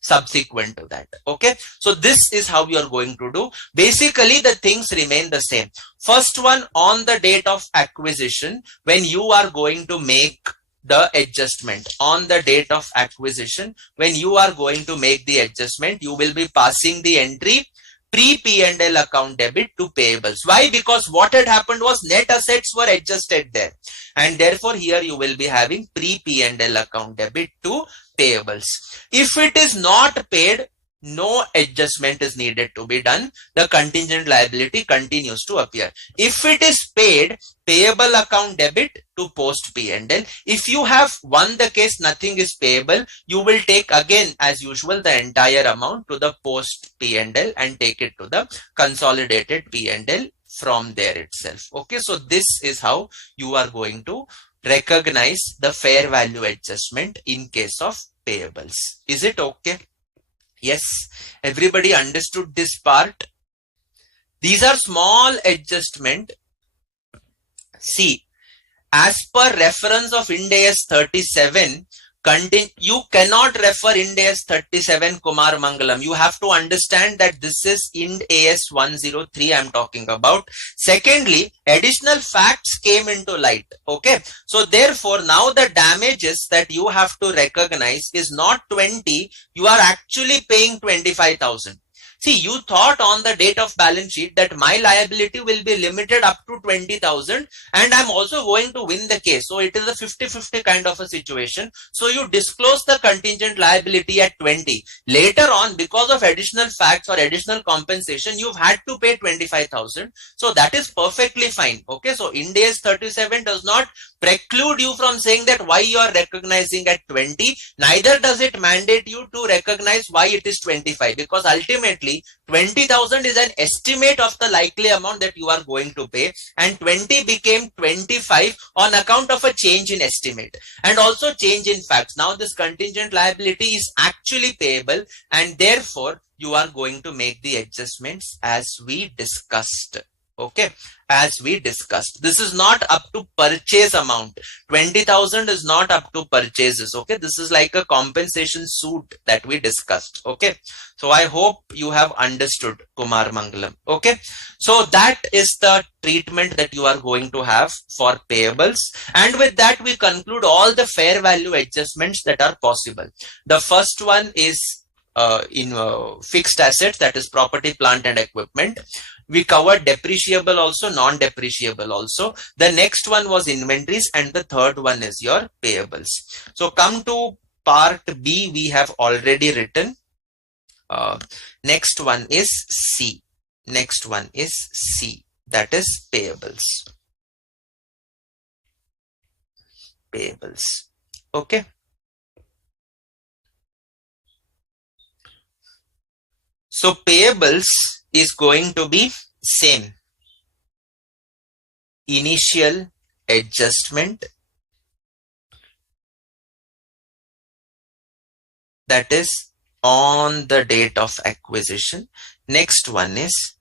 subsequent to that. Okay, so this is how you are going to do. Basically, the things remain the same. First one, on the date of acquisition, when you are going to make the adjustment, on the date of acquisition, when you are going to make the adjustment, you will be passing the entry pre-P&L account debit to payables. Why? Because what had happened was net assets were adjusted there, and therefore here you will be having pre-P&L account debit to payables. If it is not paid, no adjustment is needed to be done. The contingent liability continues to appear. If it is paid, payable account debit to post P&L. If you have won the case, nothing is payable, you will take again as usual the entire amount to the post P&L and take it to the consolidated P&L from there itself. Okay, so this is how you are going to recognize the fair value adjustment in case of payables. Is it okay? Yes, everybody understood this part. These are small adjustment. See, as per reference of Ind AS 37, you cannot refer Ind AS 37 Kumar Mangalam. You have to understand that this is Ind AS 103 I am talking about. Secondly, additional facts came into light. Okay, so therefore now the damages that you have to recognize is not 20. You are actually paying 25,000. See, you thought on the date of balance sheet that my liability will be limited up to 20,000 and I'm also going to win the case. So it is a 50-50 kind of a situation. So you disclose the contingent liability at 20. Later on, because of additional facts or additional compensation, you've had to pay 25,000. So that is perfectly fine. Okay, so Ind AS 37 does not preclude you from saying that why you are recognizing at 20. Neither does it mandate you to recognize why it is 25, because ultimately 20,000 is an estimate of the likely amount that you are going to pay, and 20 became 25 on account of a change in estimate and also change in facts. Now this contingent liability is actually payable, and therefore you are going to make the adjustments as we discussed. Okay, as we discussed, this is not up to purchase amount. 20,000 is not up to purchases. Okay, this is like a compensation suit that we discussed. Okay, so I hope you have understood, Kumar Mangalam. Okay, so that is the treatment that you are going to have for payables, and with that we conclude all the fair value adjustments that are possible. The first one is in fixed assets, that is property, plant and equipment. We covered depreciable also, non-depreciable also. The next one was inventories, and the third one is your payables. So come to part B, we have already written. Next one is C. Next one is C, that is payables. Payables. Okay. So payables is going to be same. Initial adjustment, that is on the date of acquisition. Next one is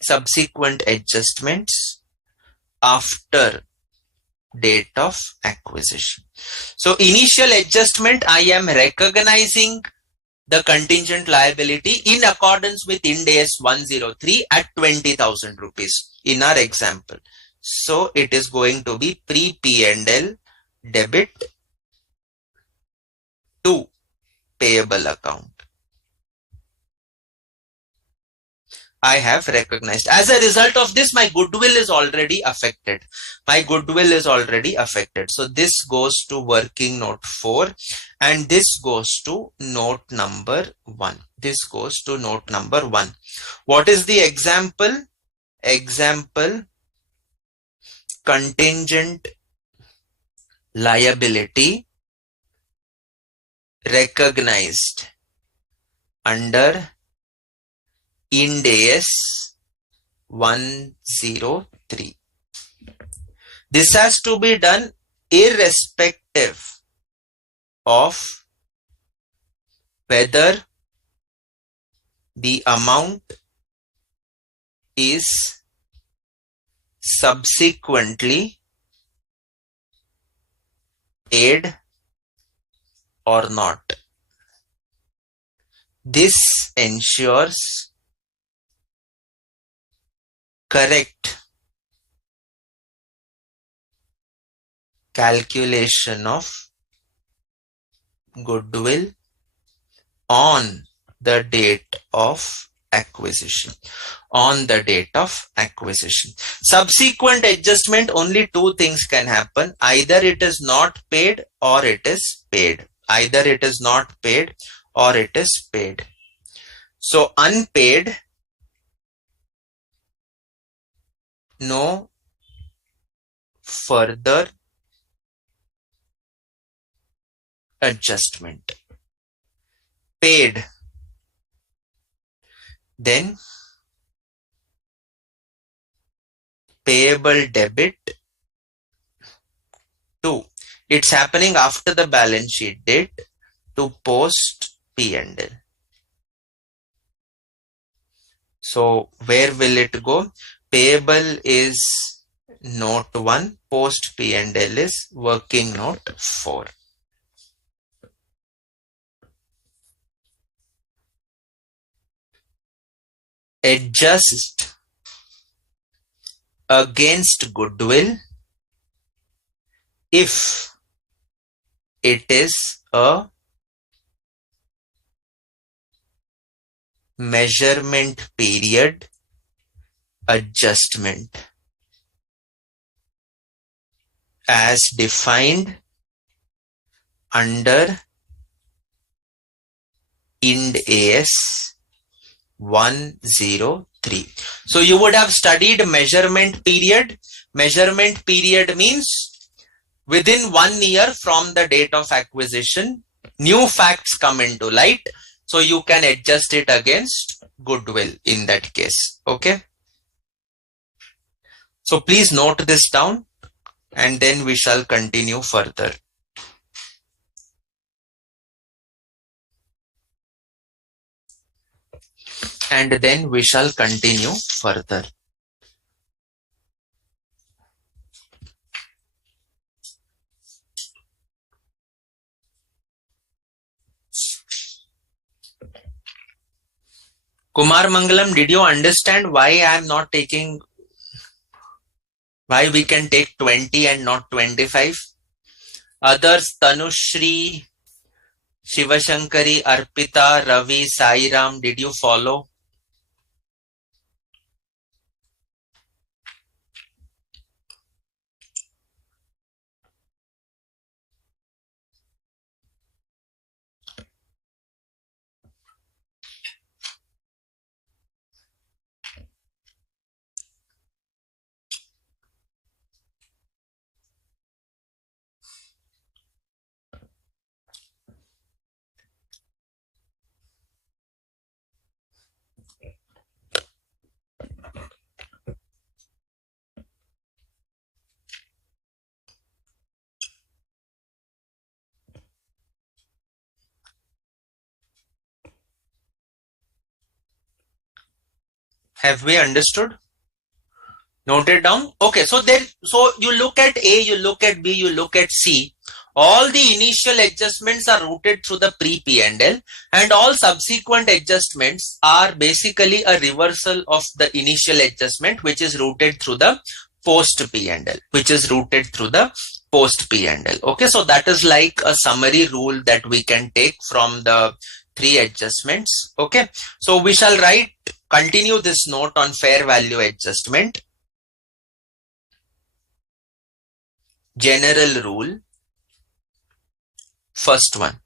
subsequent adjustments after date of acquisition. So initial adjustment, I am recognizing the contingent liability in accordance with Ind AS 103 at 20,000 rupees in our example. So it is going to be pre-P&L debit to payable account. I have recognized. As a result of this, my goodwill is already affected. My goodwill is already affected. So this goes to working note 4 and this goes to note number 1. This goes to note number 1. What is the example? Example, contingent liability recognized under Ind AS 103. This has to be done irrespective of whether the amount is subsequently paid or not. This ensures correct calculation of goodwill on the date of acquisition. On the date of acquisition. Subsequent adjustment, only two things can happen. Either it is not paid or it is paid. Either it is not paid or it is paid. So unpaid, no further adjustment. Paid, then payable debit to, it's happening after the balance sheet date, to post P&L. So where will it go? Payable is note 1, post P&L is working note 4. Adjust against goodwill if it is a measurement period adjustment as defined under Ind AS 103. So you would have studied measurement period. Measurement period means within 1 year from the date of acquisition, new facts come into light. So you can adjust it against goodwill in that case. Okay. So please note this down and then we shall continue further. And then we shall continue further. Kumar Mangalam, did you understand why I am not taking, why we can take 20 and not 25? Others, Tanushri, Shivashankari, Arpita, Ravi, Sairam, did you follow? Have we understood? Noted down? Okay, so then, so you look at A, you look at B, you look at C. All the initial adjustments are routed through the pre-P&L, and all subsequent adjustments are basically a reversal of the initial adjustment, which is routed through the post-P&L, Okay, so that is like a summary rule that we can take from the three adjustments. Okay, so we shall continue this note on fair value adjustment. General rule. First one.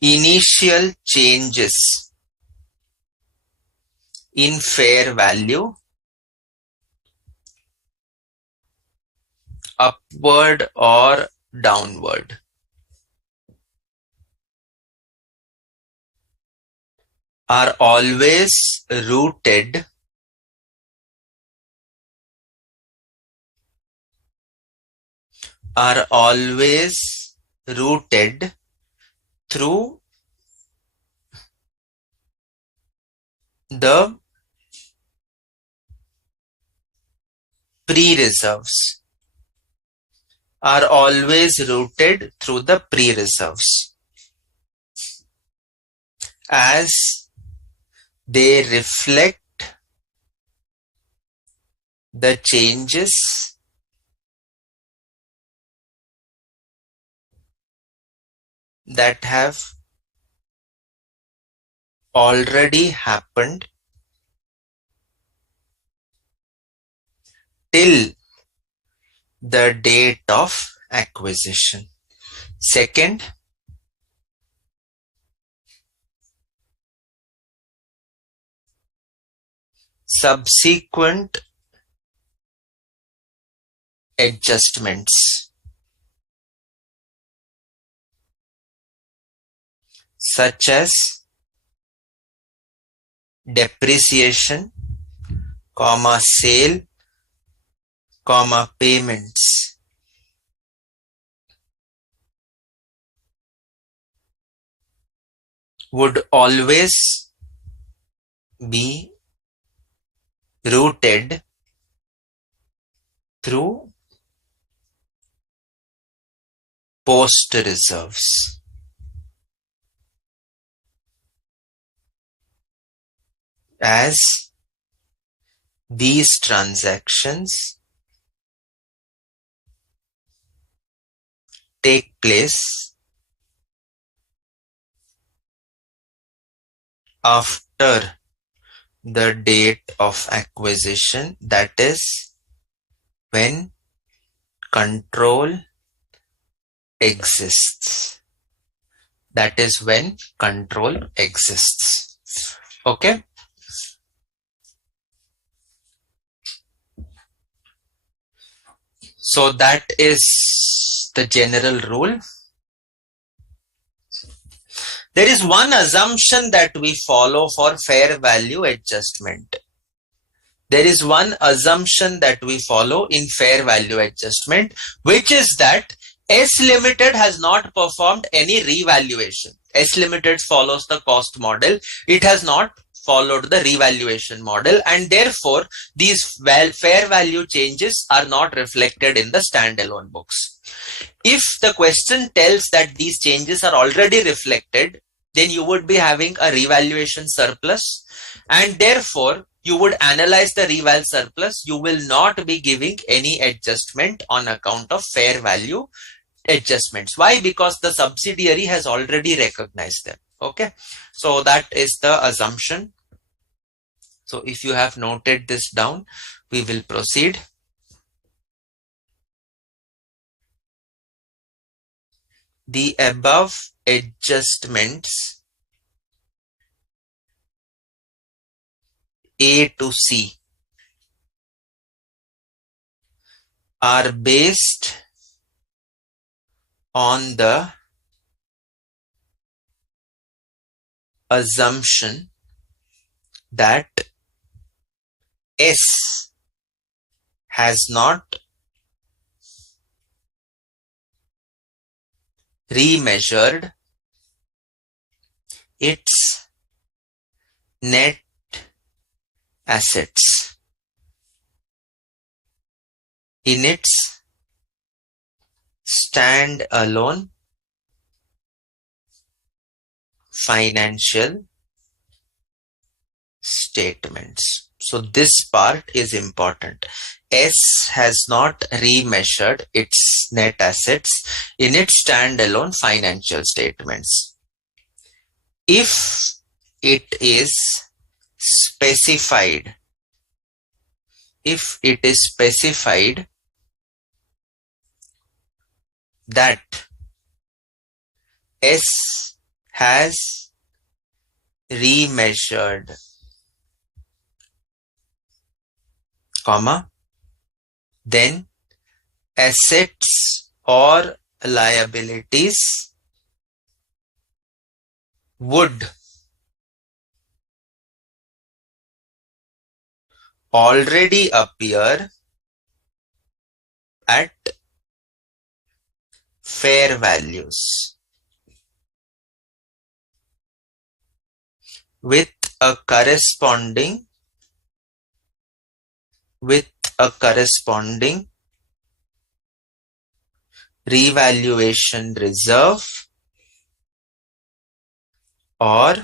Initial changes in fair value, upward or downward, are always rooted through the pre-reserves, as they reflect the changes that have already happened till the date of acquisition. Second, subsequent adjustments such as depreciation, sale, payments would always be routed through post reserves, as these transactions take place after the date of acquisition, that is when control exists. Okay. So that is the general rule. There is one assumption that we follow for fair value adjustment. There is one assumption that we follow in fair value adjustment, which is that S Limited has not performed any revaluation. S Limited follows the cost model. It has not followed the revaluation model, and therefore these fair value changes are not reflected in the standalone books. If the question tells that these changes are already reflected, then you would be having a revaluation surplus, and therefore you would analyze the reval surplus. You will not be giving any adjustment on account of fair value adjustments. Why? Because the subsidiary has already recognized them. Okay, so that is the assumption. So if you have noted this down, we will proceed. The above adjustments A to C are based on the assumption that S has not remeasured its net assets in its stand-alone financial statements. So this part is important. S has not remeasured its net assets in its standalone financial statements. If it is specified, that S has remeasured, comma, then assets or liabilities would already appear at fair values with a corresponding revaluation reserve or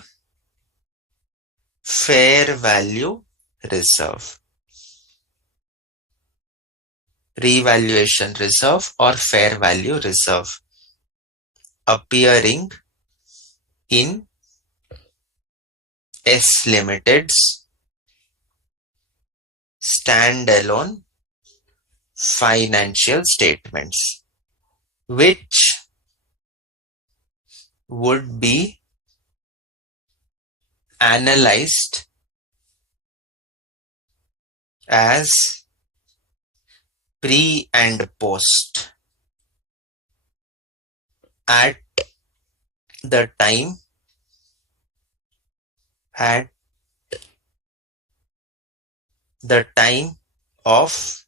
fair value reserve. Revaluation reserve or fair value reserve appearing in S Limited's standalone financial statements, which would be analyzed as pre and post at the time of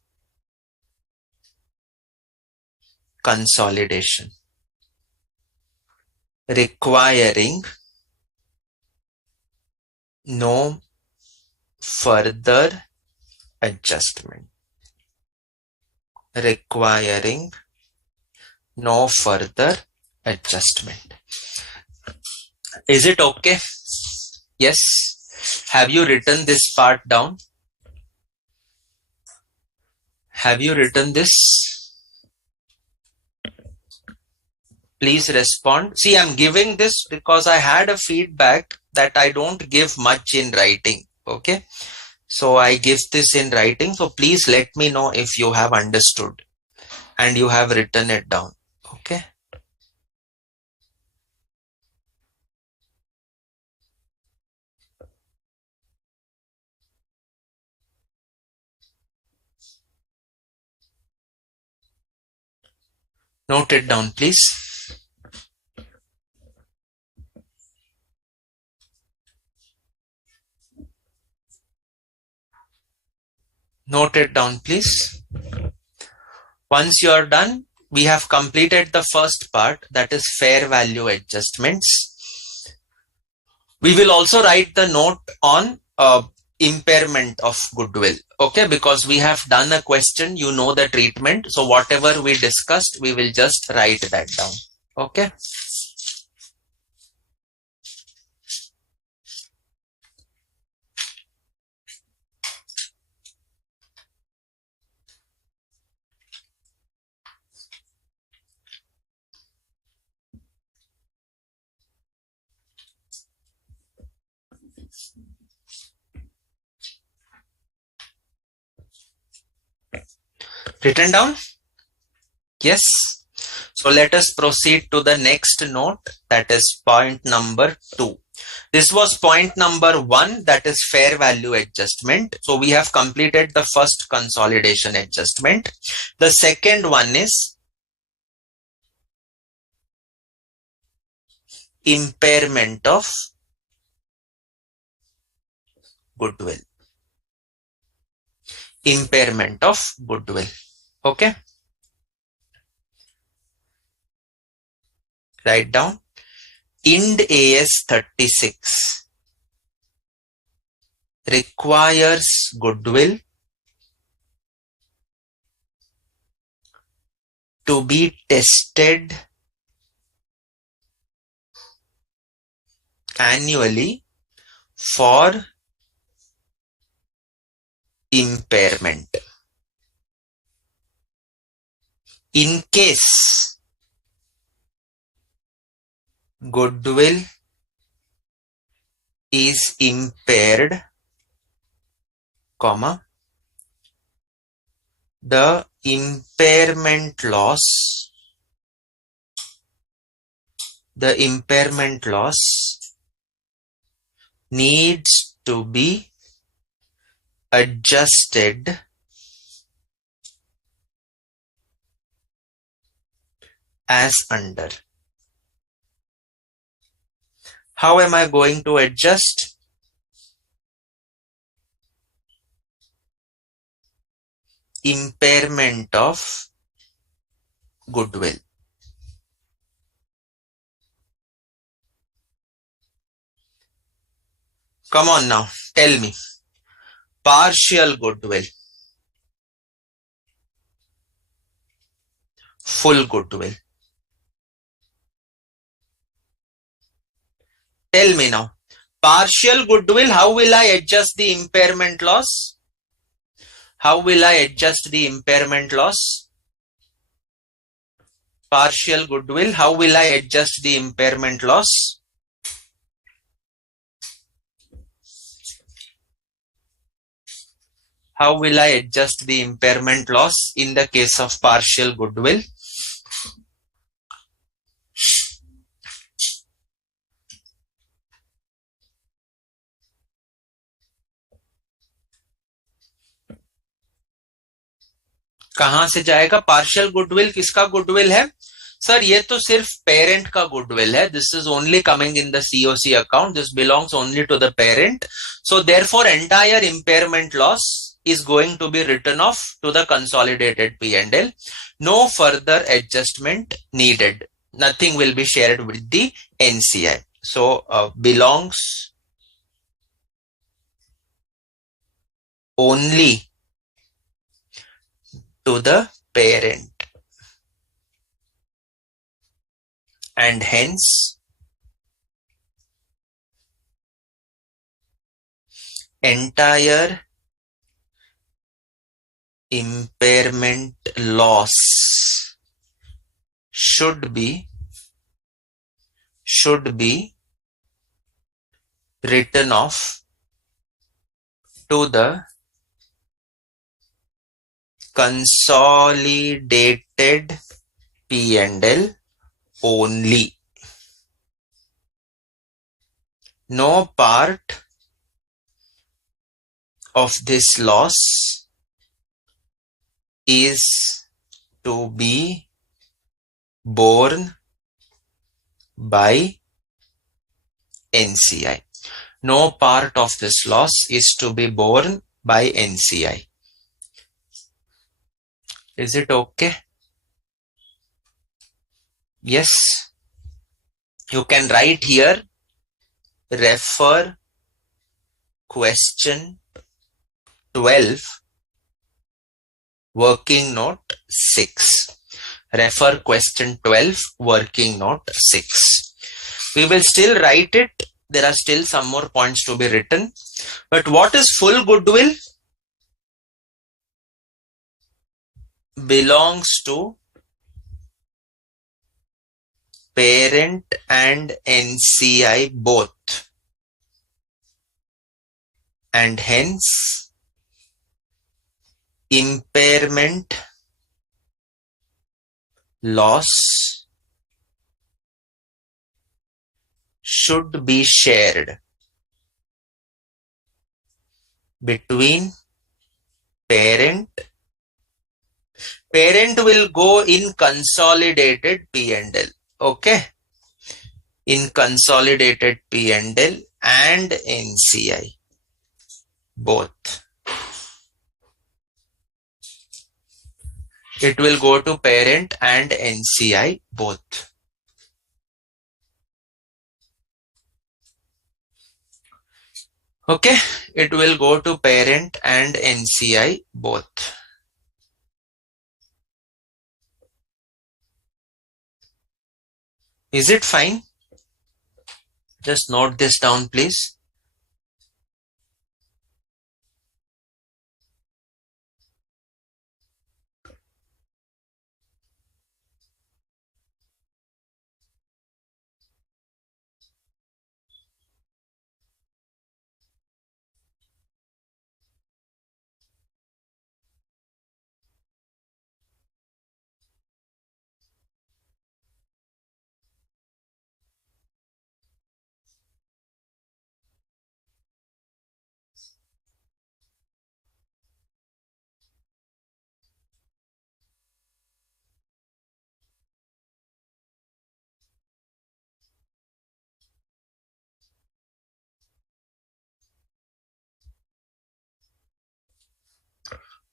consolidation, requiring no further adjustment. Is it okay? Yes. Have you written this part down? Have you written this? Please respond. See, I'm giving this because I had a feedback that I don't give much in writing. Okay. So I give this in writing. So please let me know if you have understood and you have written it down. Okay. Note it down, please. Note it down, please. Once you are done, we have completed the first part, that is fair value adjustments. We will also write the note on impairment of goodwill. Okay, because we have done a question, you know the treatment. So whatever we discussed, we will just write that down. Okay. Written down? Yes. So let us proceed to the next note, that is point number 2. This was point number 1, that is fair value adjustment. So we have completed the first consolidation adjustment. The second one is impairment of goodwill. Impairment of goodwill. Okay. Write down. Ind AS 36 requires goodwill to be tested annually for impairment. In case goodwill is impaired, comma, the impairment loss needs to be adjusted as under. How am I going to adjust? Impairment of goodwill. Come on now, tell me. Partial goodwill, full goodwill. Tell me now. Partial goodwill, how will I adjust the impairment loss? How will I adjust the impairment loss? Partial goodwill, how will I adjust the impairment loss? How will I adjust the impairment loss in the case of partial goodwill? कहां से जाएगा? Partial goodwill किसका goodwill है? Sir ये तो सिर्फ parent का goodwill है. This is only coming in the COC account. This belongs only to the parent. So therefore entire impairment loss is going to be written off to the consolidated P&L. No further adjustment needed. Nothing will be shared with the NCI. So belongs only to the parent and hence entire impairment loss should be written off to the consolidated P&L only. No part of this loss is to be borne by NCI. No part of this loss is to be borne by NCI. Is it okay? Yes. You can write here, refer question 12, working note 6. Refer question 12, working note 6. We will still write it. There are still some more points to be written. But what is full goodwill? Belongs to parent and NCI both. And hence impairment loss should be shared between parent. Parent will go in consolidated P&L. Okay. In consolidated P&L and NCI. Both. It will go to parent and NCI both. Okay, it will go to parent and NCI both. Is it fine? Just note this down, please.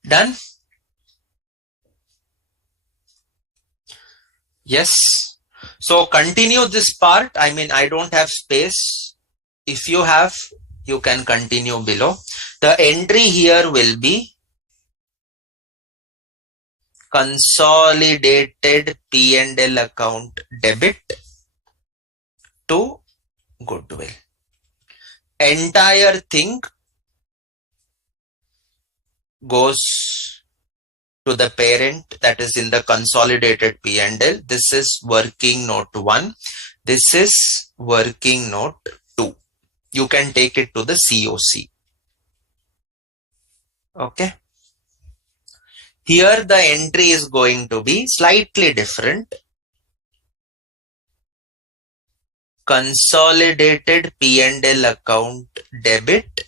Done? Yes. So continue this part. I mean, I don't have space. If you have, you can continue below. The entry here will be consolidated P&L account debit to goodwill. Entire thing goes to the parent, that is in the consolidated P&L. This is working note 1. This is working note 2. You can take it to the COC. Okay. Here the entry is going to be slightly different. Consolidated P&L account debit,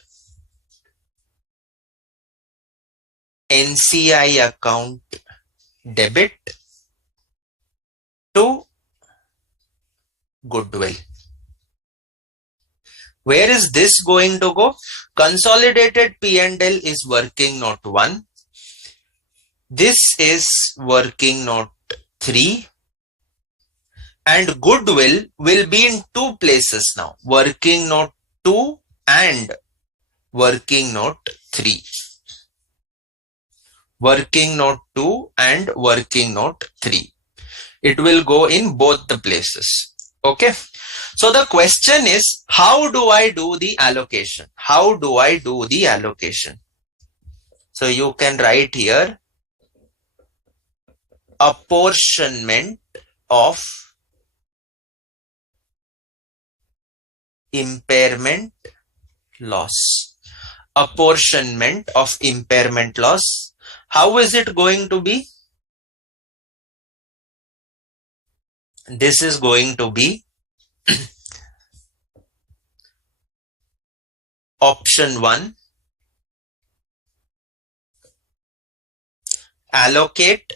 NCI account debit to goodwill. Where is this going to go? Consolidated P&L is working note 1. This is working note 3. And goodwill will be in 2 places now. Working note 2 and working note 3. Working note 2 and working note 3. It will go in both the places. Okay. So the question is, how do I do the allocation? How do I do the allocation? So you can write here apportionment of impairment loss. Apportionment of impairment loss. How is it going to be? This is going to be option 1. Allocate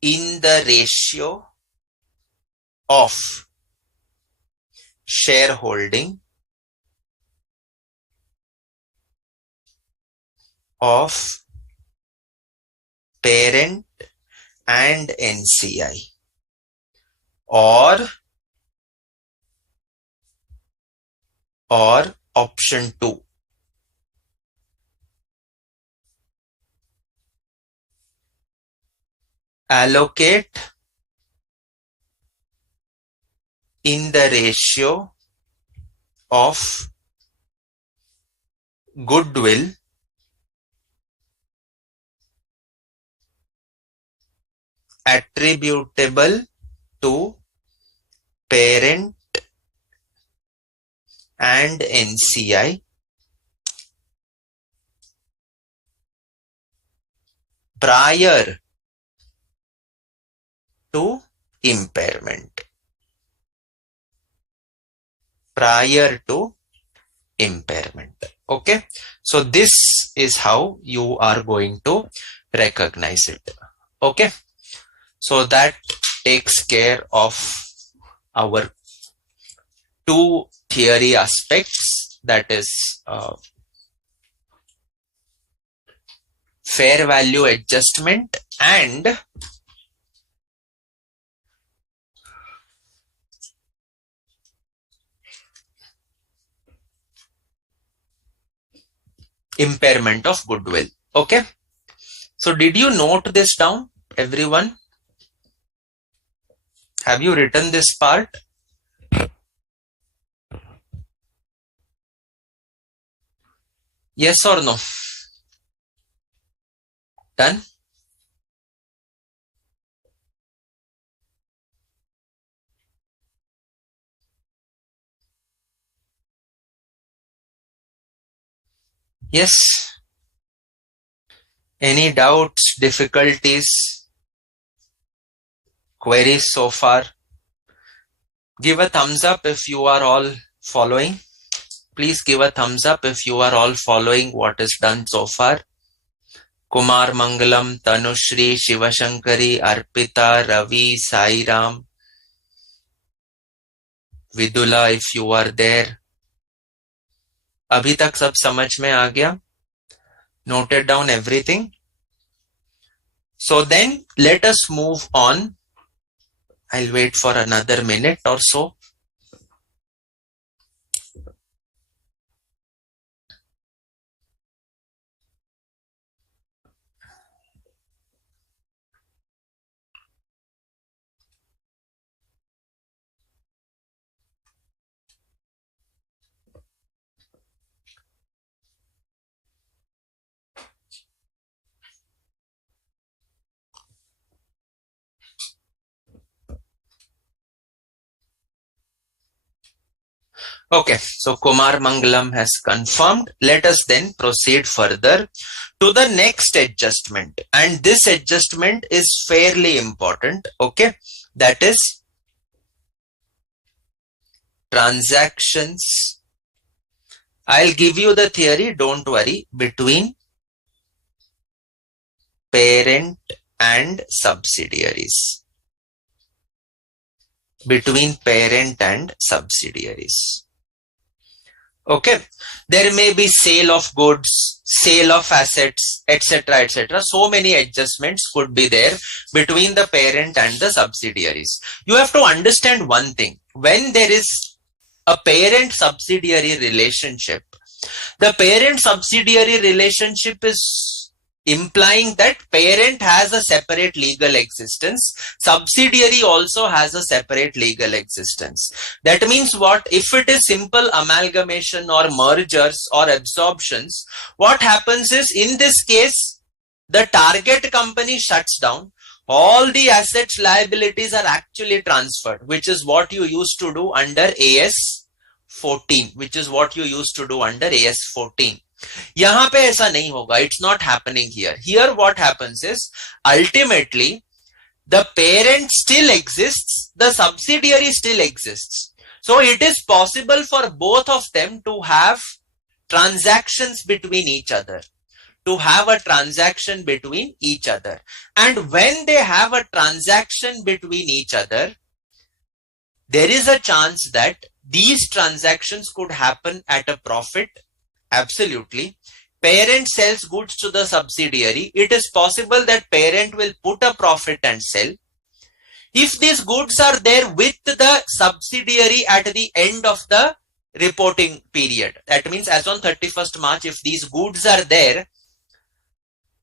in the ratio of shareholding of parent and NCI, or option 2. Allocate in the ratio of goodwill attributable to parent and NCI prior to impairment. Prior to impairment. Okay. So this is how you are going to recognize it. Okay. So that takes care of our 2 theory aspects, that is fair value adjustment and impairment of goodwill. Okay. So did you note this down, everyone? Have you written this part? Yes or no? Done? Yes. Any doubts, difficulties, queries so far? Give a thumbs up if you are all following. Please give a thumbs up if you are all following what is done so far. Kumar Mangalam, Tanushri, Shivashankari, Arpita, Ravi, Sairam, Vidula, if you are there. अभी तक सब समझ में आ गया? Noted down everything. So then let us move on. I'll wait for another minute or so. Okay, so Kumar Mangalam has confirmed. Let us then proceed further to the next adjustment. And this adjustment is fairly important. Okay, that is transactions. I'll give you the theory, don't worry, between parent and subsidiaries. Between parent and subsidiaries. Okay, there may be sale of goods, sale of assets, etc., etc. So many adjustments could be there between the parent and the subsidiaries. You have to understand one thing. When there is a parent-subsidiary relationship, the parent-subsidiary relationship is implying that parent has a separate legal existence, subsidiary also has a separate legal existence. That means what? If it is simple amalgamation or mergers or absorptions, what happens is, in this case, the target company shuts down, all the assets, liabilities are actually transferred, which is what you used to do under AS 14, which is what you used to do under AS 14. यहाँ पे ऐसा नहीं होगा. It's not happening here. Here what happens is, ultimately the parent still exists, the subsidiary still exists. So it is possible for both of them to have transactions between each other. To have a transaction between each other. And when they have a transaction between each other, there is a chance that these transactions could happen at a profit. Absolutely. Parent sells goods to the subsidiary. It is possible that parent will put a profit and sell. If these goods are there with the subsidiary at the end of the reporting period, that means as on 31st March, if these goods are there,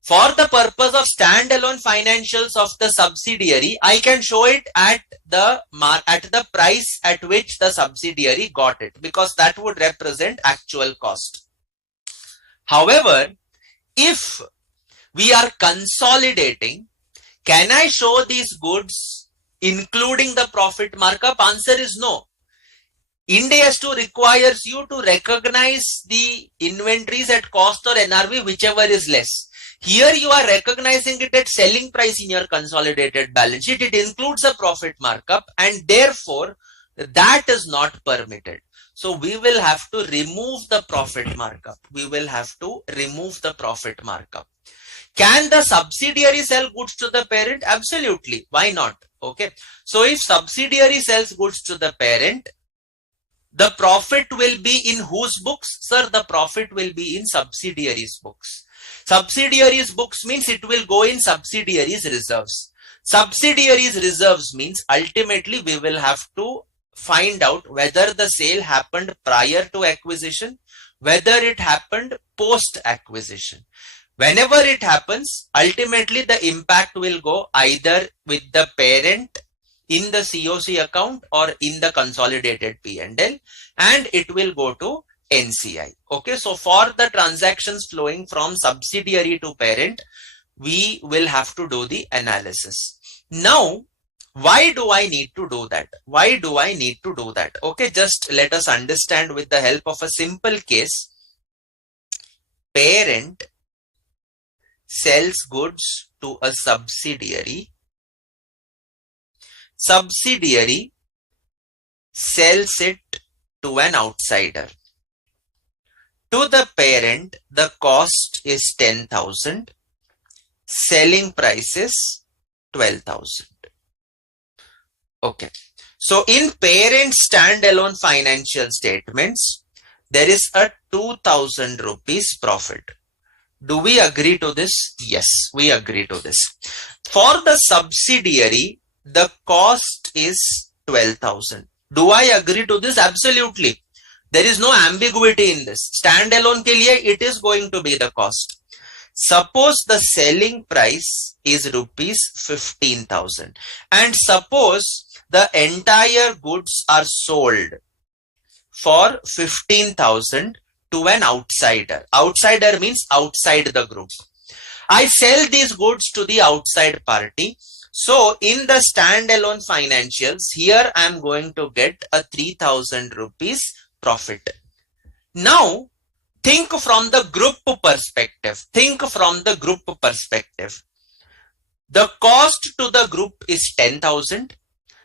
for the purpose of standalone financials of the subsidiary, I can show it at the price at which the subsidiary got it, because that would represent actual cost. However, if we are consolidating, can I show these goods including the profit markup? Answer is no. Ind AS 2 requires you to recognize the inventories at cost or NRV, whichever is less. Here you are recognizing it at selling price in your consolidated balance sheet. It includes a profit markup, and therefore that is not permitted. So we will have to remove the profit markup. We will have to remove the profit markup. Can the subsidiary sell goods to the parent? Absolutely. Why not? Okay. So if subsidiary sells goods to the parent, the profit will be in whose books? Sir, the profit will be in subsidiaries' books. Subsidiaries' books means it will go in subsidiaries' reserves. Subsidiaries' reserves means ultimately we will have to find out whether the sale happened prior to acquisition, whether it happened post acquisition. Whenever it happens, ultimately the impact will go either with the parent in the COC account or in the consolidated P&L, and it will go to NCI. Okay, so for the transactions flowing from subsidiary to parent, we will have to do the analysis. Now, why do I need to do that? Why do I need to do that? Okay, just let us understand with the help of a simple case. Parent sells goods to a subsidiary. Subsidiary sells it to an outsider. To the parent, the cost is 10,000. Selling price is 12,000. Okay. So in parent standalone financial statements, there is a 2,000 rupees profit. Do we agree to this? Yes, we agree to this. For the subsidiary, the cost is 12,000. Do I agree to this? Absolutely. There is no ambiguity in this. Standalone ke liye, it is going to be the cost. Suppose the selling price is rupees 15,000 and suppose the entire goods are sold for 15,000 to an outsider. Outsider means outside the group. I sell these goods to the outside party. So in the standalone financials, here I am going to get a 3,000 rupees profit. Now, think from the group perspective. Think from the group perspective. The cost to the group is 10,000.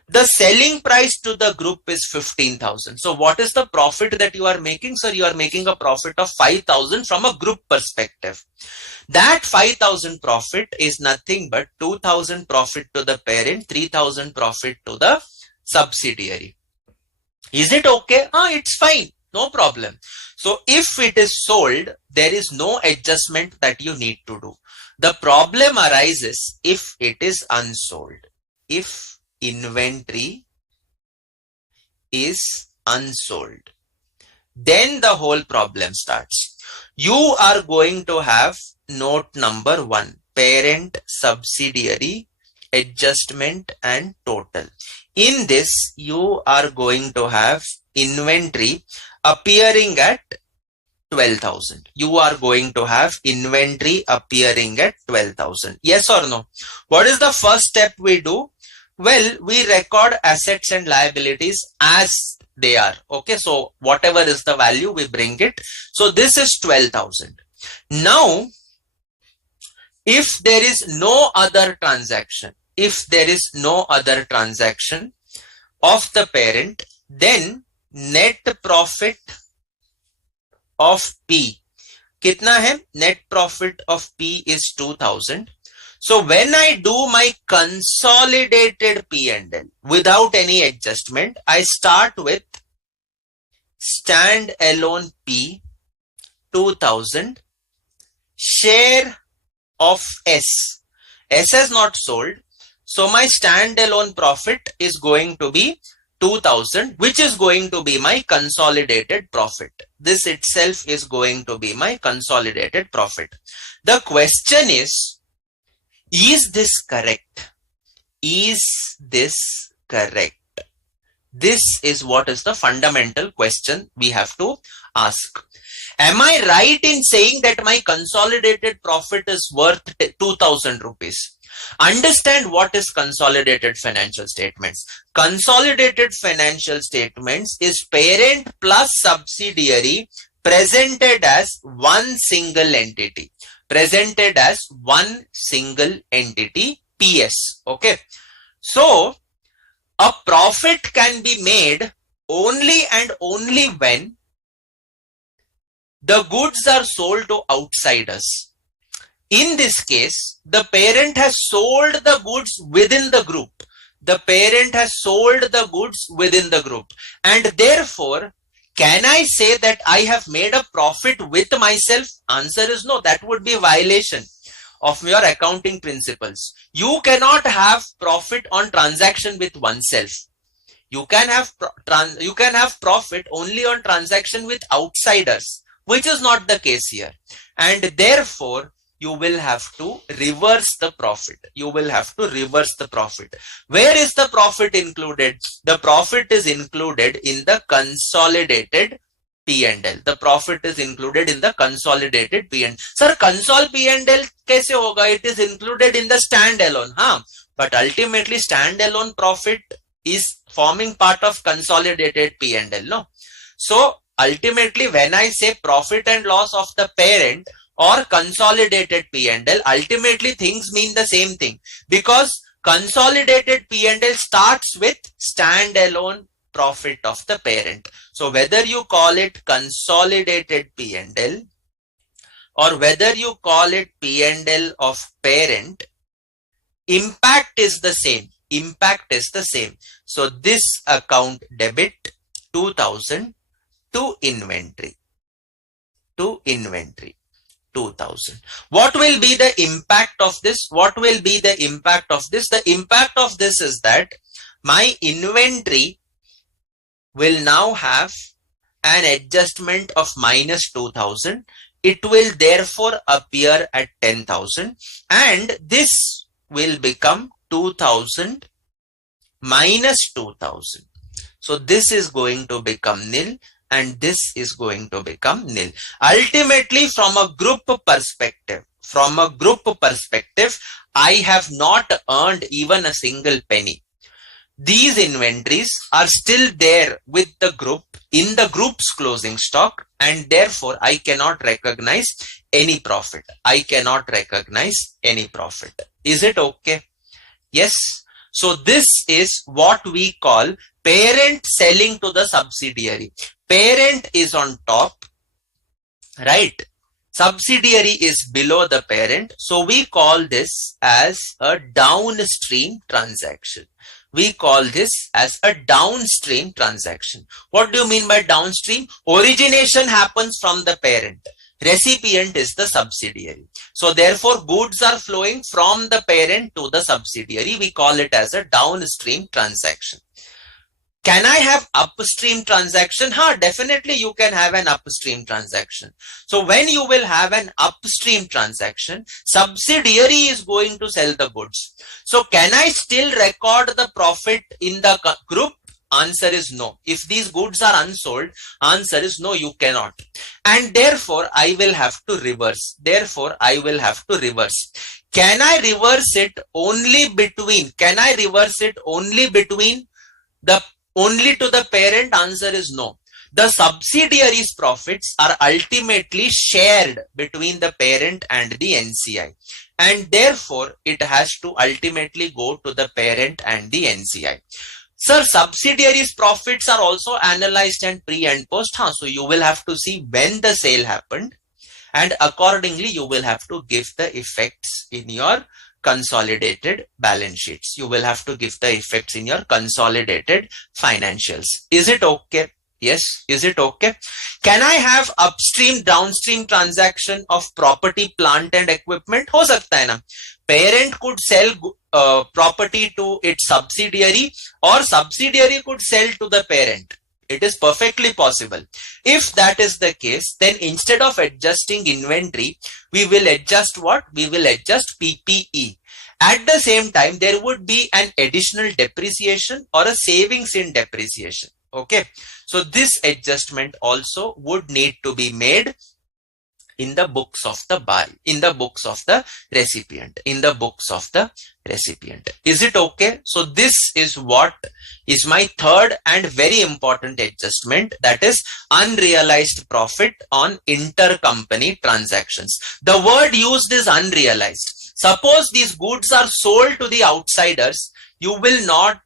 The selling price to the group is 15,000. So what is the profit that you are making? So you are making a profit of 5,000 from a group perspective. That 5,000 profit is nothing but 2,000 profit to the parent, 3,000 profit to the subsidiary. Is it okay? It's fine. No problem. So if it is sold, there is no adjustment that you need to do. The problem arises if it is unsold. If inventory is unsold, then the whole problem starts. You are going to have note number 1, parent, subsidiary, adjustment and total. In this, you are going to have inventory appearing at 12,000. You are going to have inventory appearing at 12,000. Yes or no? What is the first step we do? Well, we record assets and liabilities as they are. Okay, so whatever is the value, we bring it. So this is 12,000. Now, if there is no other transaction, of the parent, then net profit of P. Kitna hai? Net profit of P is 2,000. So when I do my consolidated P&L without any adjustment, I start with standalone P, 2,000, share of S. S has not sold. So my standalone profit is going to be 2,000, which is going to be my consolidated profit. This itself is going to be my consolidated profit. The question is this correct? Is this correct? This is what is the fundamental question we have to ask. Am I right in saying that my consolidated profit is worth 2,000 rupees? Understand what is consolidated financial statements. Consolidated financial statements is parent plus subsidiary presented as one single entity. Presented as one single entity, PS. Okay. So, a profit can be made only and only when the goods are sold to outsiders. In this case, the parent has sold the goods within the group. The parent has sold the goods within the group. And therefore, can I say that I have made a profit with myself? Answer is no. That would be a violation of your accounting principles. You cannot have profit on transaction with oneself. You can have profit only on transaction with outsiders, which is not the case here. And therefore, you will have to reverse the profit. You will have to reverse the profit. Where is the profit included? The profit is included in the consolidated P&L. The profit is included in the consolidated P&L. Sir, consol P&L kaise hoga? It is included in the standalone. But ultimately standalone profit is forming part of consolidated P&L. No? So ultimately when I say profit and loss of the parent or consolidated P&L, ultimately things mean the same thing, because consolidated P&L starts with standalone profit of the parent. So whether you call it consolidated P&L or whether you call it P&L of parent, impact is the same. Impact is the same. So this account debit 2000 to inventory. 2000. What will be the impact of this? What will be the impact of this? The impact of this is that my inventory will now have an adjustment of minus 2000. It will therefore appear at 10,000, and this will become 2000 minus 2000. So this is going to become nil, and this is going to become nil. Ultimately, from a group perspective, I have not earned even a single penny. These inventories are still there with the group in the group's closing stock, and therefore I cannot recognize any profit. I cannot recognize any profit. Is it okay? Yes. So this is what we call parent selling to the subsidiary. Parent is on top, right? Subsidiary is below the parent. So we call this as a downstream transaction. We call this as a downstream transaction. What do you mean by downstream? Origination happens from the parent. Recipient is the subsidiary. So therefore, goods are flowing from the parent to the subsidiary. We call it as a downstream transaction. Can I have upstream transaction? Definitely you can have an upstream transaction. So when you will have an upstream transaction, subsidiary is going to sell the goods. So can I still record the profit in the group? Answer is no. If these goods are unsold, answer is no, you cannot. And therefore I will have to reverse. Can I reverse it only to the parent? Answer is no. The subsidiary's profits are ultimately shared between the parent and the NCI, and therefore it has to ultimately go to the parent and the NCI. Sir, subsidiaries' profits are also analyzed and pre and post. So you will have to see when the sale happened, and accordingly you will have to give the effects in your consolidated balance sheets. You will have to give the effects in your consolidated financials. Is it okay? Yes. Is it okay? Can I have upstream, downstream transaction of property, plant and equipment? Ho sakta hai na. Parent could sell property to its subsidiary, or subsidiary could sell to the parent. It is perfectly possible. If that is the case, then instead of adjusting inventory, we will adjust what? We will adjust PPE. At the same time, there would be an additional depreciation or a savings in depreciation. Okay. So this adjustment also would need to be made in the books of the buyer, in the books of the recipient, Is it okay? So this is what is my third and very important adjustment, that is unrealized profit on intercompany transactions. The word used is unrealized. Suppose these goods are sold to the outsiders, you will not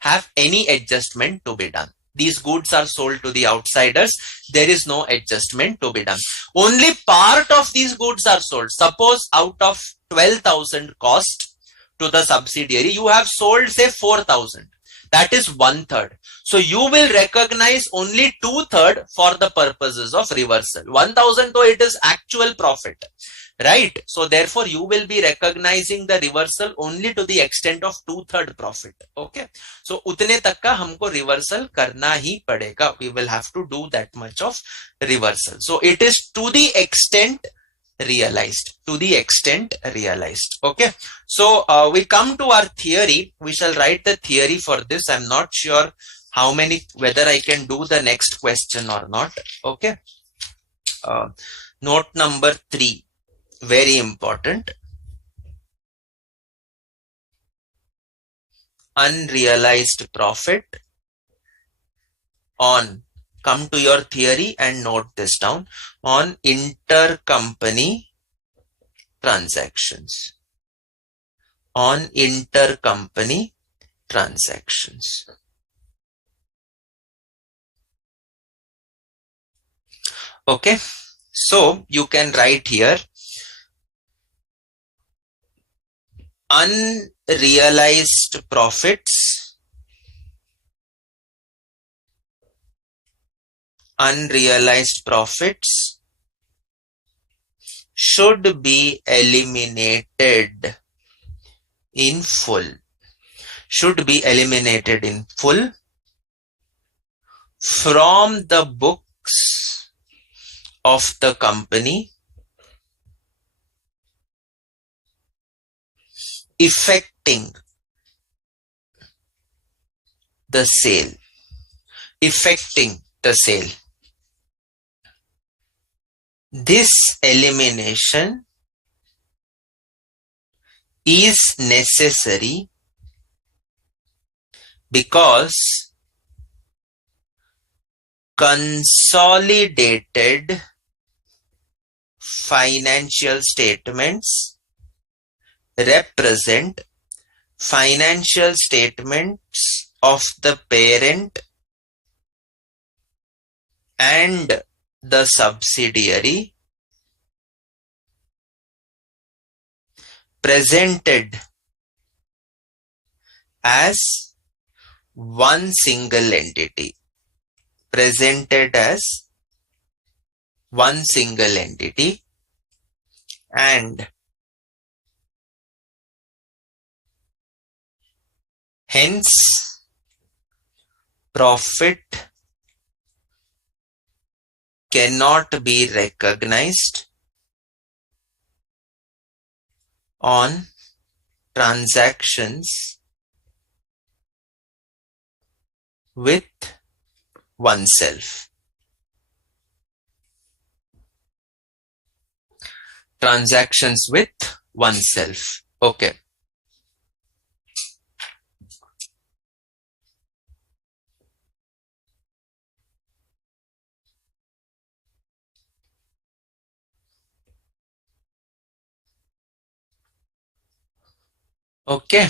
have any adjustment to be done. These goods are sold to the outsiders, there is no adjustment to be done. Only part of these goods are sold. Suppose out of 12,000 cost to the subsidiary, you have sold say 4,000. That is 1/3. So you will recognize only 2/3 for the purposes of reversal. 1,000 though it is actual profit. Right? So therefore you will be recognizing the reversal only to the extent of 2/3 profit. Okay. So utne tak ka humko reversal karna hi padega. We will have to do that much of reversal. So it is to the extent realized, to the extent realized. Okay, so we come to our theory. We shall write the theory for this. I'm not sure whether I can do the next question or not. Okay, note number 3, very important. Unrealized profit on, come to your theory and note this down, on intercompany transactions. On intercompany transactions. Okay, so you can write here unrealized profits, unrealized profits should be eliminated in full, should be eliminated in full from the books of the company effecting the sale, effecting the sale. This elimination is necessary because consolidated financial statements represent financial statements of the parent and the subsidiary presented as one single entity, presented as one single entity, and hence profit cannot be recognized on transactions with oneself. Transactions with oneself. Okay. Okay.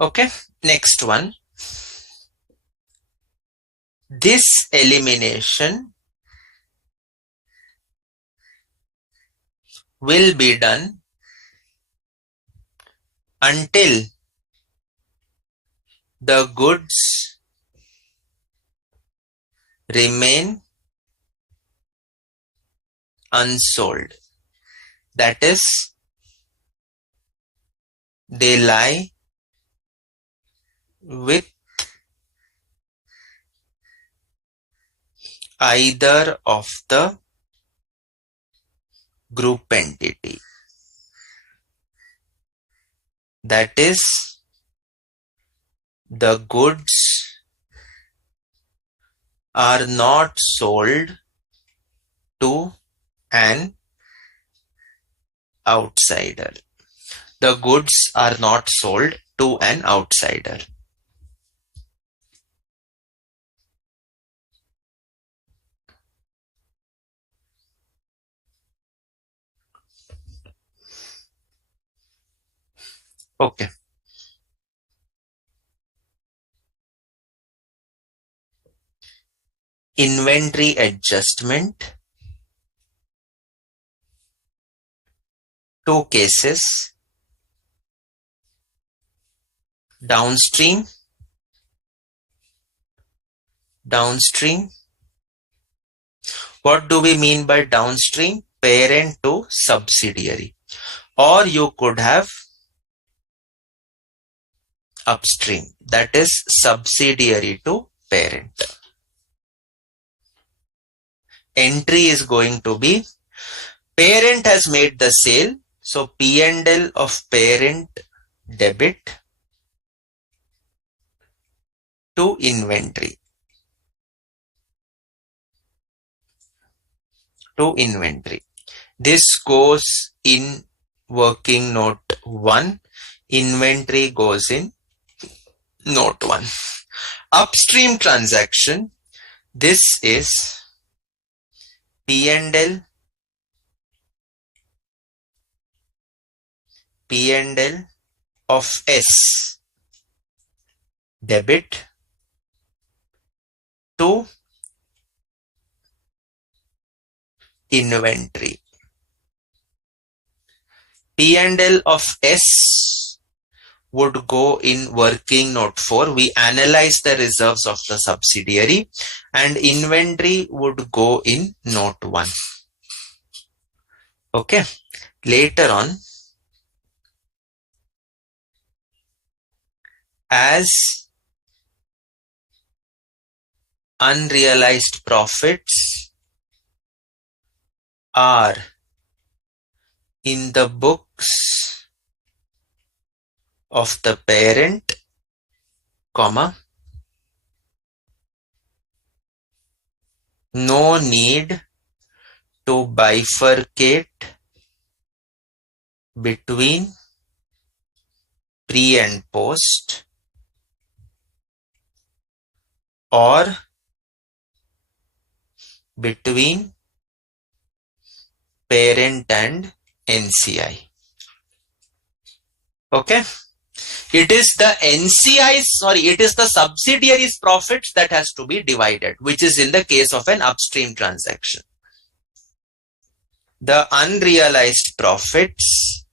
Okay, next one. This elimination will be done until the goods remain unsold. That is, they lie with either of the group entity. That is, the goods are not sold to an outsider. The goods are not sold to an outsider. Okay. Inventory adjustment. 2 cases. Downstream, What do we mean by downstream? Parent to subsidiary. Or you could have upstream, that is subsidiary to parent. Entry is going to be parent has made the sale, so P&L of parent debit to inventory. This goes in working note 1. Inventory goes in note 1. Upstream transaction. This is P&L of S debit to inventory. P&L of S would go in working note 4. We analyze the reserves of the subsidiary, and inventory would go in note 1. Okay. Later on, as unrealized profits are in the books of the parent, comma, no need to bifurcate between pre and post or between parent and NCI. Okay. It is the subsidiary's profits that has to be divided, which is in the case of an upstream transaction. The unrealized profits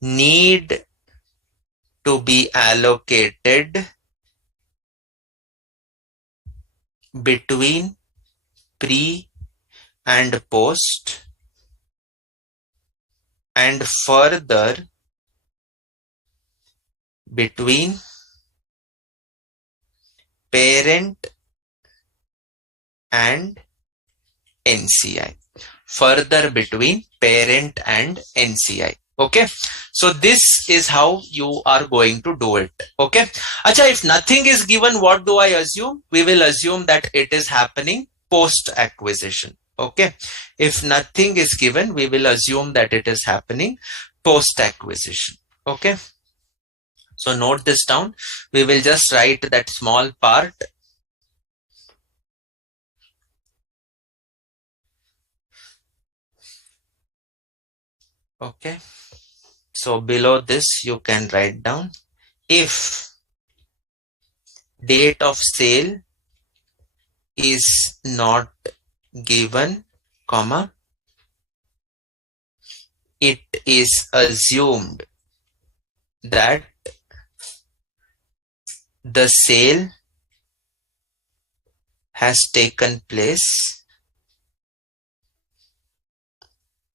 need to be allocated between pre and post, and further between parent and NCI. Further between parent and NCI. Okay. So this is how you are going to do it. Okay. Acha, if nothing is given, what do I assume? We will assume that it is happening post acquisition. Okay. If nothing is given, we will assume that it is happening post acquisition. Okay. So note this down. We will just write that small part. Okay. So below this, you can write down, if date of sale is not given, comma, it is assumed that the sale has taken place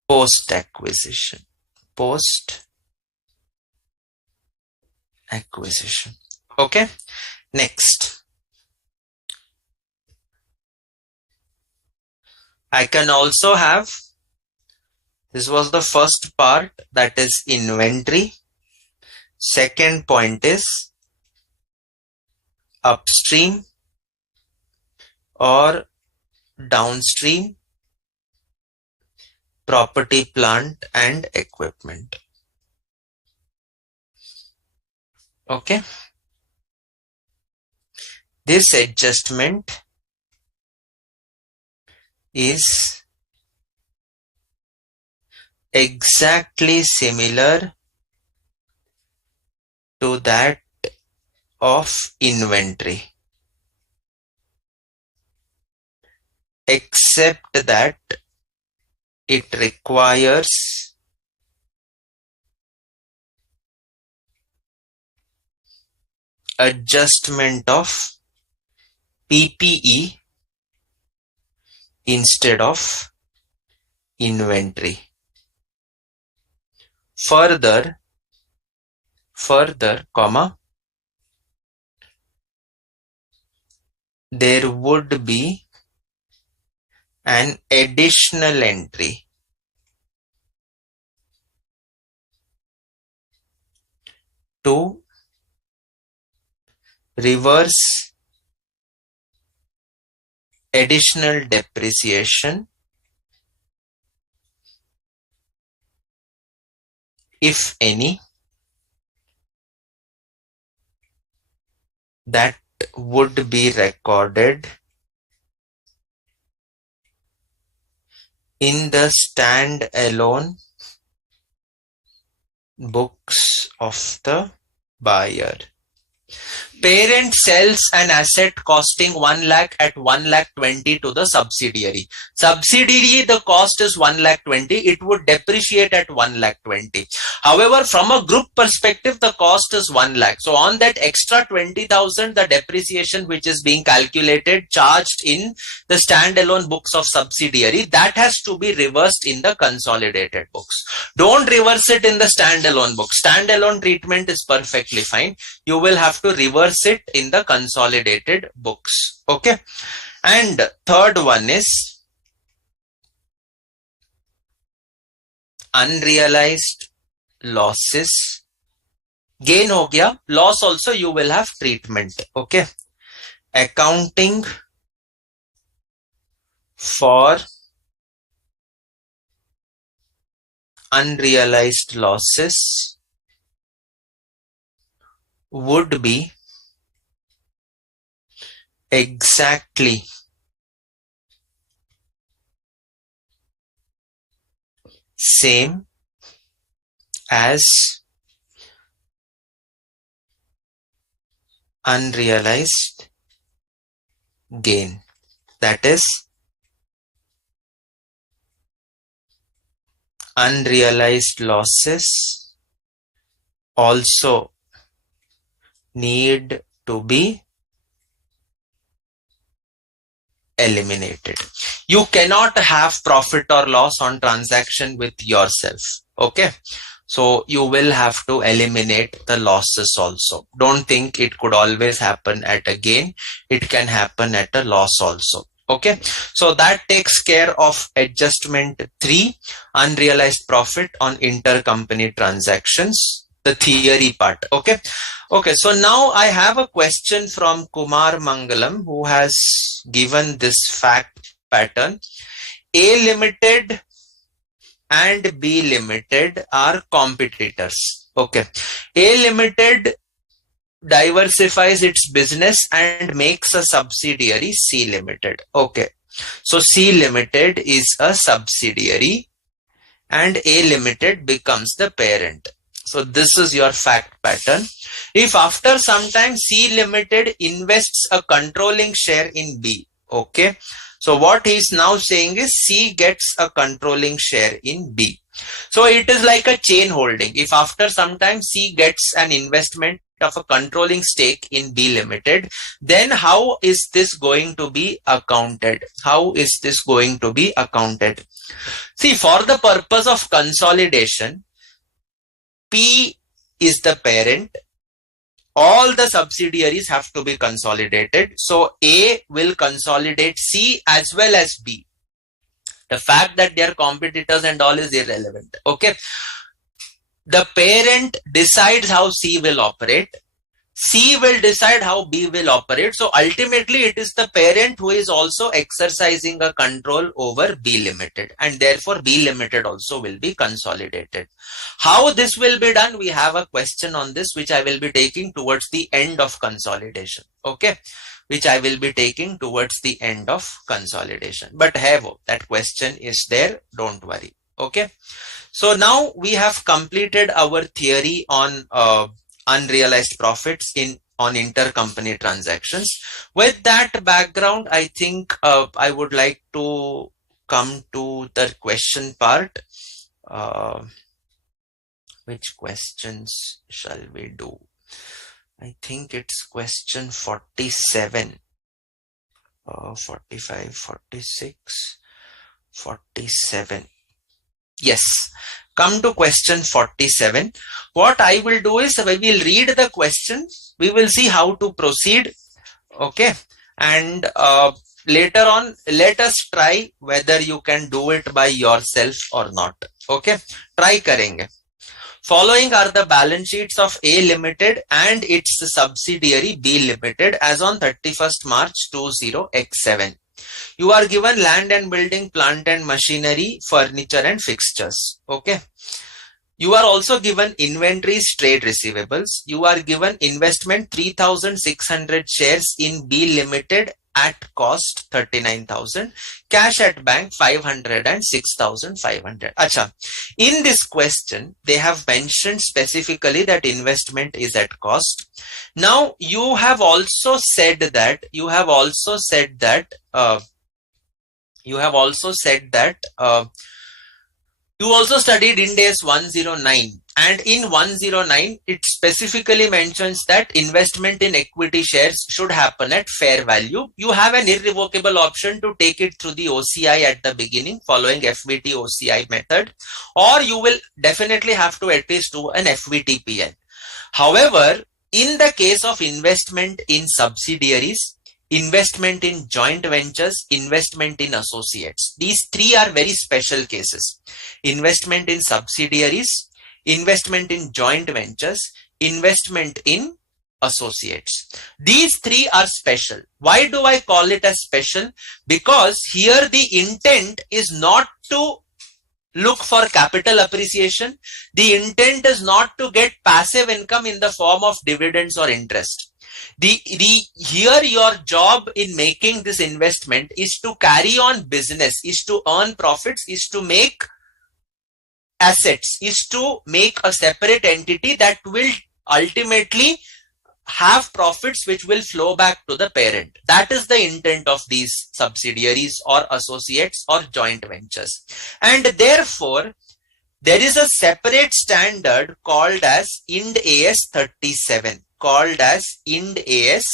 post acquisition. Okay. Next, I can also have, this was the first part, that is inventory. Second point is upstream or downstream property, plant and equipment. Okay. This adjustment is exactly similar to that of inventory, except that it requires adjustment of PPE instead of inventory. Further, comma, there would be an additional entry to reverse additional depreciation if any that would be recorded in the stand-alone books of the buyer. Parent sells an asset costing 1 lakh at 1 lakh 20 to the subsidiary. Subsidiary, the cost is 1 lakh 20. It would depreciate at 1 lakh 20. However, from a group perspective, the cost is 1 lakh. So on that extra 20,000, the depreciation which is being calculated, charged in the standalone books of subsidiary, that has to be reversed in the consolidated books. Don't reverse it in the standalone books. Standalone treatment is perfectly fine. You will have to reverse it in the consolidated books. Okay. And third one is unrealized losses. Gain ho gaya, loss also you will have treatment. Okay. Accounting for unrealized losses would be exactly same as unrealized gain. That is, unrealized losses also need to be eliminated. You cannot have profit or loss on transaction with yourself. Okay. So you will have to eliminate the losses also. Don't think it could always happen at a gain. It can happen at a loss also. Okay. So that takes care of adjustment 3, unrealized profit on intercompany transactions, the theory part. Okay. Okay. So now I have a question from Kumar Mangalam, who has given this fact pattern. A Limited and B Limited are competitors. Okay. A Limited diversifies its business and makes a subsidiary C Limited. Okay. So C Limited is a subsidiary and A Limited becomes the parent. So this is your fact pattern. If after some time C Limited invests a controlling share in B, okay. So what he's now saying is C gets a controlling share in B. So it is like a chain holding. If after some time C gets an investment of a controlling stake in B Limited, then how is this going to be accounted? How is this going to be accounted? See, for the purpose of consolidation, P is the parent. All the subsidiaries have to be consolidated. So A will consolidate C as well as B. The fact that they are competitors and all is irrelevant. Okay. The parent decides how C will operate. C will decide how B will operate. So ultimately it is the parent who is also exercising a control over B Limited, and therefore B Limited also will be consolidated. How this will be done? We have a question on this which I will be taking towards the end of consolidation. Okay. Which I will be taking towards the end of consolidation. But have that question is there. Don't worry. Okay. So now we have completed our theory on unrealized profits on intercompany transactions. With that background, I think I would like to come to the question part. Which questions shall we do? I think it's question 47. 45, 46, 47. Yes. Come to question 47. What I will do is we will read the question. We will see how to proceed. Okay. And later on, let us try whether you can do it by yourself or not. Okay. Try karenge. Following are the balance sheets of A Limited and its subsidiary B Limited as on 31st March 20X7. You are given land and building, plant and machinery, furniture and fixtures. Okay. You are also given inventories, trade receivables. You are given investment 3,600 shares in B Limited at cost 39,000. Cash at bank 500 and 6,500. Acha. In this question, they have mentioned specifically that investment is at cost. Now, you have also said that you also studied Ind AS 109, and in 109 it specifically mentions that investment in equity shares should happen at fair value. You have an irrevocable option to take it through the OCI at the beginning following FVT OCI method, or you will definitely have to at least do an FVTPL. However, in the case of investment in subsidiaries, investment in joint ventures, investment in associates, these three are very special cases. Investment in subsidiaries, investment in joint ventures, investment in associates. These three are special. Why do I call it as special? Because here the intent is not to look for capital appreciation. The intent is not to get passive income in the form of dividends or interest. Here your job in making this investment is to carry on business, is to earn profits, is to make assets, is to make a separate entity that will ultimately have profits which will flow back to the parent. That is the intent of these subsidiaries or associates or joint ventures. And therefore, there is a separate standard called as Ind AS 37. Called as Ind AS,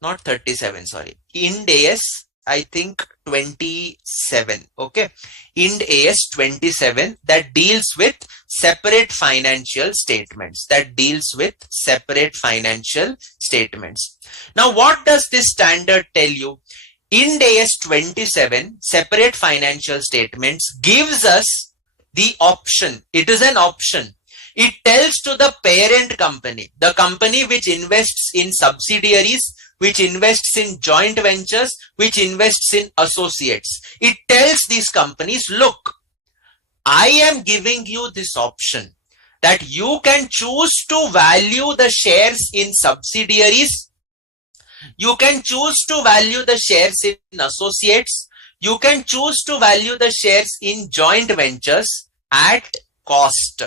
not 37, sorry, Ind AS, I think 27, okay, Ind AS 27 that deals with separate financial statements, Now, what does this standard tell you? Ind AS 27, separate financial statements, gives us the option. It is an option. It tells to the parent company, the company which invests in subsidiaries, which invests in joint ventures, which invests in associates. It tells these companies, look, I am giving you this option that you can choose to value the shares in subsidiaries. You can choose to value the shares in associates. You can choose to value the shares in joint ventures at cost.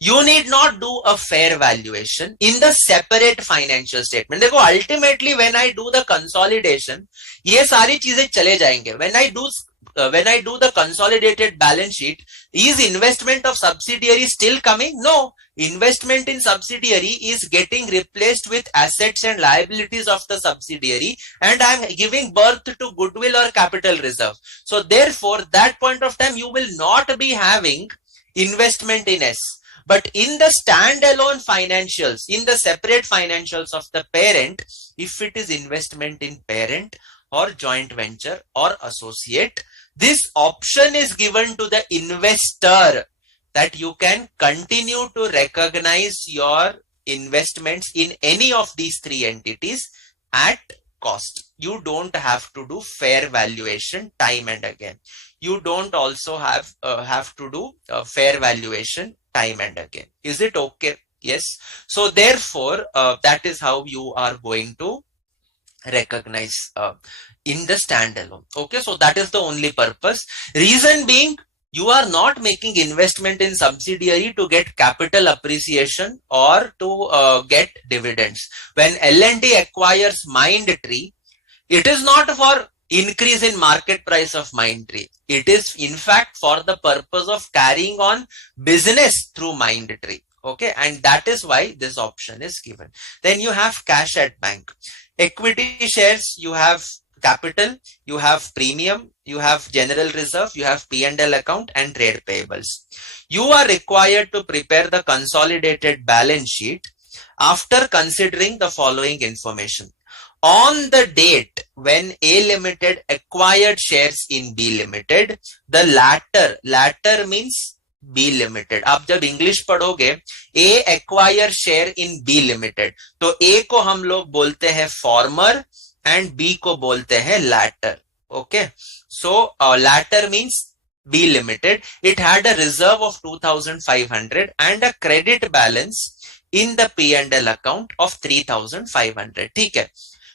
You need not do a fair valuation in the separate financial statement. देखो, ultimately when I do the consolidation, ये सारी चीजें चले जाएंगे. When I do the consolidated balance sheet, is investment of subsidiary still coming? No. Investment in subsidiary is getting replaced with assets and liabilities of the subsidiary, and I am giving birth to goodwill or capital reserve. So therefore, that point of time you will not be having investment in S. But in the standalone financials, in the separate financials of the parent, if it is investment in parent or joint venture or associate, this option is given to the investor that you can continue to recognize your investments in any of these three entities at cost. You don't have to do fair valuation time and again. You don't also have to do fair valuation time and again. Is it okay? Yes. So therefore, that is how you are going to recognize in the standalone. Okay. So that is the only purpose. Reason being, you are not making investment in subsidiary to get capital appreciation or to get dividends. When L&T acquires Mindtree, it is not for increase in market price of Mindtree. It is in fact for the purpose of carrying on business through Mindtree. Okay, and that is why this option is given. Then you have cash at bank. Equity shares, you have capital, you have premium, you have general reserve, you have P&L account and trade payables. You are required to prepare the consolidated balance sheet after considering the following information. On the date when A Limited acquired shares in B Limited, the latter means B Limited. आप जब English पढ़ोगे A acquire share in B Limited, तो A को हम लोग बोलते हैं former and B को बोलते हैं latter. Okay, so latter means B Limited. It had a reserve of 2,500 and a credit balance in the P&L account of 3,500. ठीक है.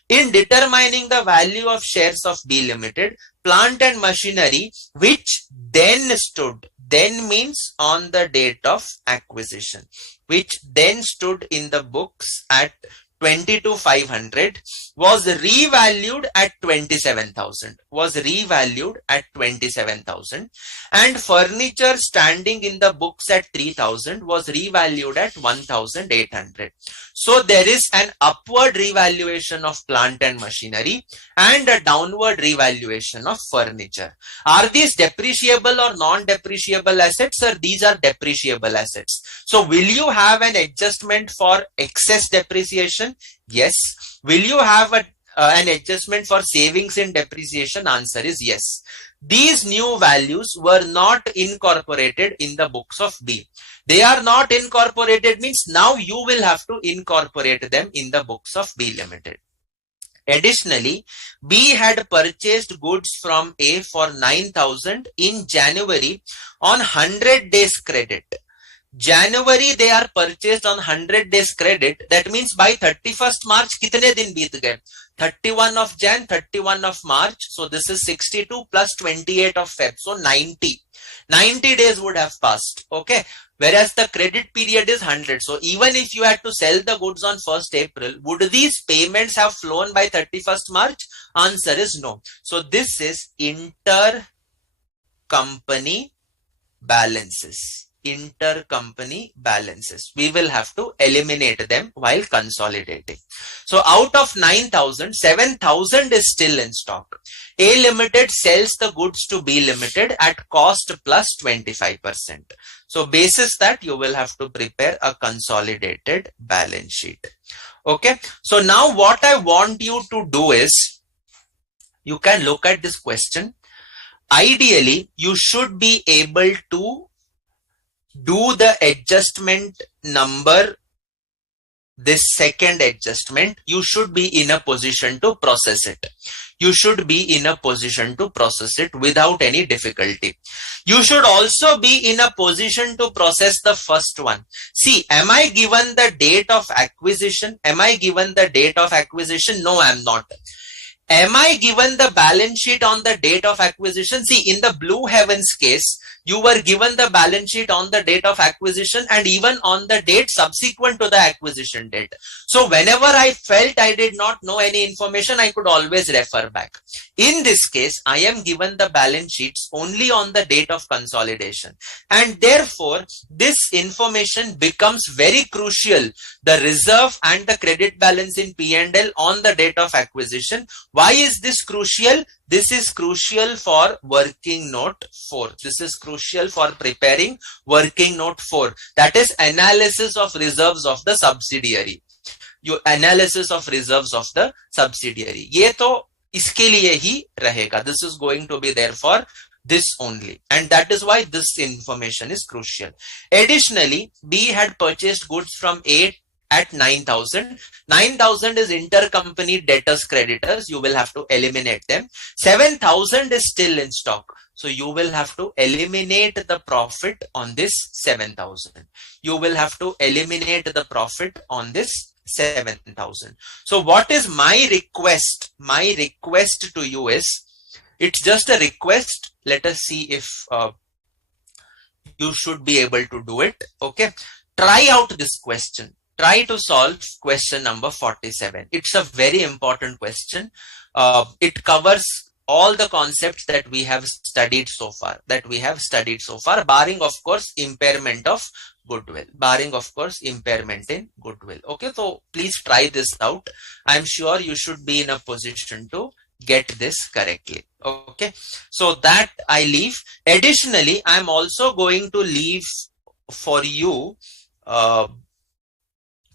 In determining the value of shares of B Limited, plant and machinery which then stood, then means on the date of acquisition, which then stood in the books at 22,500 was revalued at 27,000, and furniture standing in the books at 3,000 was revalued at 1,800. So there is an upward revaluation of plant and machinery and a downward revaluation of furniture. Are these depreciable or non-depreciable assets, or these are depreciable assets? So will you have an adjustment for excess depreciation? Yes. Will you have an adjustment for savings in depreciation? Answer is yes. These new values were not incorporated in the books of B. They are not incorporated means now you will have to incorporate them in the books of B Limited. Additionally, B had purchased goods from A for 9,000 in January on 100 days credit. January they are purchased on 100 days credit. That means by 31st March कितने दिन बीत गए? 31 of Jan, 31 of March. So this is 62 plus 28 of Feb. So 90 days would have passed. Okay. Whereas the credit period is 100. So even if you had to sell the goods on 1st April, would these payments have flown by 31st March? Answer is no. So this is intercompany balances. Intercompany balances. We will have to eliminate them while consolidating. So out of 9,000, 7,000 is still in stock. A Limited sells the goods to B Limited at cost plus 25%. So basis that you will have to prepare a consolidated balance sheet. Okay. So now what I want you to do is, you can look at this question. Ideally, you should be able to do the adjustment number, this second adjustment. You should be in a position to process it. You should be in a position to process it without any difficulty. You should also be in a position to process the first one. See, am I given the date of acquisition? Am I given the date of acquisition? No, I am not. Am I given the balance sheet on the date of acquisition? See, in the Blue Heavens case, you were given the balance sheet on the date of acquisition and even on the date subsequent to the acquisition date. So whenever I felt I did not know any information, I could always refer back. In this case, I am given the balance sheets only on the date of consolidation. And therefore, this information becomes very crucial. The reserve and the credit balance in P&L on the date of acquisition. Why is this crucial? This is crucial for working note 4. This is crucial for preparing working note 4. That is analysis of reserves of the subsidiary. Your analysis of reserves of the subsidiary. ये तो इसके लिए ही रहेगा. This is going to be there for this only. And that is why this information is crucial. Additionally, B had purchased goods from A at 9,000. 9,000 is intercompany debtors creditors. You will have to eliminate them. 7,000 is still in stock. So you will have to eliminate the profit on this 7,000. You will have to eliminate the profit on this 7,000. So what is my request? My request to you is, it's just a request. Let us see if you should be able to do it. Okay. Try out this question. Try to solve question number 47. It's a very important question. It covers all the concepts that we have studied so far, barring of course impairment of goodwill, impairment in goodwill. Okay, so please try this out. I'm sure you should be in a position to get this correctly. Okay, so that I leave. Additionally, I'm also going to leave for you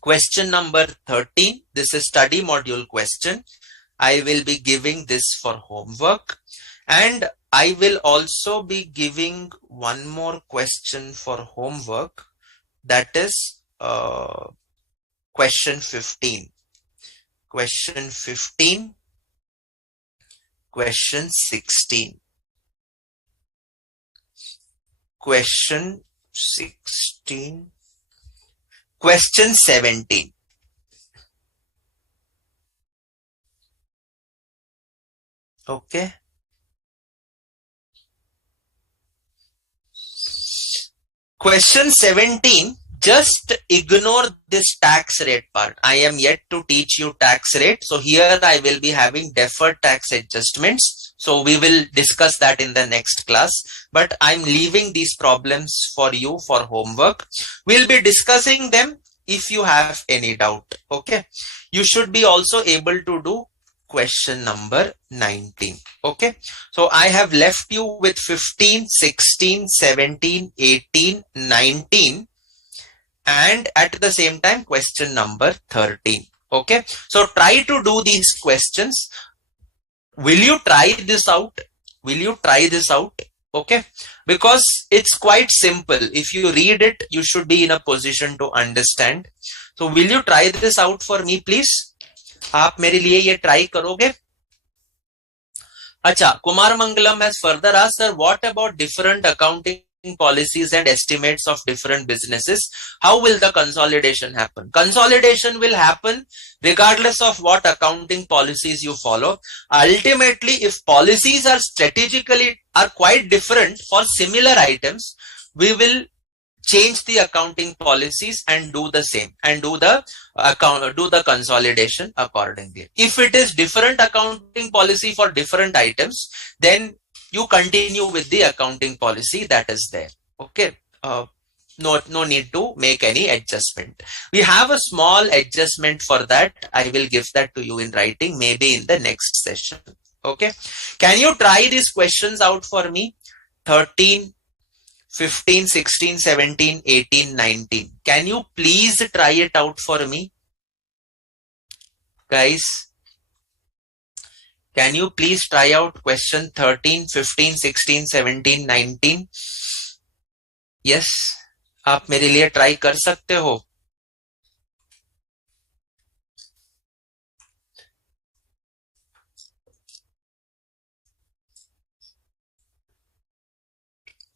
question number 13. This is study module question. I will be giving this for homework, and I will also be giving one more question for homework, that is question 15, question 15, question 16, question 16, question 17. Okay. Question 17, just ignore this tax rate part. I am yet to teach you tax rate. So here I will be having deferred tax adjustments. So we will discuss that in the next class. But I'm leaving these problems for you for homework. We'll be discussing them if you have any doubt. Okay. You should be also able to do question number 19. Okay, so I have left you with 15, 16, 17, 18, 19, and at the same time question number 13. Okay, so try to do these questions. Will you try this out? Okay, because it's quite simple. If you read it, you should be in a position to understand. So will you try this out for me, please? आप मेरे लिए ये try करोगे? अच्छा, Kumar Mangalam has further asked, sir, what about different accounting policies and estimates of different businesses? How will the consolidation happen? Consolidation will happen regardless of what accounting policies you follow. Ultimately, if policies are strategically quite different for similar items, we will change the accounting policies and do the same and do the consolidation accordingly. If it is different accounting policy for different items, then you continue with the accounting policy that is there. Okay, no need to make any adjustment. We have a small adjustment for that. I will give that to you in writing, maybe in the next session. Okay, can you try these questions out for me? 13, 15, 16, 17, 18, 19. Can you please try it out for me? Guys, can you please try out question 13, 15, 16, 17, 19? Yes, आप मेरे लिए try कर सकते हो.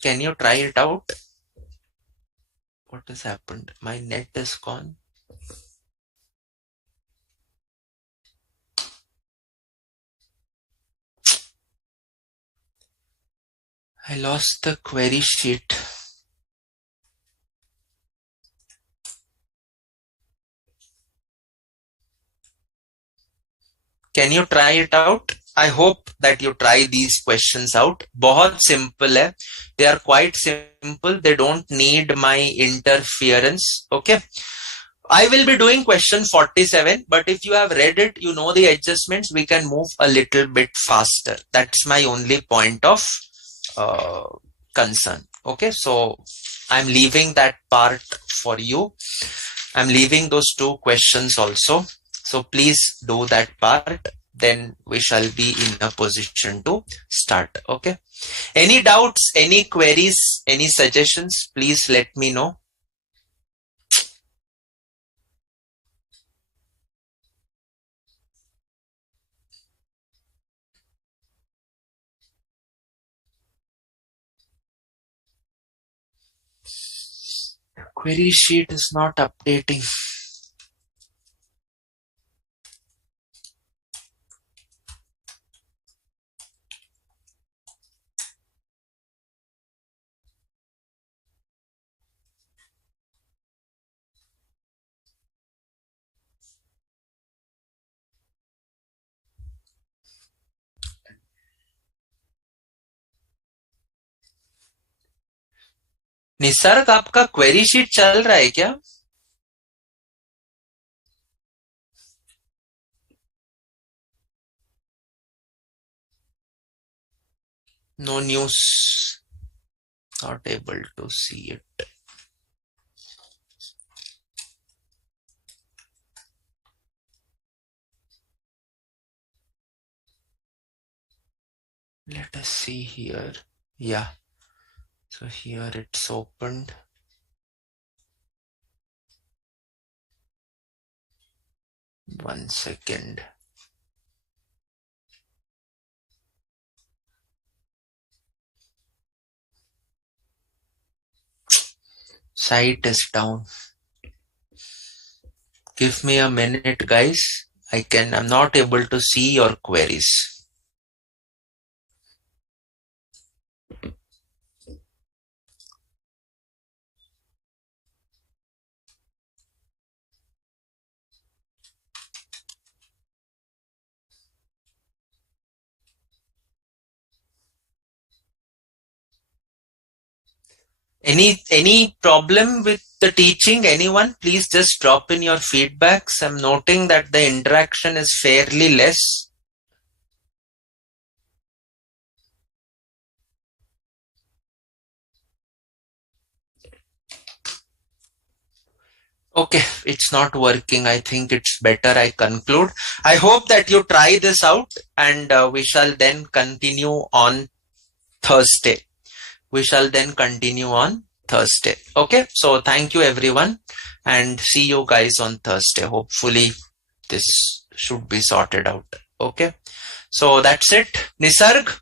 Can you try it out? What has happened? My net is gone. I lost the query sheet. Can you try it out? I hope that you try these questions out. बहुत simple है. They are quite simple. They don't need my interference. Okay. I will be doing question 47, but if you have read it, you know the adjustments, we can move a little bit faster. That's my only point of concern. Okay, so I'm leaving that part for you. I'm leaving those two questions also. So please do that part. Then we shall be in a position to start. Okay. Any doubts, any queries, any suggestions, please let me know. Query sheet is not updating. Nisarga आपका query sheet चल रहा है क्या? No news. Not able to see it. Let us see here. Yeah. So here it's opened. One second. Site is down. Give me a minute, guys. I'm not able to see your queries. Any problem with the teaching? Anyone? Please just drop in your feedbacks. I'm noting that the interaction is fairly less. Okay, it's not working. I think it's better I conclude. I hope that you try this out, and we shall then continue on Thursday. Okay, so thank you everyone, and see you guys on Thursday. Hopefully this should be sorted out. Okay, so that's it. Nisarg,